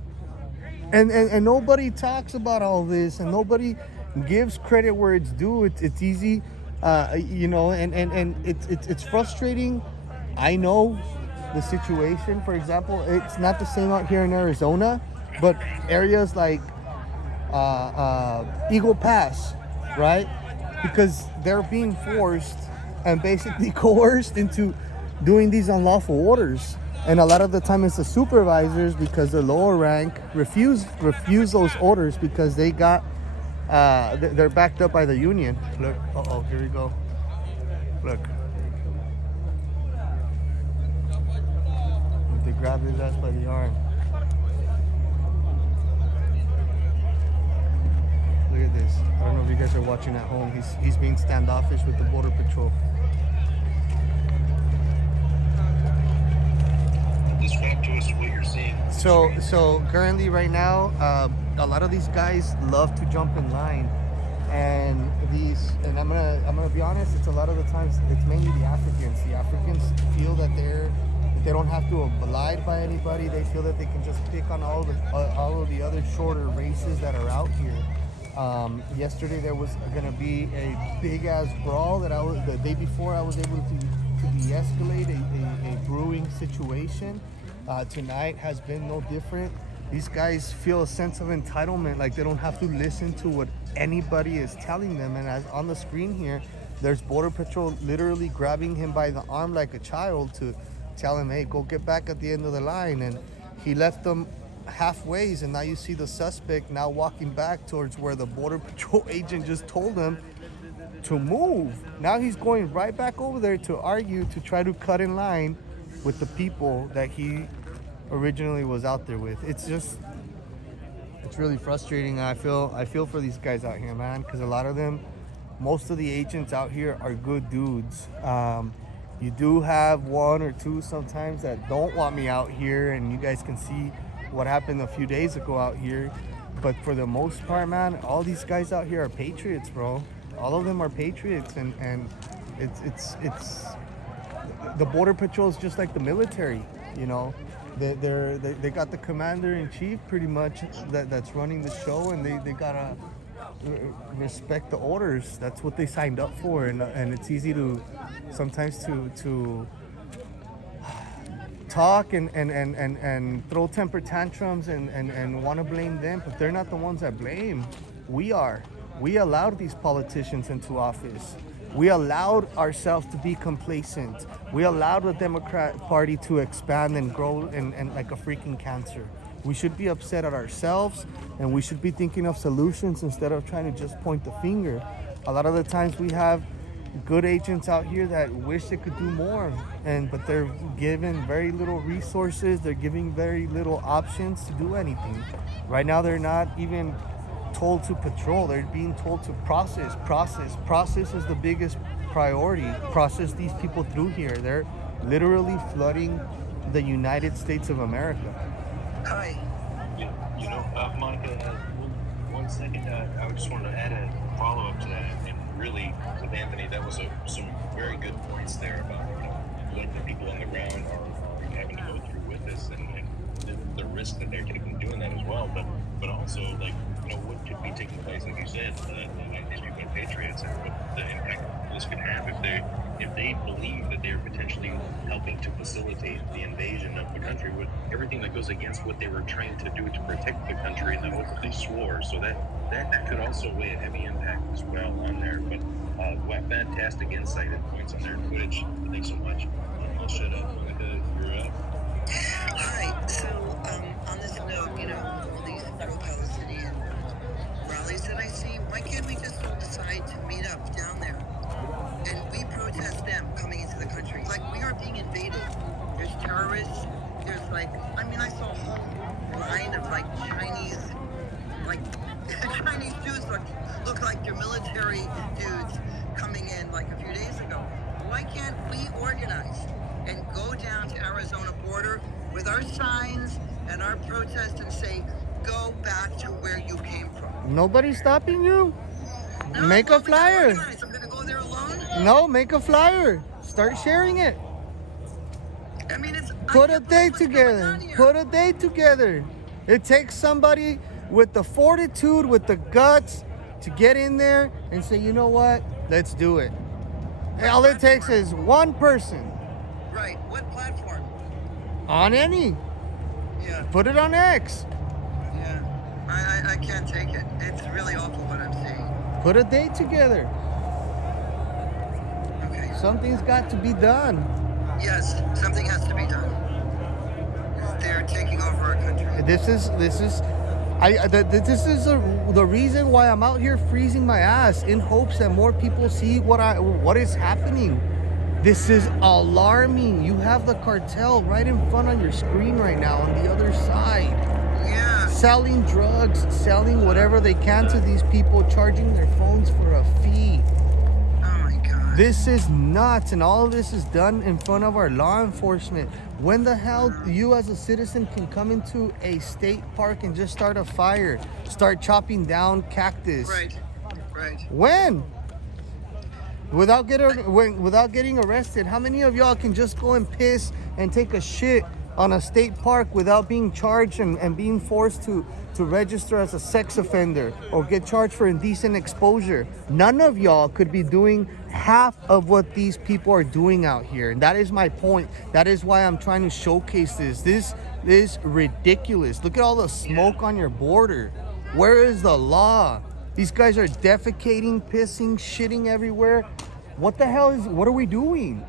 And nobody talks about all this, and nobody gives credit where it's due. It's easy, and it's frustrating. I know the situation. For example, it's not the same out here in Arizona, but areas like Eagle Pass, right? Because they're being forced and basically coerced into doing these unlawful orders. And a lot of the time it's the supervisors, because the lower rank refuse those orders because they got they're backed up by the union. Look, here we go. Look. They grabbed his ass by the arm. Look at this. I don't know if you guys are watching at home. He's being standoffish with the Border Patrol. Describe to us what you're seeing. So currently right now, a lot of these guys love to jump in line, and I'm gonna be honest, it's a lot of the times it's mainly the Africans. The Africans feel that they don't have to abide by anybody. They feel that they can just pick on all of the other shorter races that are out here. Yesterday there was gonna be a big ass brawl the day before I was able to de-escalate a brewing situation. Tonight has been no different. These guys feel a sense of entitlement, like they don't have to listen to what anybody is telling them. And as on the screen here, there's Border Patrol literally grabbing him by the arm like a child to tell him, hey, go get back at the end of the line. And he left them halfways, and now you see the suspect now walking back towards where the Border Patrol agent just told him to move. Now he's going right back over there to argue, to try to cut in line with the people that he originally was out there with. It's really frustrating. I feel for these guys out here, man, because a lot of them, most of the agents out here are good dudes. You do have one or two sometimes that don't want me out here, and you guys can see what happened a few days ago out here. But for the most part, man, all these guys out here are patriots, bro. All of them are patriots, and it's the Border Patrol is just like the military, you know. They got the commander-in-chief pretty much that's running the show, and they gotta respect the orders. That's what they signed up for, and it's easy to sometimes to talk and throw temper tantrums and want to blame them, but they're not the ones that blame. We are. We allowed these politicians into office. We allowed ourselves to be complacent. We allowed the Democrat Party to expand and grow and like a freaking cancer. We should be upset at ourselves, and we should be thinking of solutions instead of trying to just point the finger. A lot of the times we have good agents out here that wish they could do more, but they're given very little resources. They're giving very little options to do anything. Right now, they're not even told to patrol. They're being told to process is the biggest priority. Process these people through here. literally flooding the United States of America. Hi. You know, Monica, one second. I just wanted to add a follow-up to that. And really, with Anthony, that was some very good points there about what the people on the ground are having to go through with this and the risk that they're taking doing that as well. But also, like, what could be taking place, like you said, these people are patriots, and what the impact this could have if they believe that they're potentially helping to facilitate the invasion of the country with everything that goes against what they were trying to do to protect the country and the oath they swore. So that could also weigh a heavy impact as well on there. But fantastic insight and points on their footage. Thanks so much. I'll shut up. You're up. Hi. So, on this note, all these pro-Palestinian rallies that I see, why can't we just all decide to meet up down there? And we protest them coming into the country. Like, we are being invaded. There's terrorists. There's I saw a whole line of Chinese, Chinese dudes look like they're military dudes coming in a few days ago. Why can't we organize and go down to Arizona border with our signs and our protest and say, go back to where you came from? Nobody's stopping you. No, Make a flyer. I'm gonna go there alone. No, make a flyer. Start sharing it. I mean, put a date together. Put a date together. It takes somebody with the fortitude, with the guts to get in there and say, you know what? Let's do it. And all it takes is one person. Right. What platform? On any. Yeah. Put it on X. Yeah. I can't take it. It's really awful what I'm seeing. Put a date together. Okay. Something's got to be done. Yes, something has to be done. They're taking over our country. This is the reason why I'm out here freezing my ass in hopes that more people see what is happening. This is alarming. You have the cartel right in front of your screen right now on the other side. Yeah. Selling drugs, selling whatever they can to these people, charging their phones for a fee. Oh my God. This is nuts, and all of this is done in front of our law enforcement. When the hell you as a citizen can come into a state park and just start a fire, start chopping down cactus? Right. When? Without getting arrested. How many of y'all can just go and piss and take a shit on a state park without being charged and being forced to register as a sex offender or get charged for indecent exposure? None of y'all could be doing half of what these people are doing out here. And that is my point. That is why I'm trying to showcase this. This is ridiculous. Look at all the smoke on your border. Where is the law? These guys are defecating, pissing, shitting everywhere. What the hell what are we doing?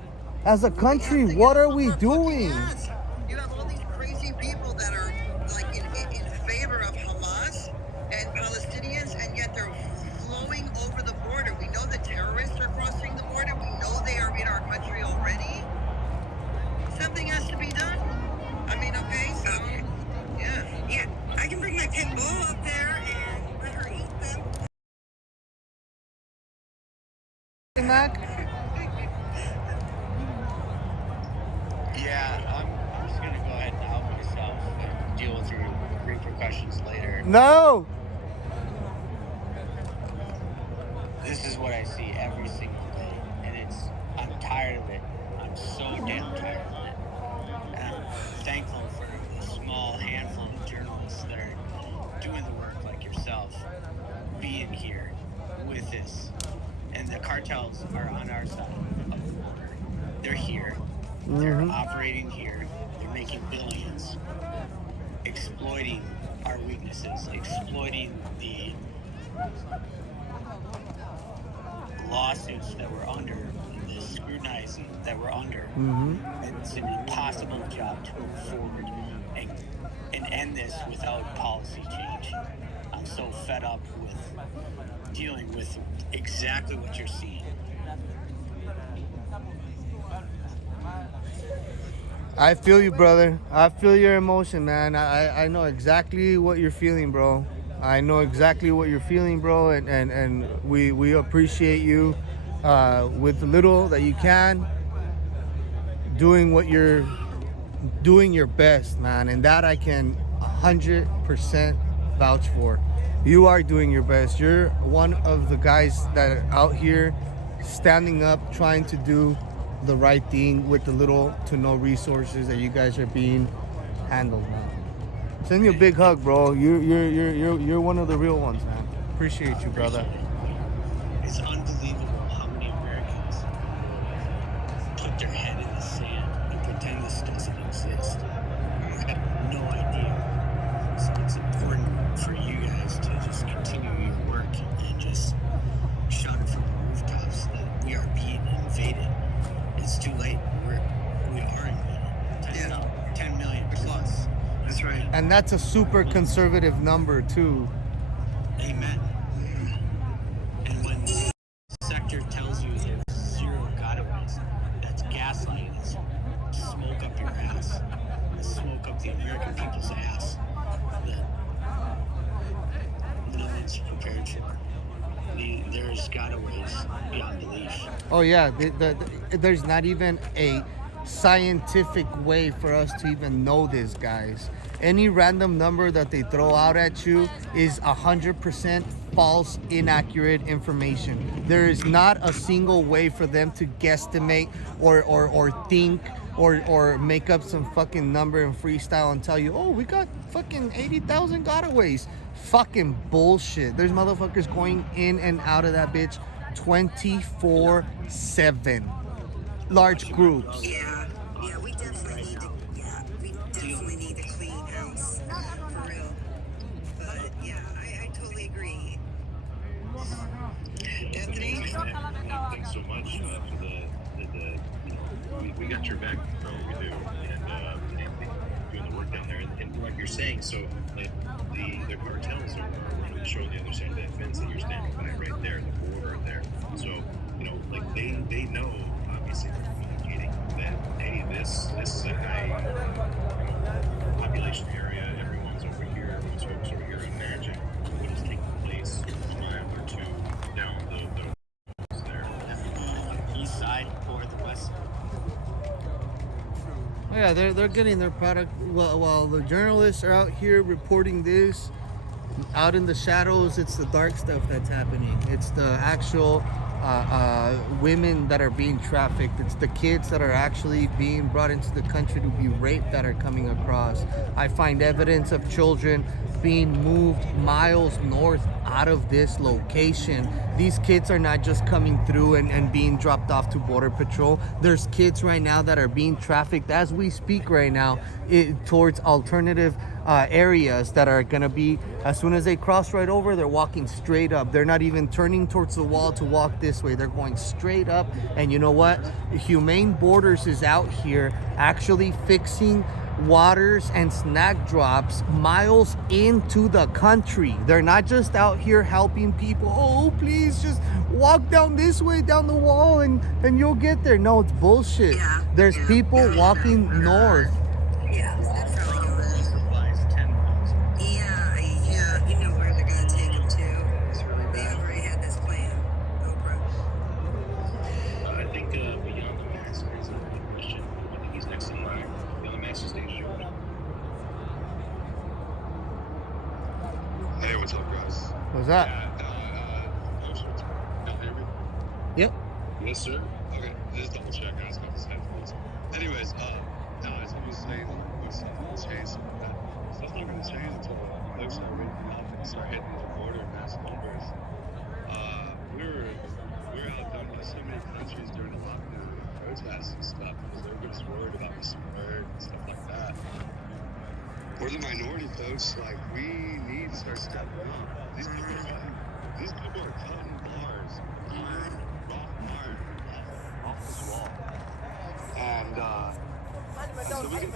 As a country, what are we doing? You have all these crazy people that are in favor of Hamas and Palestinians, and yet they're flowing over the border. We know the terrorists are crossing the border. We know they are in our country already. Something has to be done. I mean, okay, so yeah, I can bring my pit bull up there and let her eat them. Mac? Yeah, I'm just gonna go ahead and out myself and deal with your repercussions later. No! This is what I see every single day, and I'm tired of it. I'm so damn tired of it. And I'm thankful for the small handful of journalists that are doing the work like yourself, being here with this. And the cartels are on our side of the border. They're here. They're operating here. They're making billions, exploiting our weaknesses, exploiting the lawsuits that we're under, the scrutinizing that we're under. It's an impossible job to move forward and end this without policy change. I'm so fed up with dealing with exactly what you're seeing. I feel you, brother. I feel your emotion, man. I know exactly what you're feeling, bro. I know exactly what you're feeling, bro, and we appreciate you with the little that you can. doing what you're doing your best, man, and that I can 100% vouch for. You are doing your best. You're one of the guys that are out here standing up, trying to do the right thing with the little to no resources that you guys are being handled, man. Send you a big hug, bro. You're one of the real ones, man. Appreciate you, brother. It's unbelievable how many Americans put their head in the sand and pretend this doesn't exist. I have no idea. So it's important for you guys to just continue your work and just shout it from the rooftops that we are being invaded. It's too late. We are invaded. 10 million plus. That's right. And that's a super conservative number too. Amen. And when the sector tells you there's zero gotaways, that's gaslighting. It's smoke up your ass. It's smoke up the American people's ass that no one's prepared for. There's gotaways beyond belief. Oh yeah, there's not even a scientific way for us to even know this, guys. Any random number that they throw out at you is 100% false, inaccurate information. There is not a single way for them to guesstimate or think or make up some fucking number and freestyle and tell you, oh, we got fucking 80,000 gotaways. Fucking bullshit. There's motherfuckers going in and out of that bitch 24/7. Large groups. Yeah, we definitely need to. Yeah, we definitely need to clean house for real. But yeah, I totally agree. Anthony. Thanks so much for the we got your back for what we do, and doing the work down there, and like you're saying, so like the cartels are showing the other side of that fence that you're standing by right there, the border there. So like they know obviously they're communicating that hey, this is a high population area. Everyone's over here. Everyone's folks over here. Imagine what is taking place a mile or two down the there. East side or the west side. Oh yeah, they're getting their product. While the journalists are out here reporting this, out in the shadows, it's the dark stuff that's happening. It's the actual women that are being trafficked. It's the kids that are actually being brought into the country to be raped that are coming across. I find evidence of children being moved miles north out of this location. These kids are not just coming through and being dropped off to Border Patrol. There's kids right now that are being trafficked as we speak right now towards alternative areas that are gonna be, as soon as they cross right over, they're walking straight up. They're not even turning towards the wall to walk this way. They're going straight up. And you know what? Humane Borders is out here actually fixing waters and snack drops miles into the country. They're not just out here helping people. Oh, please just walk down this way, down the wall, and you'll get there. No, it's bullshit. There's people walking north. Yeah, that's really good. Yeah, you know where they're gonna take them to. They already had this plan. Oprah. I think beyond the mask, there's a question. I think he's next in line. Beyond the mask is stage George. Hey, what's up, guys? What's that? Yep. Yes, sir. Okay, just double check, guys. Got this headphones. Anyways, no, as he was saying, stuff will change. Stuff's not going to change until folks start waking up and start hitting the border mass numbers. We were outdone by so many countries during the lockdown protests and stuff because they were just worried about the spread and stuff like that. We're the minority folks, like, we need to start stepping up. These people are cutting bars, rock iron off this wall. And so we get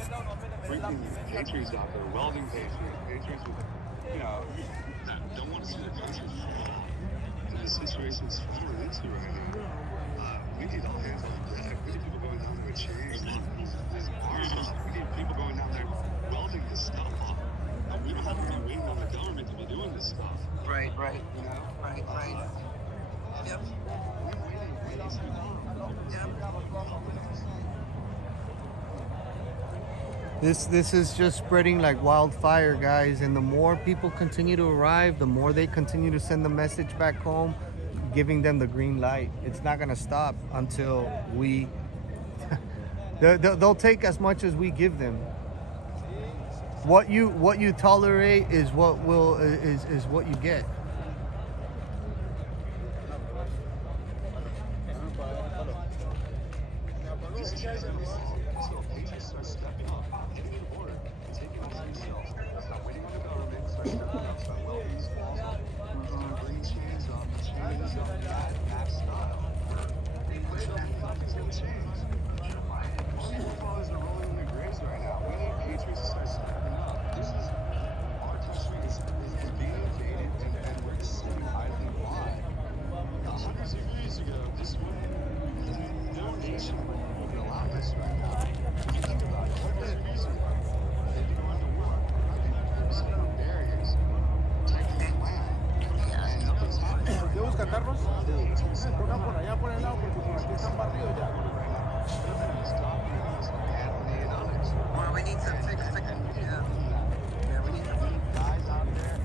freaking patriots out there, welding patriots with, that don't want to see their country fall. And the situation's falling into right now. We need all hands on deck. We need people going down there with chains. There's arms. We need people going down there welding this stuff up. We don't have to be waiting on the government to be doing this stuff. Right. Right. Yep. This is just spreading like wildfire, guys. And the more people continue to arrive, the more they continue to send the message back home, giving them the green light. It's not gonna stop until we. They'll take as much as we give them. What you tolerate is what is what you get. ¿Usted busca carros? Pongan por allá por el lado porque por aquí están barridos ya. Well, we need to fix the. Yeah, we need guys out there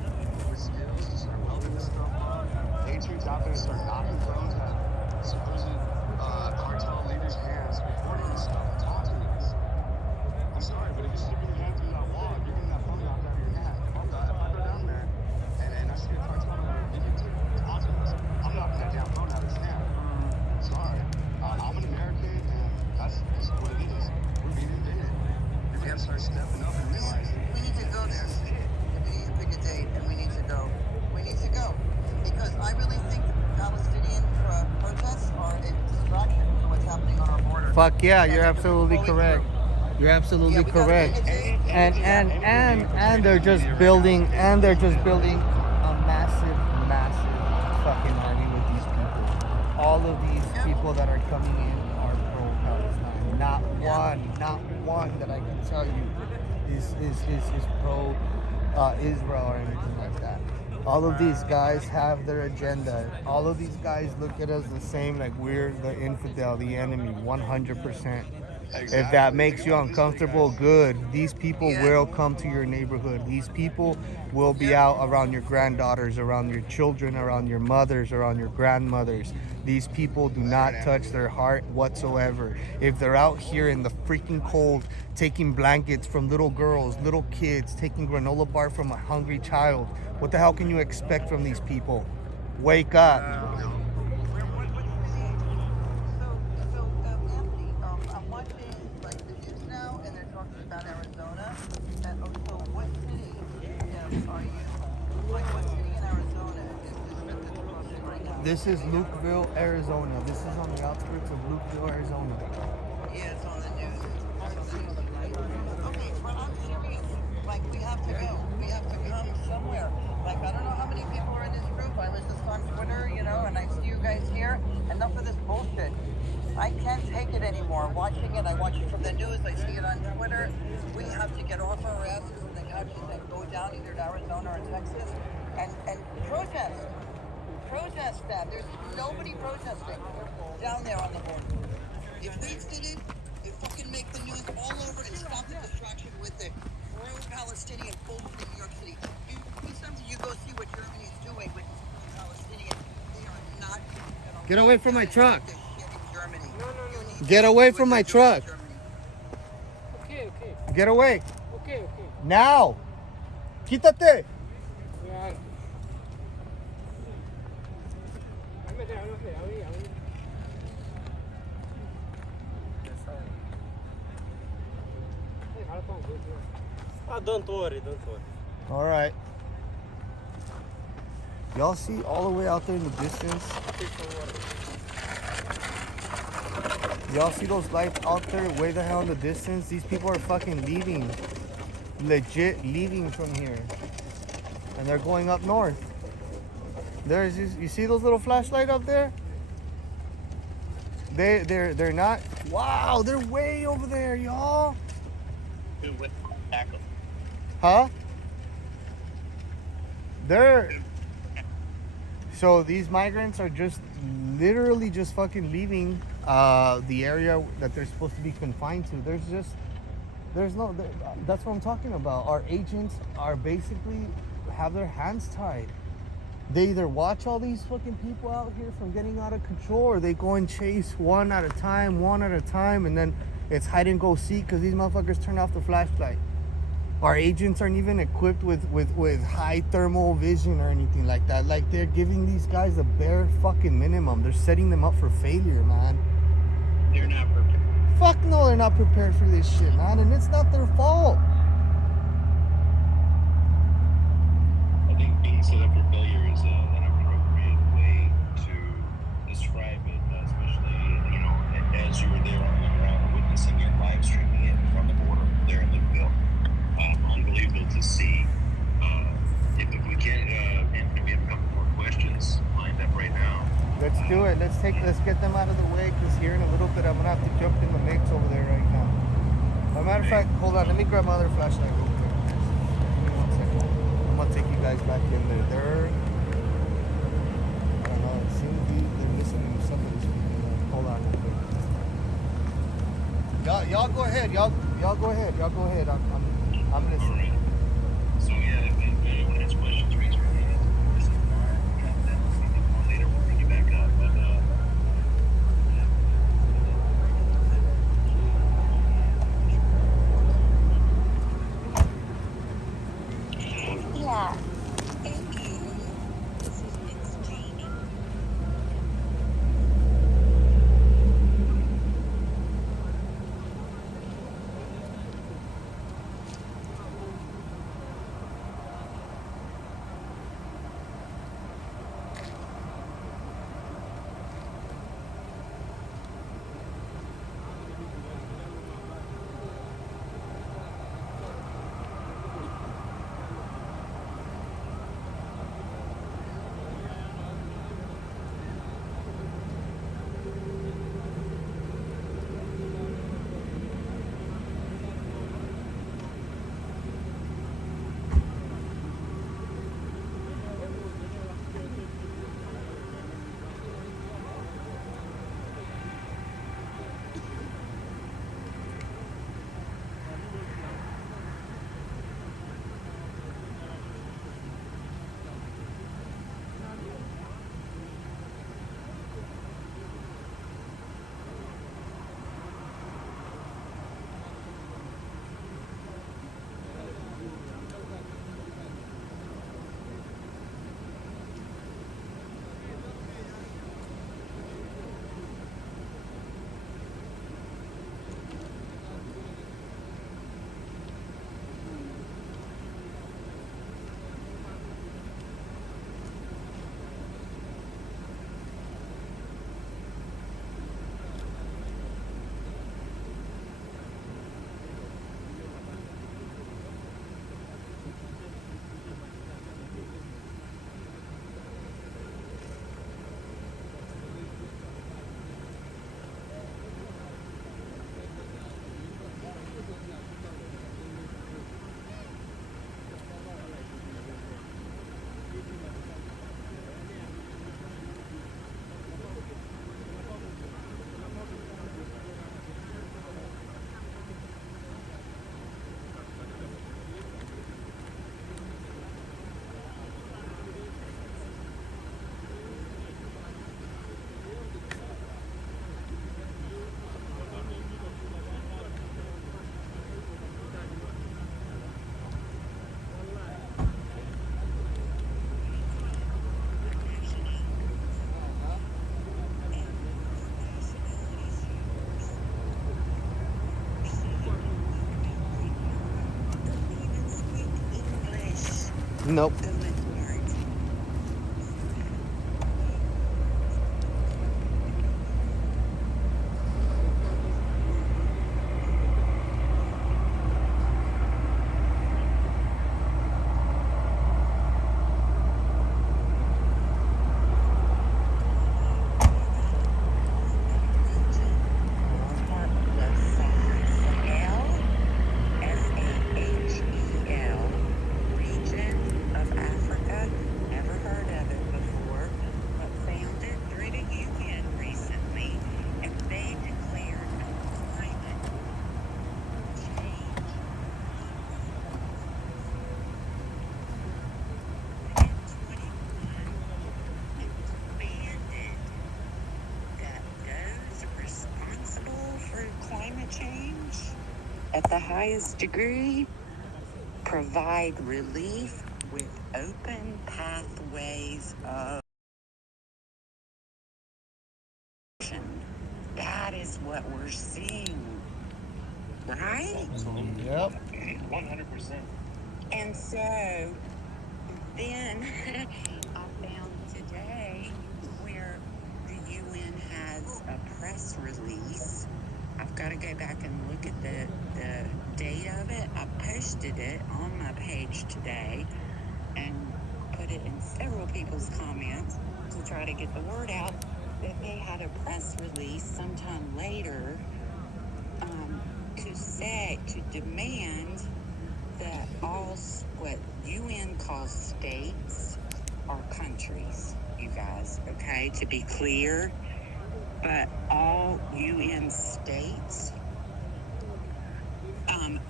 with skills to start welding this stuff up. Patriots out there to start knocking phones out of supposed cartel leaders' hands, recording this stuff and taunting us. I'm sorry, but if you're sticking your hand through that wall, you're getting that phone knocked out of your hand. If I go down there and I see a cartel member taunting us, I'm knocking that damn phone out of his hand. Sorry. I'm an American, and that's what it is. We're being invaded. We have to start stepping up and realizing. We need to go there. We need to pick a date, and we need to go. We need to go because I really think Palestinian protests are a distraction to what's happening on our border. Fuck yeah, you're absolutely correct. You're absolutely correct. And they're just building a massive fucking army with these people. All of these people that are coming in are pro-Palestine. Not one that I can tell you is pro Israel or anything like that. All of these guys have their agenda. All of these guys look at us the same, like we're the infidel, the enemy, 100%. If that makes you uncomfortable, good. These people will come to your neighborhood. These people will be out around your granddaughters, around your children, around your mothers, around your grandmothers. These people do not touch their heart whatsoever. If they're out here in the freaking cold, taking blankets from little girls, little kids, taking granola bar from a hungry child, what the hell can you expect from these people? Wake up. I'm watching like the news now, and they're talking about Arizona. And so, what city are you? Like, what city in Arizona is this crossing right now? This is Lukeville, Arizona. This is on the outskirts of Lukeville, Arizona. Yeah, it's on the news. Okay, well, I'm serious. Like, we have to go. We have to come somewhere. Like, I don't know how many people are in this group. I was just on Twitter, and I see you guys here. Enough of this bullshit. I can't take it anymore. Watching it, I watch it from the news. I see it on Twitter. We have to get off our asses from the couches and go down either to Arizona or Texas and protest. Protest that. There's nobody protesting down there on the border. If we did it, you fucking make the news all over and stop the distraction with it. Pro-Palestinian bullshit in New York City. You do something, you go see what Germany is doing with Palestinians. They are not. Get away from my truck. Get away from my truck. Okay. Get away. Okay. Now. Quítate. Yeah. Don't worry. All right. Y'all see all the way out there in the distance? Y'all see those lights out there way the hell in the distance? These people are fucking leaving. Legit leaving from here. And they're going up north. There's this, you see those little flashlights up there? They're not. Wow, they're way over there, y'all. Huh? So these migrants are just literally just fucking leaving the area that they're supposed to be confined to. There's just There's no. That's what I'm talking about. Our agents are basically have their hands tied. They either watch all these fucking people out here from getting out of control, or they go and chase one at a time, and then it's hide and go seek because these motherfuckers turn off the flashlight. Our agents aren't even equipped with high thermal vision or anything like that. Like, they're giving these guys the bare fucking minimum. They're setting them up for failure, man. They're not prepared. Fuck no, they're not prepared for this shit, man. And it's not their fault. I think being set up for failure is an appropriate way to describe it, especially, you know, as you were there on the ground witnessing it, live streaming it from the border there in Louisville. Unbelievable to see. If we can, Anthony, we have a couple more questions lined up right now. Let's do it. Let's get them out of the way, because here in a little bit I'm gonna have to jump in the mix over there right now. As a matter of fact, hold on, let me grab my other flashlight real quick. Give me 1 second. I'm gonna take you guys back in there. I don't know, it seems to be they're missing somebody's speaking there. Hold on real quick. Y'all go ahead. Y'all go ahead. I'm listening. So yeah, if anyone has questions, raise your hand. This is Mark. Later we'll bring you back up. But Yeah. Thank you. It's Jamie. Nope. Region of at the highest degree, provide relief with open pathways of action. That is what we're seeing, right? Yep. 100%. And so then I found today where the UN has a press release. I've got to go back and look at the date of it. I posted it on my page today and put it in several people's comments to try to get the word out that they had a press release sometime later to demand that all what UN calls states are countries, you guys, okay, to be clear, but all UN states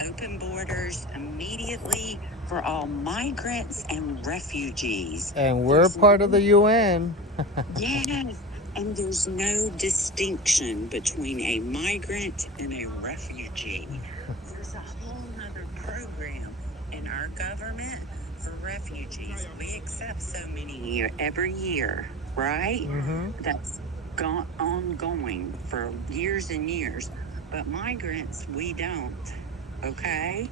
open borders immediately for all migrants and refugees. And we're part of the UN. Yes, and there's no distinction between a migrant and a refugee. There's a whole other program in our government for refugees. We accept so many every year, right? Mm-hmm. That's gone ongoing for years and years. But migrants, we don't, okay?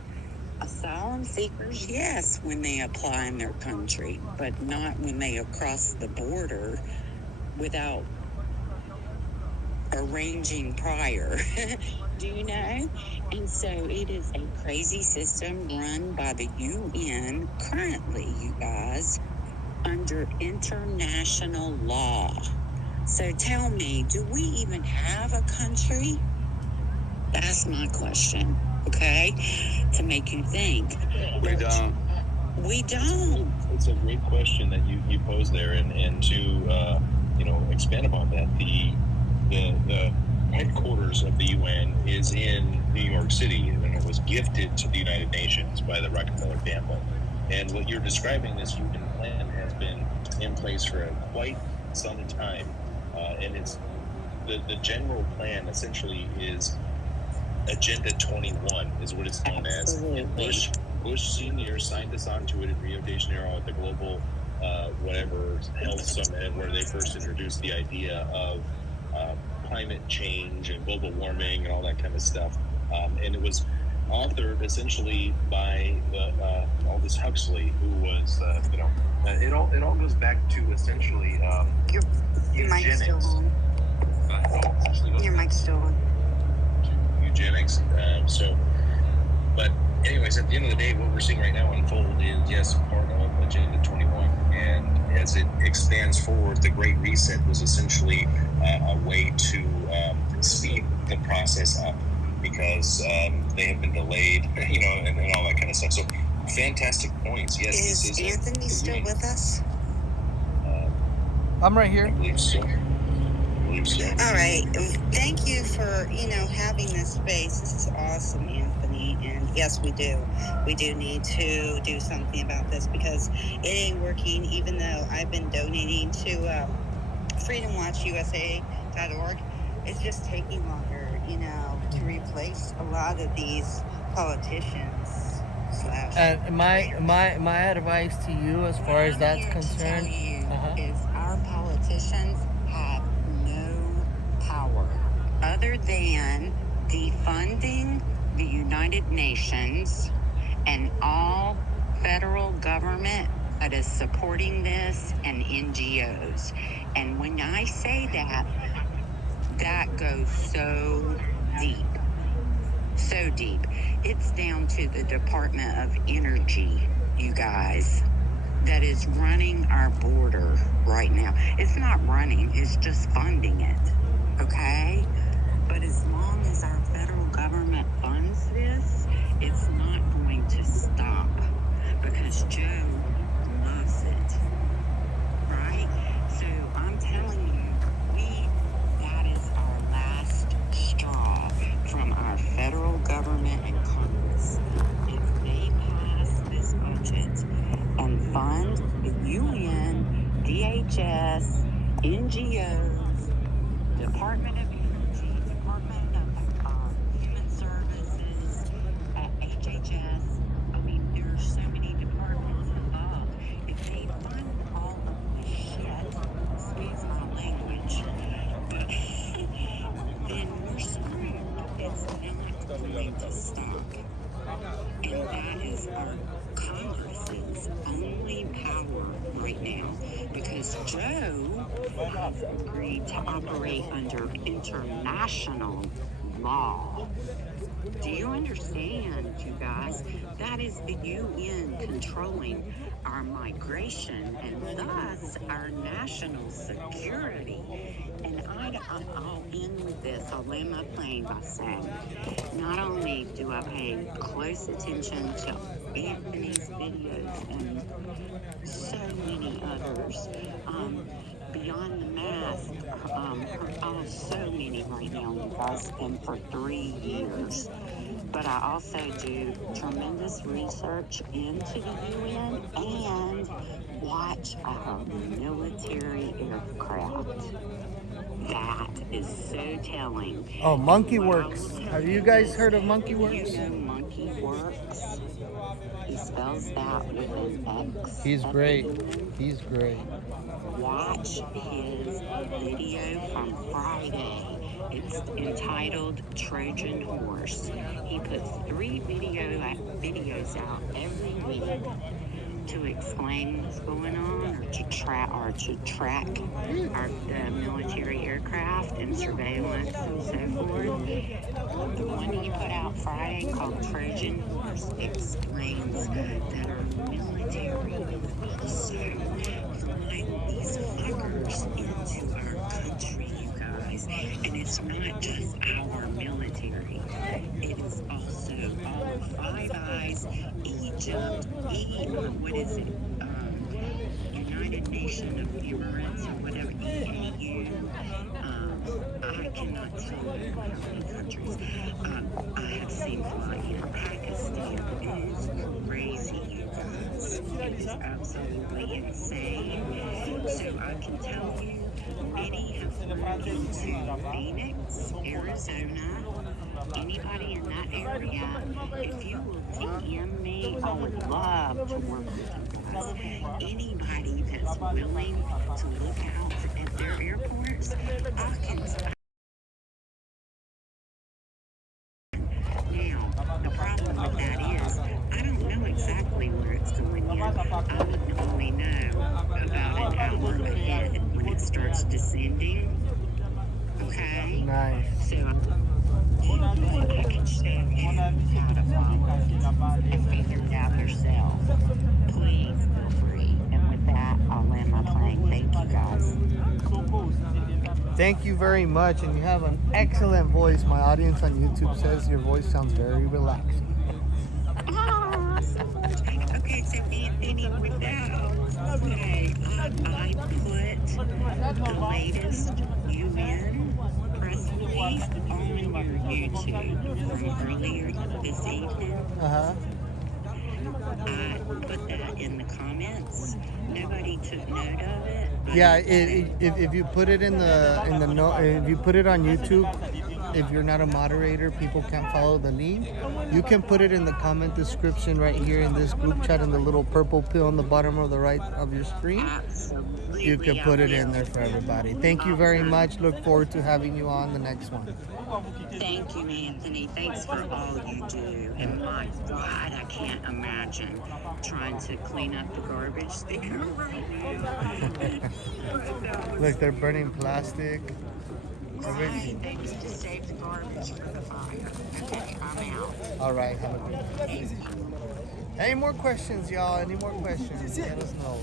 Asylum seekers, yes, when they apply in their country, but not when they cross the border without arranging prior. Do you know? And so it is a crazy system run by the UN currently, you guys, under international law. So tell me, do we even have a country? That's my question, okay? To make you think. We don't. We don't. It's a great question that you posed there, and to expand upon that, the headquarters of the UN is in New York City, and it was gifted to the United Nations by the Rockefeller family. And what you're describing, this UN plan, has been in place for quite some time, and it's the general plan essentially is Agenda 21 is what it's known as. And Bush Sr. signed us onto it in Rio de Janeiro at the global health summit, where they first introduced the idea of climate change and global warming and all that kind of stuff. And it was authored essentially by Aldous Huxley, who was it all goes back to essentially Your mic's still eugenics. on. Your mic's still on. Eugenics. But anyways, at the end of the day, what we're seeing right now unfold is, yes, part of Agenda 21. And as it expands forward, the Great Reset was essentially a way to speed the process up, because they have been delayed, and all that kind of stuff. So, fantastic points. Yes, is Anthony still with us? I'm right here. I believe so. All right. Thank you for, having this space. This is awesome, Anthony. And yes, we do. We do need to do something about this, because it ain't working, even though I've been donating to freedomwatchusa.org. It's just taking longer, to replace a lot of these politicians. And my advice to you, as far as that's concerned, is our politicians have no power other than defunding the United Nations and all federal government that is supporting this, and NGOs. And when I say that, that goes so deep. So deep. It's down to the Department of Energy, you guys, that is running our border right now. It's not running, it's just funding it, okay? But as long as our federal government funds this, it's not going to stop, because Joe loves it, right? So I'm telling you, that is our last straw from our federal government and Congress. If they pass this budget and fund the UN, DHS, NGOs, Department of Energy, Department of Human Services, has agreed to operate under international law. Do you understand, you guys? That is the UN controlling our migration and thus our national security. And I'll end with this. I'll land my plane by saying, not only do I pay close attention to Anthony's videos and so many others, Beyond the Mask, so many right now, you guys, and for 3 years. But I also do tremendous research into the UN and watch our military aircraft. That is so telling. Oh, Monkey Works. Have you guys heard of Monkey Works? You know Monkey Works? He spells that with an X. He's great. He's great. Watch his video from Friday. It's entitled Trojan Horse. He puts 3 videos out every week to explain what's going on, or to track the military aircraft and surveillance and so forth. The one he put out Friday called Trojan Horse explains that our military is also flying these fuckers into our country, you guys. And it's not just our military. It is also all Five Eyes, Egypt, what is it? United Nation of Emirates or whatever, EAU. I cannot tell you how many countries I have seen fly here. Pakistan is crazy, you guys. It is absolutely insane. So I can tell you, many have flown into Phoenix, Arizona. Anybody in that area, if you will DM me, I would love to work with you guys. Anybody that's willing to look out at their airports, I can. Now, the problem with that is, I don't know exactly where it's going yet. I would only know about an hour ahead when it starts descending. Okay? Nice. So I can show you how to follow it and figure it out yourself. Please feel free. And with that, I'll land my plane. Thank you, guys. Thank you very much, and you have an excellent voice. My audience on YouTube says your voice sounds very relaxing. Okay, so Anthony, with that, I put the latest UN press release on your YouTube from earlier this evening. I put that in the comments. Nobody took note of it. Yeah, if you put it in the note, if you put it on YouTube, if you're not a moderator, people can't follow the link. You can put it in the comment description right here in this group chat in the little purple pill on the bottom of the right of your screen. Absolutely. You can put it in there for everybody. Thank you very much. Look forward to having you on the next one. Thank you, Anthony. Thanks for all you do. And my God, I can't imagine trying to clean up the garbage there right now. Look, they're burning plastic. Right, they need to save the garbage for the fire. Okay, I'm out. All right, have a good day. Any more questions, y'all? Any more questions? Let us know.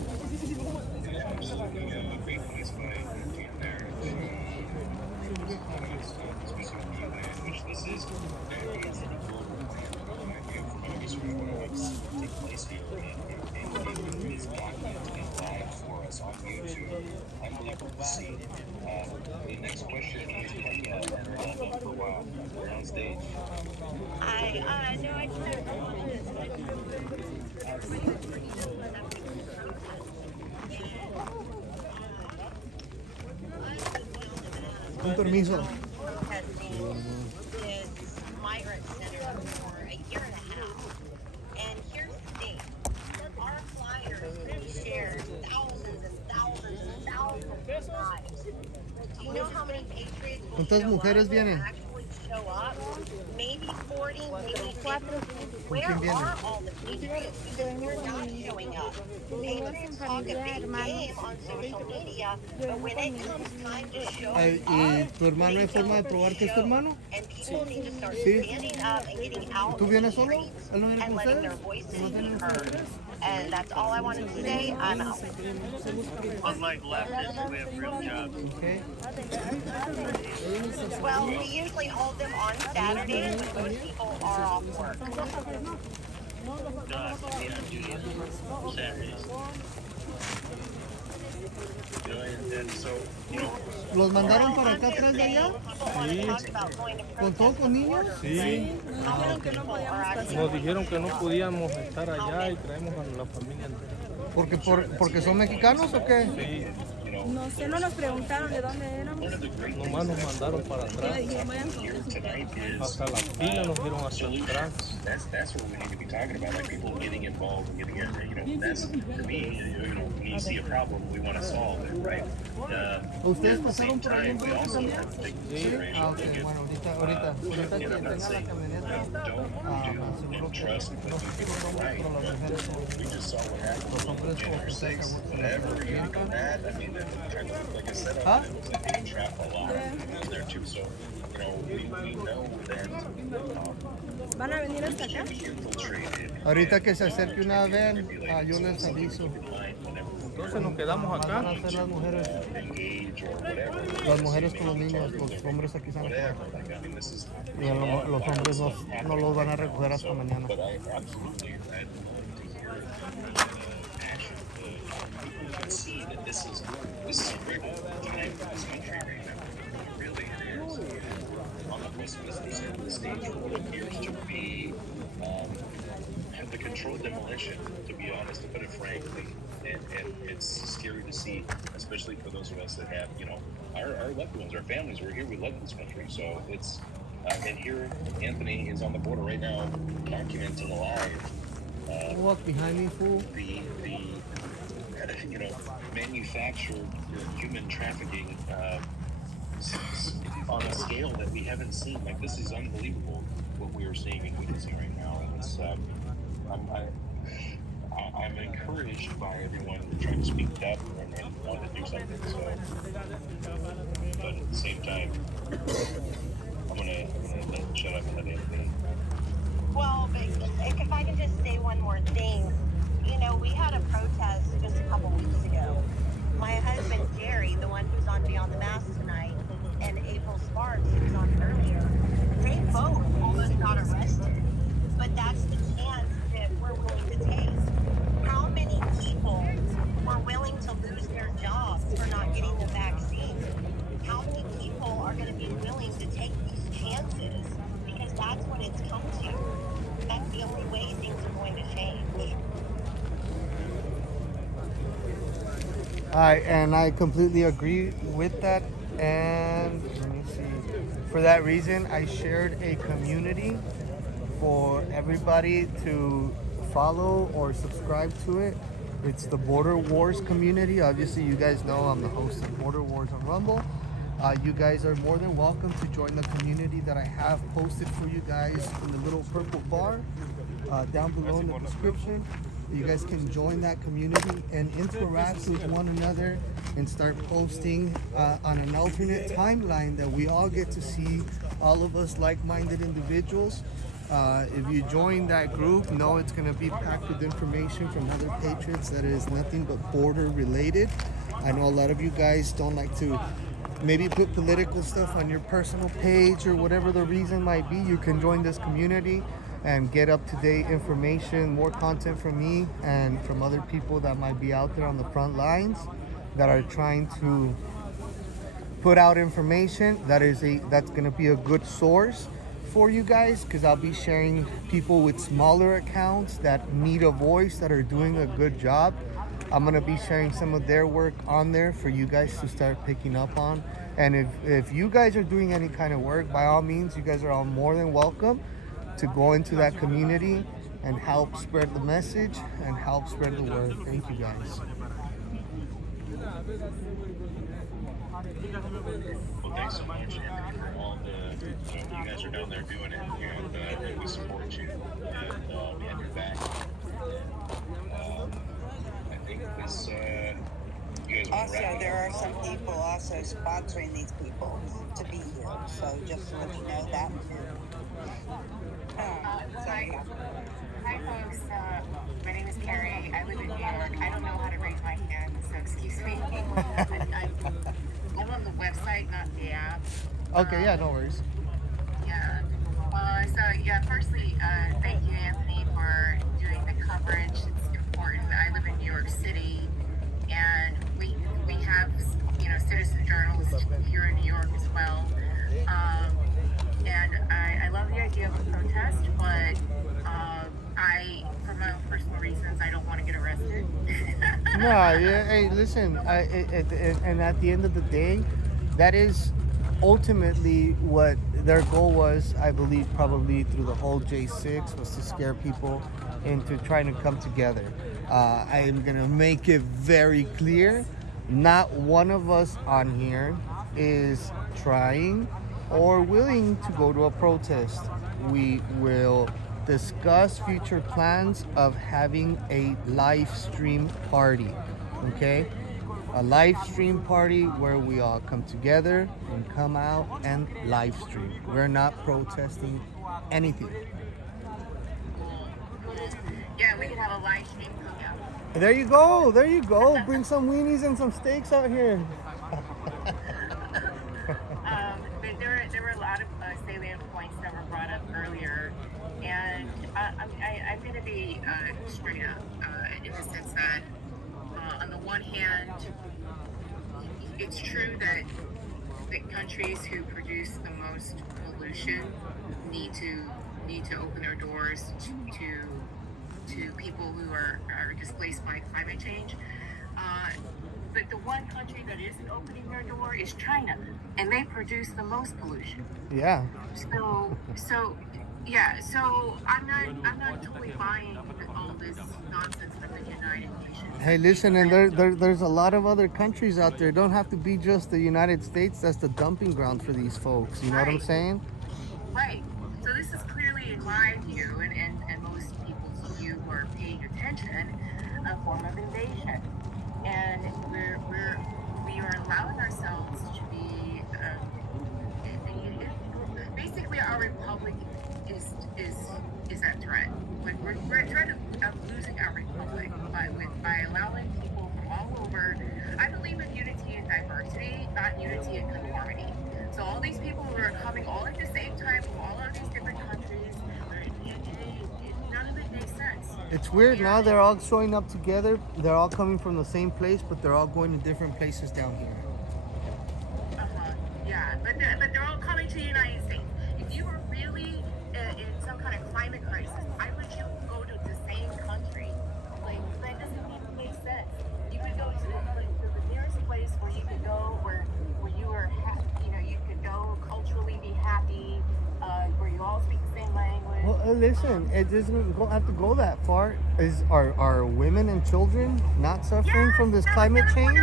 The next question is coming up for a while. We're on stage. No, I Con permiso. This migrant center for a year and a half. And here's the thing. Our flyers shared thousands and thousands and thousands of times. Do you know how many patriots will ¿Cuántas show mujeres up, vienen? actually show up? maybe 40, maybe 50. Where are all the Patriots? Because they're not showing up. Patriots talk a big game on social media, but when it comes time to show Ay, up, ¿y tu hermano hay forma de probar que es tu hermano? and people need to start Sí. standing up and getting out ¿Tú in vienes the solo? streets ¿Él no viene and con letting ustedes? their voices ¿No be tienen heard. ustedes? And that's all I wanted to say. I'm out. Unlike leftists, we have real jobs. Okay. Well, we usually hold them on Saturdays when most people are off work. Saturdays. And so, you know, ¿Los mandaron para acá atrás de allá? ¿Con todo con niños? Sí. Nos dijeron que no podíamos estar allá y traemos a la familia entera. ¿Porque son mexicanos o qué? Sí. No sé, no nos preguntaron de dónde éramos. Nomás nos mandaron para atrás. Hasta la fila nos dieron hasta atrás. that's what we need to be talking about, like people getting involved and getting it, you know, that's, for me, you know, when you see a problem, we want to solve it, right? ¿Ustedes At the pasaron same por time, algún we grupo also también? have to take Sí. consideration, Ah, ok, bueno, ahorita que and I'm tenga not la saying camioneta, don't do and trust what you think is right, but we just saw what happened with January 6th, whatever, you get to go mad, I mean, kind of, like I said, it was a big trap a lot there too, so, you know, we know that, ¿Van a venir hasta acá? Ahorita que se acerque una vez, yo les aviso. Entonces nos quedamos acá. Van a ser las mujeres con los niños, los hombres aquí están afuera. Y los hombres no los van a recoger hasta mañana. See that this is a great time for this country right now. Really, it is. On the pessimistic side of the stage for what appears to be the controlled demolition, to be honest, to put it frankly. And it's scary to see, especially for those of us that have, you know, our loved ones, our families. We're here, we love this country. So it's, and here Anthony is on the border right now, documenting live. Walk behind me, fool. The you know, manufactured human trafficking on a scale that we haven't seen. Like, this is unbelievable what we are seeing and witnessing right now. And it's, I'm encouraged by everyone trying to speak up and want to do something. So, but at the same time, I'm gonna shut up and let Anthony. Well, but if I can just say one more thing. You know, we had a protest just a couple weeks ago. My husband, Jerry, the one who's on Beyond the Mask tonight, and April Sparks, who was on earlier, they both almost got arrested. But that's the chance that we're willing to take. How many people were willing to lose their jobs for not getting the vaccine? How many people are going to be willing to take these chances? Because that's what it's come to. That's the only way things are going to change. And I completely agree with that. And let me see. For that reason, I shared a community for everybody to follow or subscribe to it. It's the Border Wars community. Obviously, you guys know I'm the host of Border Wars on Rumble. You guys are more than welcome to join the community that I have posted for you guys in the little purple bar down below in the description. You guys can join that community and interact with one another and start posting on an alternate timeline that we all get to see, all of us like-minded individuals. If you join that group, know it's going to be packed with information from other patriots that is nothing but border related. I know a lot of you guys don't like to maybe put political stuff on your personal page or whatever the reason might be. You can join this community and get up-to-date information, more content from me and from other people that might be out there on the front lines that are trying to put out information that's going to be a good source for you guys, because I'll be sharing people with smaller accounts that need a voice, that are doing a good job. I'm going to be sharing some of their work on there for you guys to start picking up on. And if you guys are doing any kind of work, by all means, you guys are all more than welcome to go into that community and help spread the message and help spread the word. Thank you guys. Well, thanks so much for all the you guys are down there doing it, and we support you, and we have your back. I think this. You guys want to Also, wrap there are some people also sponsoring these people to be here. So just so you know that too. Hi folks, my name is Carrie. I live in New York. I don't know how to raise my hand, so excuse me. I'm on the website, not the app. Okay, yeah, no worries. Yeah. Firstly, thank you, Anthony, for doing the coverage. It's important. I live in New York City, and we have, citizen journalists here in New York as well. And I love the idea of a protest, but for my own personal reasons, I don't want to get arrested. No, yeah, hey, listen, and at the end of the day, that is ultimately what their goal was, I believe, probably through the whole J6, was to scare people into trying to come together. I am going to make it very clear, not one of us on here is trying or willing to go to a protest. We will discuss future plans of having a live stream party, okay? A live stream party where we all come together and come out and live stream. We're not protesting anything. Yeah, we can have a live stream cookout. There you go. Bring some weenies and some steaks out here. There were a lot of salient points that were brought up earlier, and I'm going to be straight up in the sense that, on the one hand, it's true that the countries who produce the most pollution need to open their doors to people who are displaced by climate change. But the one country that isn't opening their door is China, and they produce the most pollution. Yeah. So I'm not totally buying all this nonsense from the United Nations. Hey, listen, and there's a lot of other countries out there. Don't have to be just the United States. That's the dumping ground for these folks. You know what I'm saying? Right. So this is clearly, in my view, and most people's view who are paying attention, a form of invasion. And we are allowing ourselves to be basically our republic is at threat. We're at threat of losing our republic by allowing people from all over. I believe in unity and diversity, not unity and conformity. So all these people who are coming all at the same time from all of these different countries, none of it makes sense. It's weird now. They're all showing up together. They're all coming from the same place, but they're all going to different places down here. Yeah, but they're all coming to the United States. If you were really in some kind of climate crisis, why would you go to the same country? Like, that doesn't even make sense. You could go to the nearest place where you could go where you are happy. You could go culturally be happy, where you all speak the same language. Well, listen, it doesn't have to go that far. Are women and children not suffering from this climate change?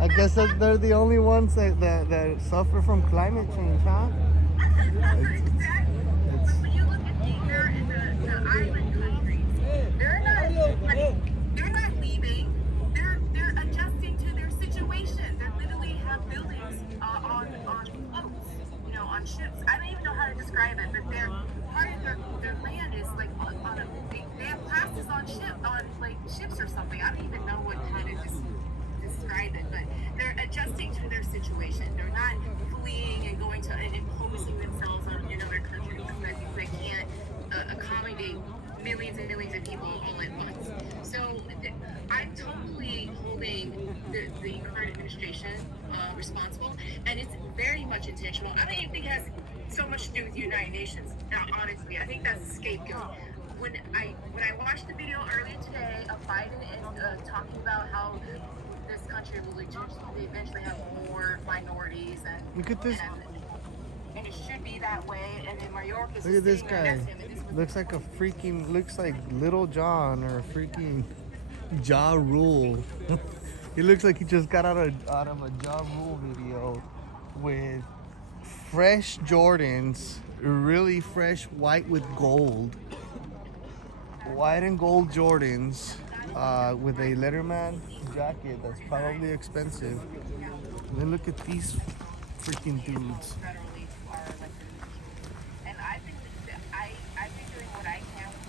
I guess that they're the only ones that suffer from climate change, huh? When you look at the island countries, they're not leaving. They're adjusting to their situation. They literally have buildings on boats, on ships. I don't even know how to describe it, but part of their land is like they have classes on ships or something. I don't even know how to describe it, but they're adjusting to their situation. They're not fleeing and going to and imposing themselves on another country because they can't accommodate millions and millions of people all at once. So I'm totally holding the current administration responsible, and it's very much intentional. I don't even think it has so much to do with the United Nations. Now, honestly, I think that's a scapegoat. When I watched the video earlier today of Biden and talking about how this country will eventually have more minorities and Look at this. And it should be that way. And then Mayorkas. Look at this guy. Looks like Little John or freaking Ja Rule. He looks like he just got out of a Ja Rule video with fresh Jordans, really fresh white with gold. White and gold Jordans with a Letterman jacket that's probably expensive. And then look at these freaking dudes. And I've been doing what I can with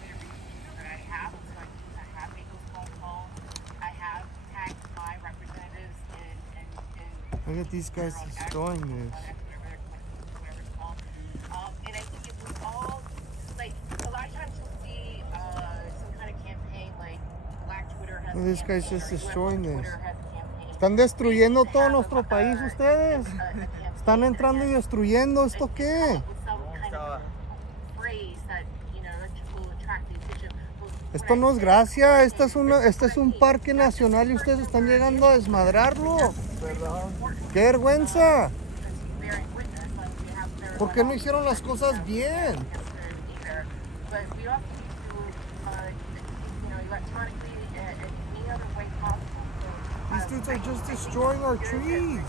the resources that I have. So I have made those phone calls. I have tagged my representatives and Look at these guys destroying this. whatever it's called. And I think it was all like a lot of times you'll see some kind of campaign like Black Twitter has. Look, this guy's just destroying this. Están destruyendo todo nuestro país ustedes. Están entrando y destruyendo. ¿Esto qué? Esto no es gracia. Este es un parque nacional y ustedes están llegando a desmadrarlo. ¡Qué vergüenza! ¿Por qué no hicieron las cosas bien? These dudes are just destroying our trees.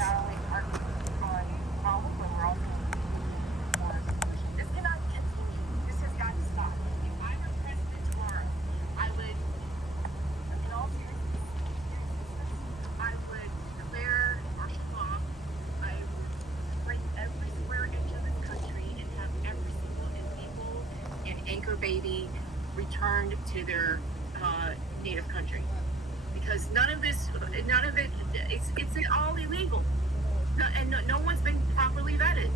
This cannot continue. This has got to stop. If I were president tomorrow, I would, in all seriousness, I would declare martial law. I would bring every square inch of this country and have every single illegal and anchor baby returned to their native country. Because none of it, it's all illegal. No one's been properly vetted.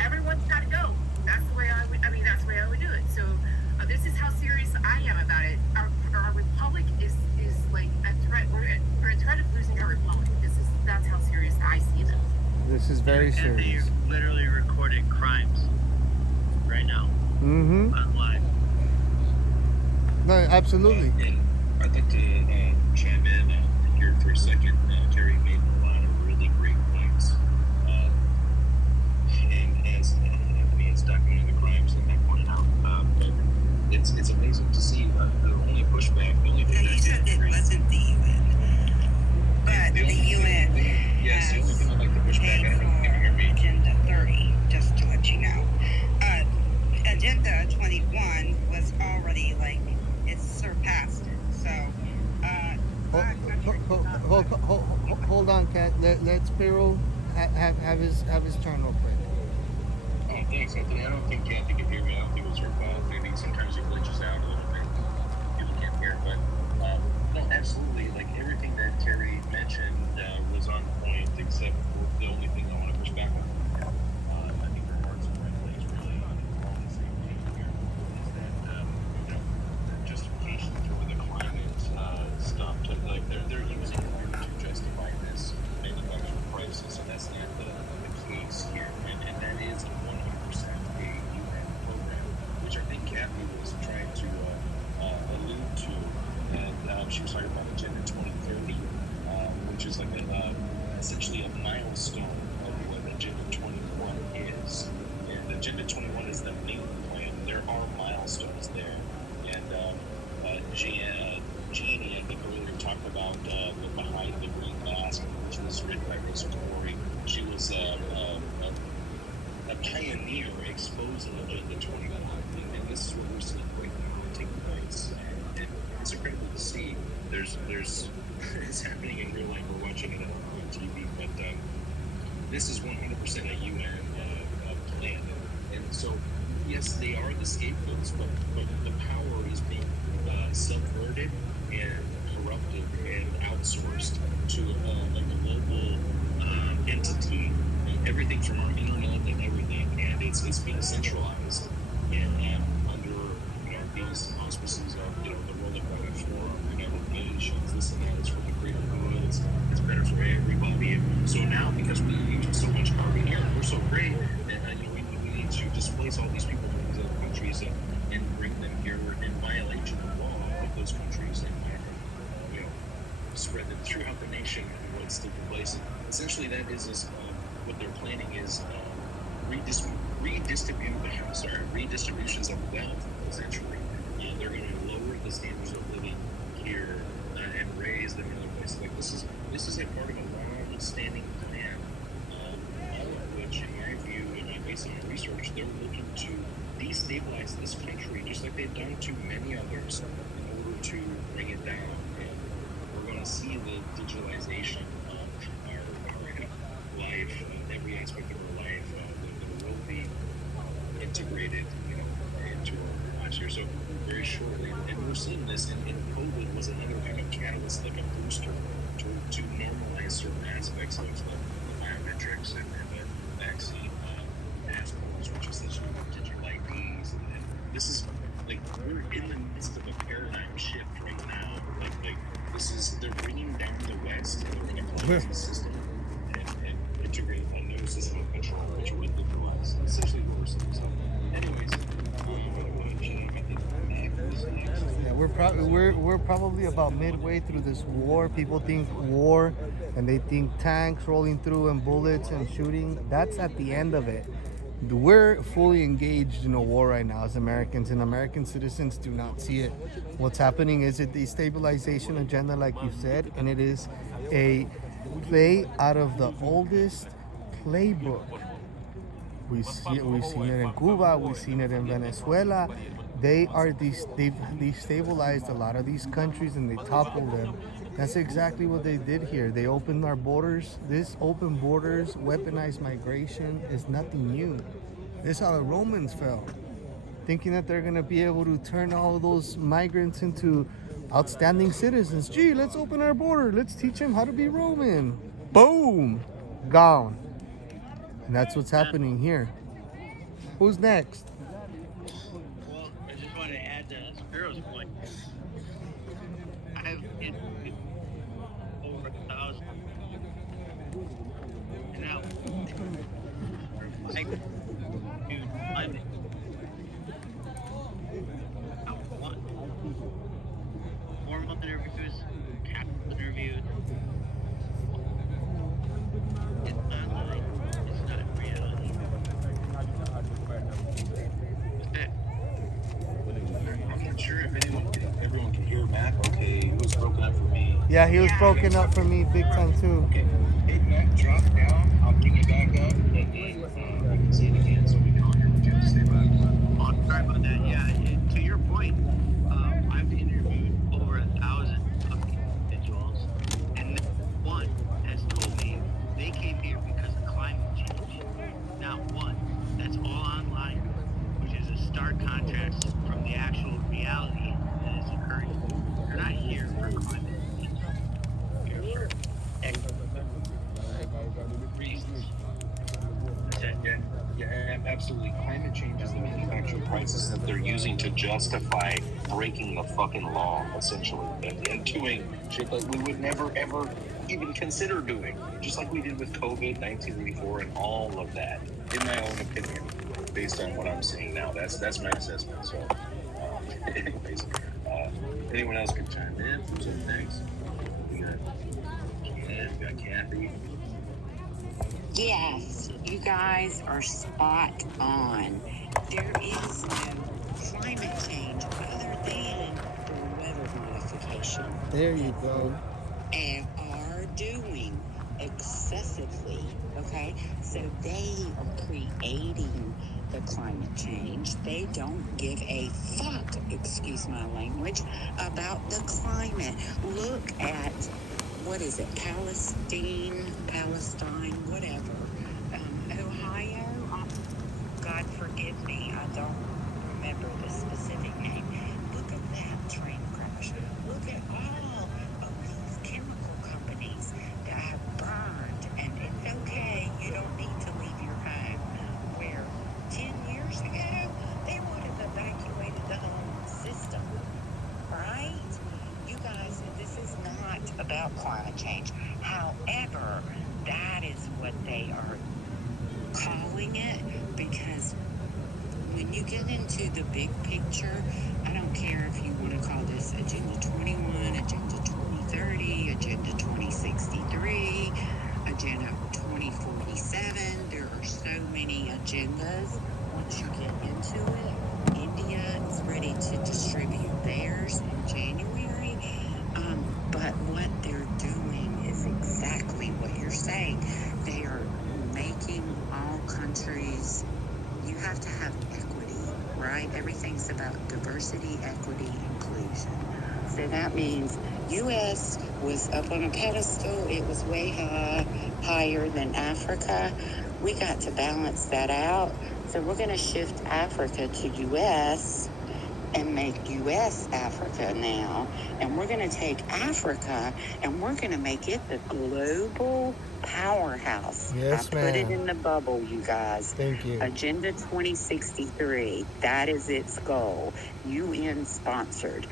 Everyone's got to go. That's the way that's the way I would do it. So this is how serious I am about it. Our republic is like a threat. We're a threat of losing our republic. That's how serious I see this. This is very serious. And they literally recorded crimes right now on live. No, absolutely. I'd like to chime in here for a second. Terry made a lot of really great points. And as documenting the crimes that they pointed out, but it's amazing to see the only pushback. The only thing You said it wasn't the UN, but the UN yes, the only thing I'd like to push back. I don't know if you can hear me. Agenda 30, just to let you know. Agenda 21 was already it's surpassed. So, Hold on, Kat. Let's Payroll have his turn real quick. Oh, thanks, Anthony. I don't think Kathy can hear me. I don't think it was her fault. Maybe sometimes it glitches out a little bit. People can't hear. But no, absolutely. Like everything that Terry mentioned was on point, except for the only thing I want to push back on. I think her heart's in the right place, really. We're all on the same page here. Is that the justification for the climate stuff? They're using it to justify this manufacturing crisis, and that's not the case here. And that is 100% a UN program, which I think Kathy was trying to allude to. And she was talking about Agenda 2030, which is essentially a milestone of what Agenda 21 is. And Agenda 21 is the main plan. There are milestones there. And Jeannie, I think earlier talked about the Behind the Green Mask, which was written by Rosa Koori. She was a pioneer exposing Agenda 21, and this is what we're seeing right now take place. And it's incredible to see. There's it's happening in real life. We're watching it on TV, but this is 100% a UN plan. And so, yes, they are the scapegoats, but the power is being subverted and corrupted and outsourced to a global entity. Everything from our internet and everything, and it's being centralized and under these auspices of the World Economic Forum, United Nations, this and that. It's for the greater good. It's better for everybody. And so now, because we use so much carbon here, we're so great, and we need to displace all these people from these other countries and bring them here in violation of law of those countries and spread them throughout the nation and what's taking place. Essentially, that is what they're planning is redistributions of wealth, essentially. They're going to lower the standards of living here like part of a long-standing plan, which, in my view, and based on my research, they're looking to destabilize this country, just like they've done to many others, in order to bring it down. And we're going to see the digitalization of our life, every aspect of our life, that will be integrated, into our lives here. So very shortly, and we're seeing this, and COVID was another kind of catalyst, like a booster to normalize certain aspects of the biometrics and the vaccine passports, which is essentially digital IDs. And this is like, we're in the midst of a paradigm shift right now. Like they're bringing down the West, and they're going to apply the system and integrate a new system of control, which would liberalize. Essentially what we're seeing. So, anyways, yeah, we're probably about midway through this war. People think war, and they think tanks rolling through and bullets and shooting. That's at the end of it. We're fully engaged in a war right now as Americans, and American citizens do not see it. What's happening is a destabilization agenda, like you said, and it is a play out of the oldest playbook. We've seen it in Cuba, we've seen it in Venezuela. They've destabilized a lot of these countries, and they toppled them. That's exactly what they did here. They opened our borders. This open borders, weaponized migration is nothing new. This is how the Romans fell, thinking that they're gonna be able to turn all those migrants into outstanding citizens. Gee, let's open our border. Let's teach them how to be Roman. Boom, gone. And that's what's happening here. Who's next? Well, I just want to add to Spiro's point. I've interviewed over 1,000. And now, I'm one. Formal interviews, casual interviews. It's online. It's not reality. I'm not sure if everyone can hear Matt. Okay, it was broken up for me. Yeah, he was broken up for me big time too. Okay, hey Matt, drop down. I'll bring you back up, and then we can see it again, so we can all hear what you have to say about it. Oh, sorry about that. Yeah, and to your point, I've interviewed over 1,000 individuals, and no one has told me they came here because of climate change. Not one. That's all online, which is a stark contrast from the actual reality that is occurring. They're not here for climate change. They're here for reasons. Yeah, absolutely. Climate change is the manufacturing crisis that they're using to justify breaking the fucking law, essentially, and doing shit that we would never, ever even consider doing, just like we did with COVID, 1984, and all of that, in my own opinion, based on what I'm seeing now. That's my assessment. So, anyways, anyone else can chime in. Who's up next? We got Kathy. Yes, you guys are spot on. There is no climate change other than the weather modification. There you go. And are doing excessively, okay? So they are creating the climate change. They don't give a fuck, excuse my language, about the climate. Look at, what is it, Palestine, whatever. Ohio, God forgive me, I don't remember the specific name. Look at that train crash. Look at all of these chemical companies that have burned, and it's okay, you don't need to leave your home. Where 10 years ago, they would have evacuated the whole system, right? You guys, this is not about climate change. However, that is what they are calling it, because when you get into the big picture, I don't care if you want to call this Agenda 21, Agenda 2030, Agenda 2063, Agenda 2047. There are so many agendas. Once you get into it, India is ready to distribute theirs in January. But what they're doing is exactly countries, you have to have equity, right? Everything's about diversity, equity, inclusion. So that means U.S. was up on a pedestal. It was way higher than Africa. We got to balance that out. So we're going to shift Africa to U.S. and make U.S. Africa now. And we're going to take Africa and we're going to make it the global powerhouse. Yes, I put it ma'am. in the bubble, you guys. Thank you. Agenda 2063. That is its goal. UN sponsored.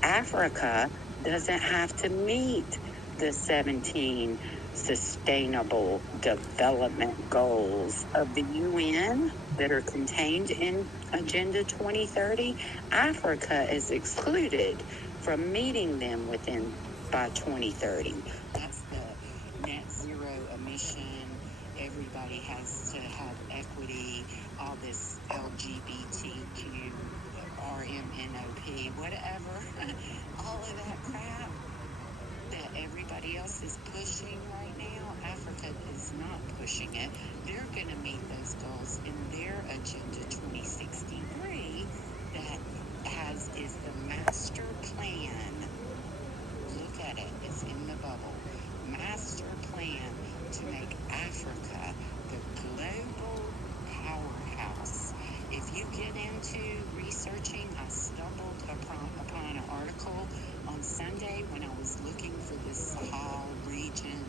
Africa doesn't have to meet the 17 sustainable development goals of the UN that are contained in Agenda 2030. Africa is excluded from meeting them by 2030. That's the net zero emission. Everybody has to have equity, all this LGBTQ, RMNOP, whatever, all of that crap that everybody else is pushing right now. Africa is not pushing it. They're going to meet those goals in their Agenda 2063 that is the master plan. Look at it. It's in the bubble. Master plan to make Africa the global powerhouse. If you get into researching, I stumbled upon an article on Sunday when I was looking for this Sahel region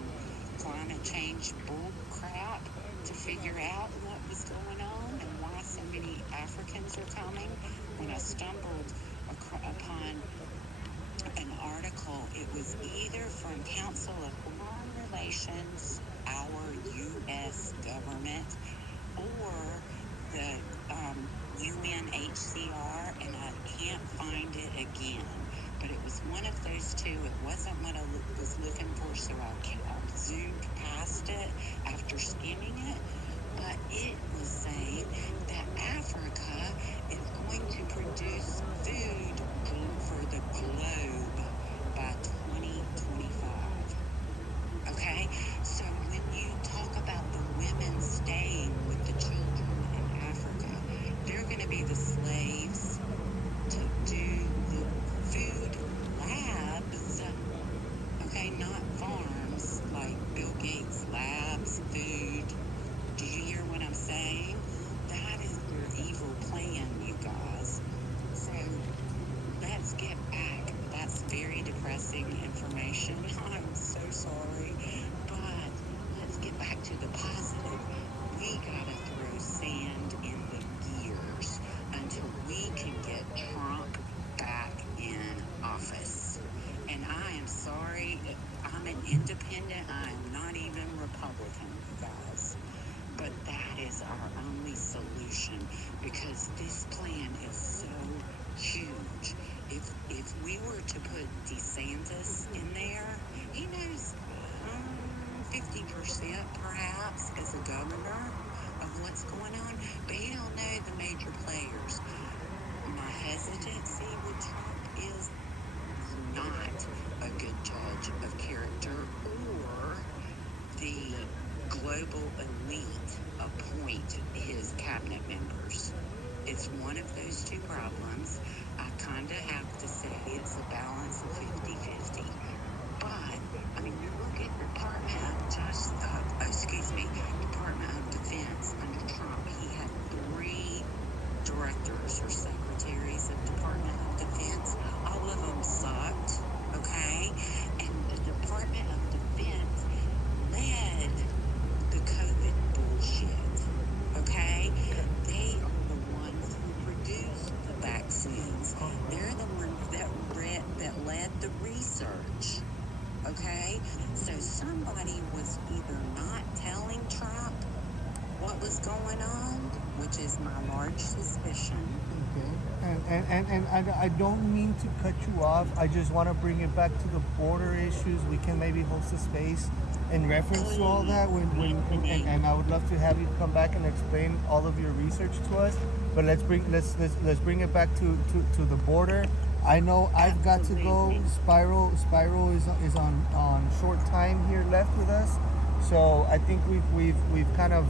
climate change bull crap to figure out what was going on and why so many Africans are coming. When I stumbled upon an article, it was either from Council of Foreign Relations, our U.S. government, or the UNHCR, and I can't find it again. But it was one of those two. It wasn't what I was looking for, so I zoomed past it after skimming it. But it was saying that Africa is going to produce food for the globe by 2025. Okay? So when you talk about the women staying with the children in Africa, they're going to be the slaves to do the food labs, okay? Not farms like Bill Gates labs, food. Do you hear what I'm saying? That is their evil plan, you guys. So let's get back. That's very depressing information. I'm so sorry. But let's get back to the positive. We gotta throw sand in the gears until we can get Trump back in office. And I am sorry, I'm an independent. I am not even Republican, you guys. But that is our only solution because this plan is so huge. If we were to put DeSantis in there, he knows 50% perhaps as a governor of what's going on, but he don't know the major players. My hesitancy with Trump is not a good judge of character, or the global elite appoint his cabinet members. It's one of those two problems. I kind of have to say it's a balance of 50-50. But, I mean, you look at Department of Defense under Trump. He had 3 directors or secretaries of Department of Defense. All of them sucked, okay? And the Department of Defense led the COVID bullshit, okay? They are the ones who produced the vaccines. They're the ones that led the research, okay? So somebody was either not telling Trump what was going on, which is my large suspicion. Okay. And I don't mean to cut you off. I just want to bring it back to the border issues. We can maybe host a space in reference to all that. And I would love to have you come back and explain all of your research to us. But let's bring it back to the border. I know I've got to go. Spiral is on short time here left with us. So I think we've kind of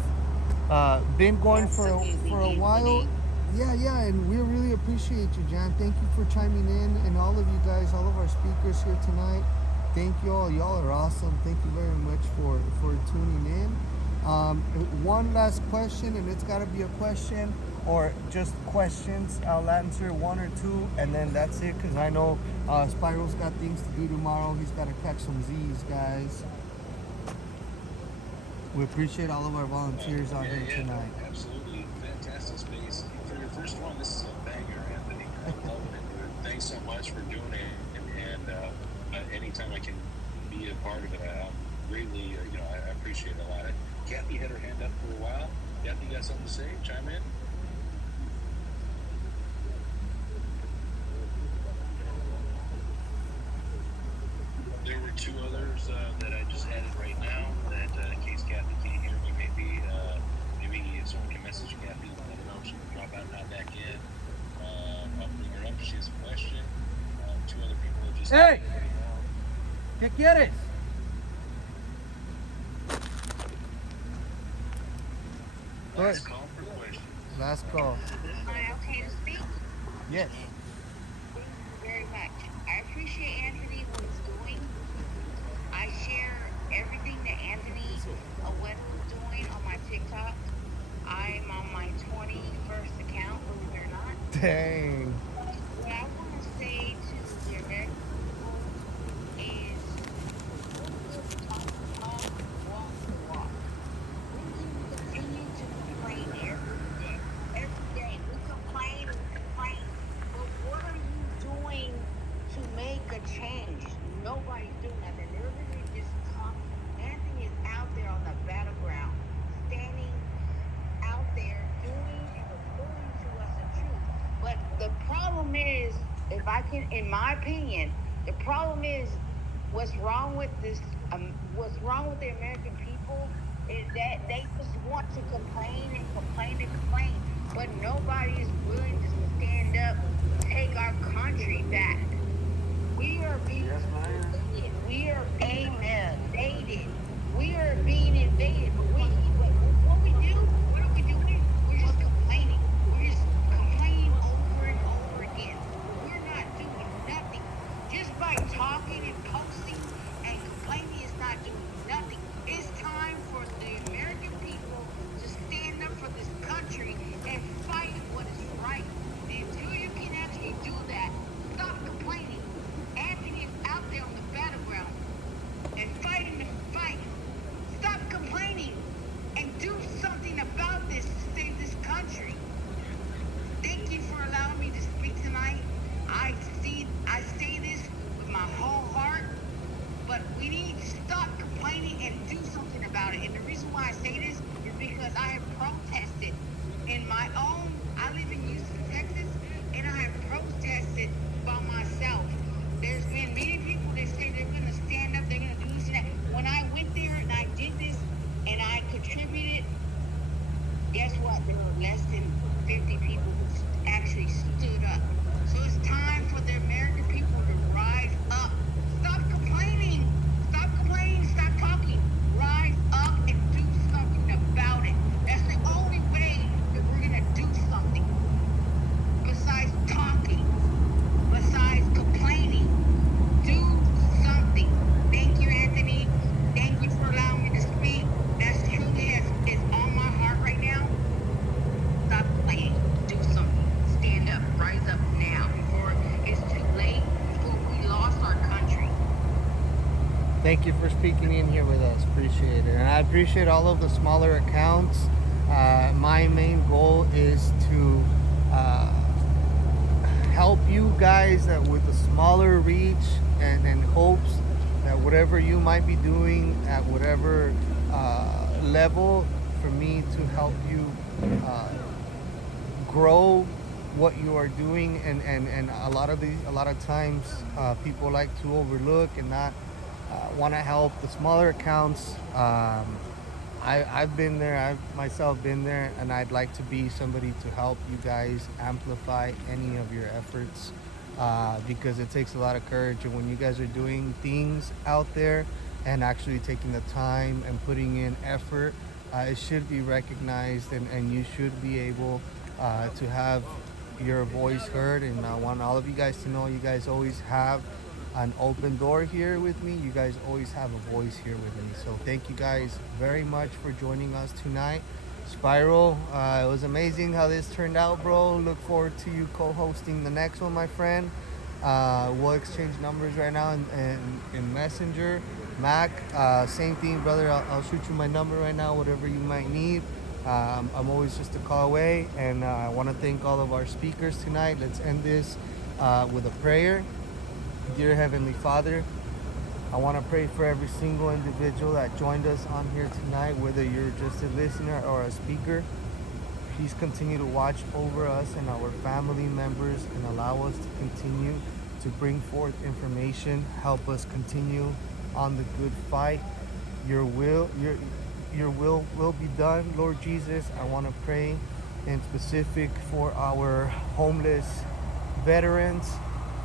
Been going for Absolutely, a while. Anthony. Yeah, and we really appreciate you, Jan. Thank you for chiming in, and all of you guys, all of our speakers here tonight. Thank you all. Y'all are awesome. Thank you very much for tuning in. One last question, and it's got to be a question or just questions. I'll answer one or two, and then that's it, because I know Spiral's got things to do tomorrow. He's got to catch some Z's, guys. We appreciate all of our volunteers out here tonight. Absolutely. Fantastic space. For your first one, this is a banger, Anthony. I'm loving it, dude. Thanks so much for doing it. And anytime I can be a part of it, I'm greatly, I appreciate it a lot. Kathy had her hand up for a while. Kathy, you got something to say? Chime in. There were two others that I just added right now that in case Kathy can't hear me, maybe someone can message Kathy and let her know she can drop out and not back in. I'll bring her up if she has a question. Two other people that just Hey! ¿Qué quieres? Last call for questions. Last call. Am I okay to speak? Yes. Thank you very much. I appreciate Anthony what he's doing. I share everything that Anthony what he's doing on my TikTok. I'm on my 21st account, believe it or not. Dang. What I want to say to the American people is talk the talk, walk the walk. We continue to complain every day. Every day. We complain and complain. But what are you doing to make a change? Nobody's doing nothing. They're literally just talking. Anthony is out there on the battleground, standing out there doing and reporting to us the truth. But the problem is, if I can, in my opinion, the problem is what's wrong with this, what's wrong with the American people is that they just want to complain and complain and complain, but nobody is willing to stand up, take our country back. We are being invaded. We are being invaded. We are being invaded. But what we do, what are we doing? We're just complaining. We're just complaining over and over again. We're not doing nothing. Just by talking and posting and complaining is not doing nothing. It's time for the American people to stand up for this country and fight what is right. And until you can actually do that, stop complaining. Anthony is out there on the battleground and fighting the fight. Stop complaining and do something about this to save this country. Thank you for allowing me to speak tonight. I say this with my whole heart, but we need to stop complaining and do something about it. And the reason why I say this is because I have protested in my own, I live in Houston, Texas, and I have protested by myself. There's been many people that say they're going to stand up, they're going to do this and that. When I went there and I did this and I contributed, guess what? There were less than 50 people who actually stood up. So it's time for the American people to rise up. Stop complaining. Stop complaining. Stop talking. Rise up and do something about it. That's the only way that we're going to do something. Besides talking. Besides complaining. Do something. Thank you, Anthony. Thank you for allowing me to speak. That's truly is on my heart right now. Stop complaining. Do something. Stand up. Rise up now before it's too late. Before we lost our country. Thank you for speaking in here with us. Appreciate it. And I appreciate all of the smaller accounts. My main goal is to help you guys with a smaller reach and hopes that whatever you might be doing at whatever level, for me to help you grow what you are doing. And a lot of times people like to overlook and not want to help the smaller accounts. I've been there, I've myself been there, and I'd like to be somebody to help you guys amplify any of your efforts, because it takes a lot of courage. And when you guys are doing things out there and actually taking the time and putting in effort it should be recognized, and you should be able to have your voice heard. And I want all of you guys to know you guys always have an open door here with me. You guys always have a voice here with me. So thank you guys very much for joining us tonight. Spiral, it was amazing how this turned out, bro. Look forward to you co-hosting the next one, my friend. We'll exchange numbers right now in Messenger. Mac, same thing, brother. I'll shoot you my number right now, whatever you might need. I'm always just a call away. And I want to thank all of our speakers tonight. Let's end this with a prayer. Dear Heavenly Father, I want to pray for every single individual that joined us on here tonight, whether you're just a listener or a speaker. Please continue to watch over us and our family members and allow us to continue to bring forth information. Help us continue on the good fight. Your will be done, Lord Jesus. I want to pray in specific for our homeless veterans,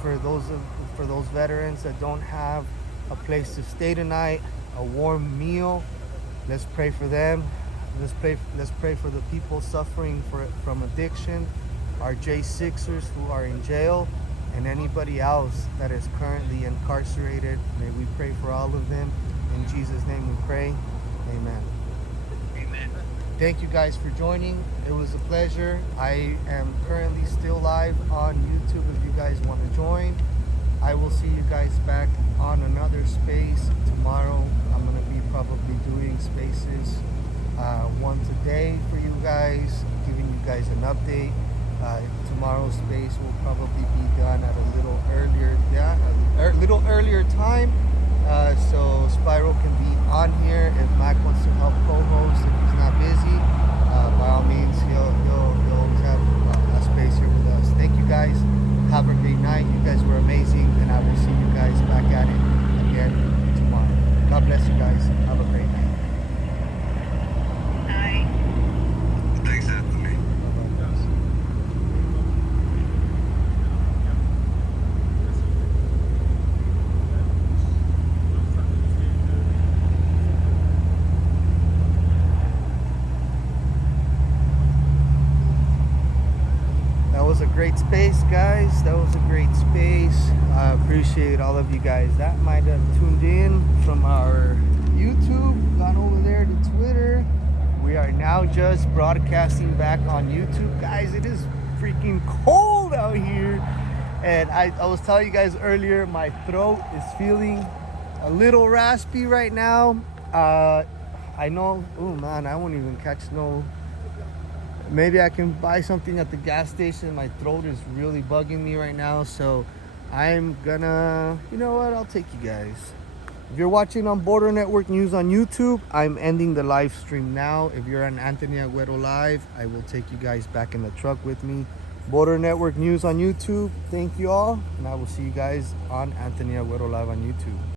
for those veterans that don't have a place to stay tonight, a warm meal. Let's pray for them. Let's pray for the people suffering from addiction, our J6ers who are in jail, and anybody else that is currently incarcerated. May we pray for all of them. In Jesus' name we pray. Amen. Amen. Thank you guys for joining. It was a pleasure. I am currently still live on YouTube if you guys want to join. I will see you guys back on another space tomorrow. I'm going to be probably doing spaces once a day for you guys, giving you guys an update. Tomorrow's space will probably be done at a little earlier time, so Spiral can be on here. If Mac wants to help co-host, if he's not busy, by all means, he'll always have a space here with us. Thank you guys. Have a great night. You guys were amazing, and I will see you guys back at it again tomorrow. God bless you guys. Have a great night. Thanks, Anthony. That was a great space, guys. That was a great space. I appreciate all of you guys that might have tuned in from our YouTube, gone over there to Twitter. We are now just broadcasting back on YouTube. Guys, it is freaking cold out here. And I was telling you guys earlier, my throat is feeling a little raspy right now. I know, oh man, I won't even catch no. Maybe I can buy something at the gas station. My throat is really bugging me right now. So I'm gonna, you know what? I'll take you guys. If you're watching on Border Network News on YouTube, I'm ending the live stream now. If you're on Anthony Agüero Live, I will take you guys back in the truck with me. Border Network News on YouTube, thank you all. And I will see you guys on Anthony Agüero Live on YouTube.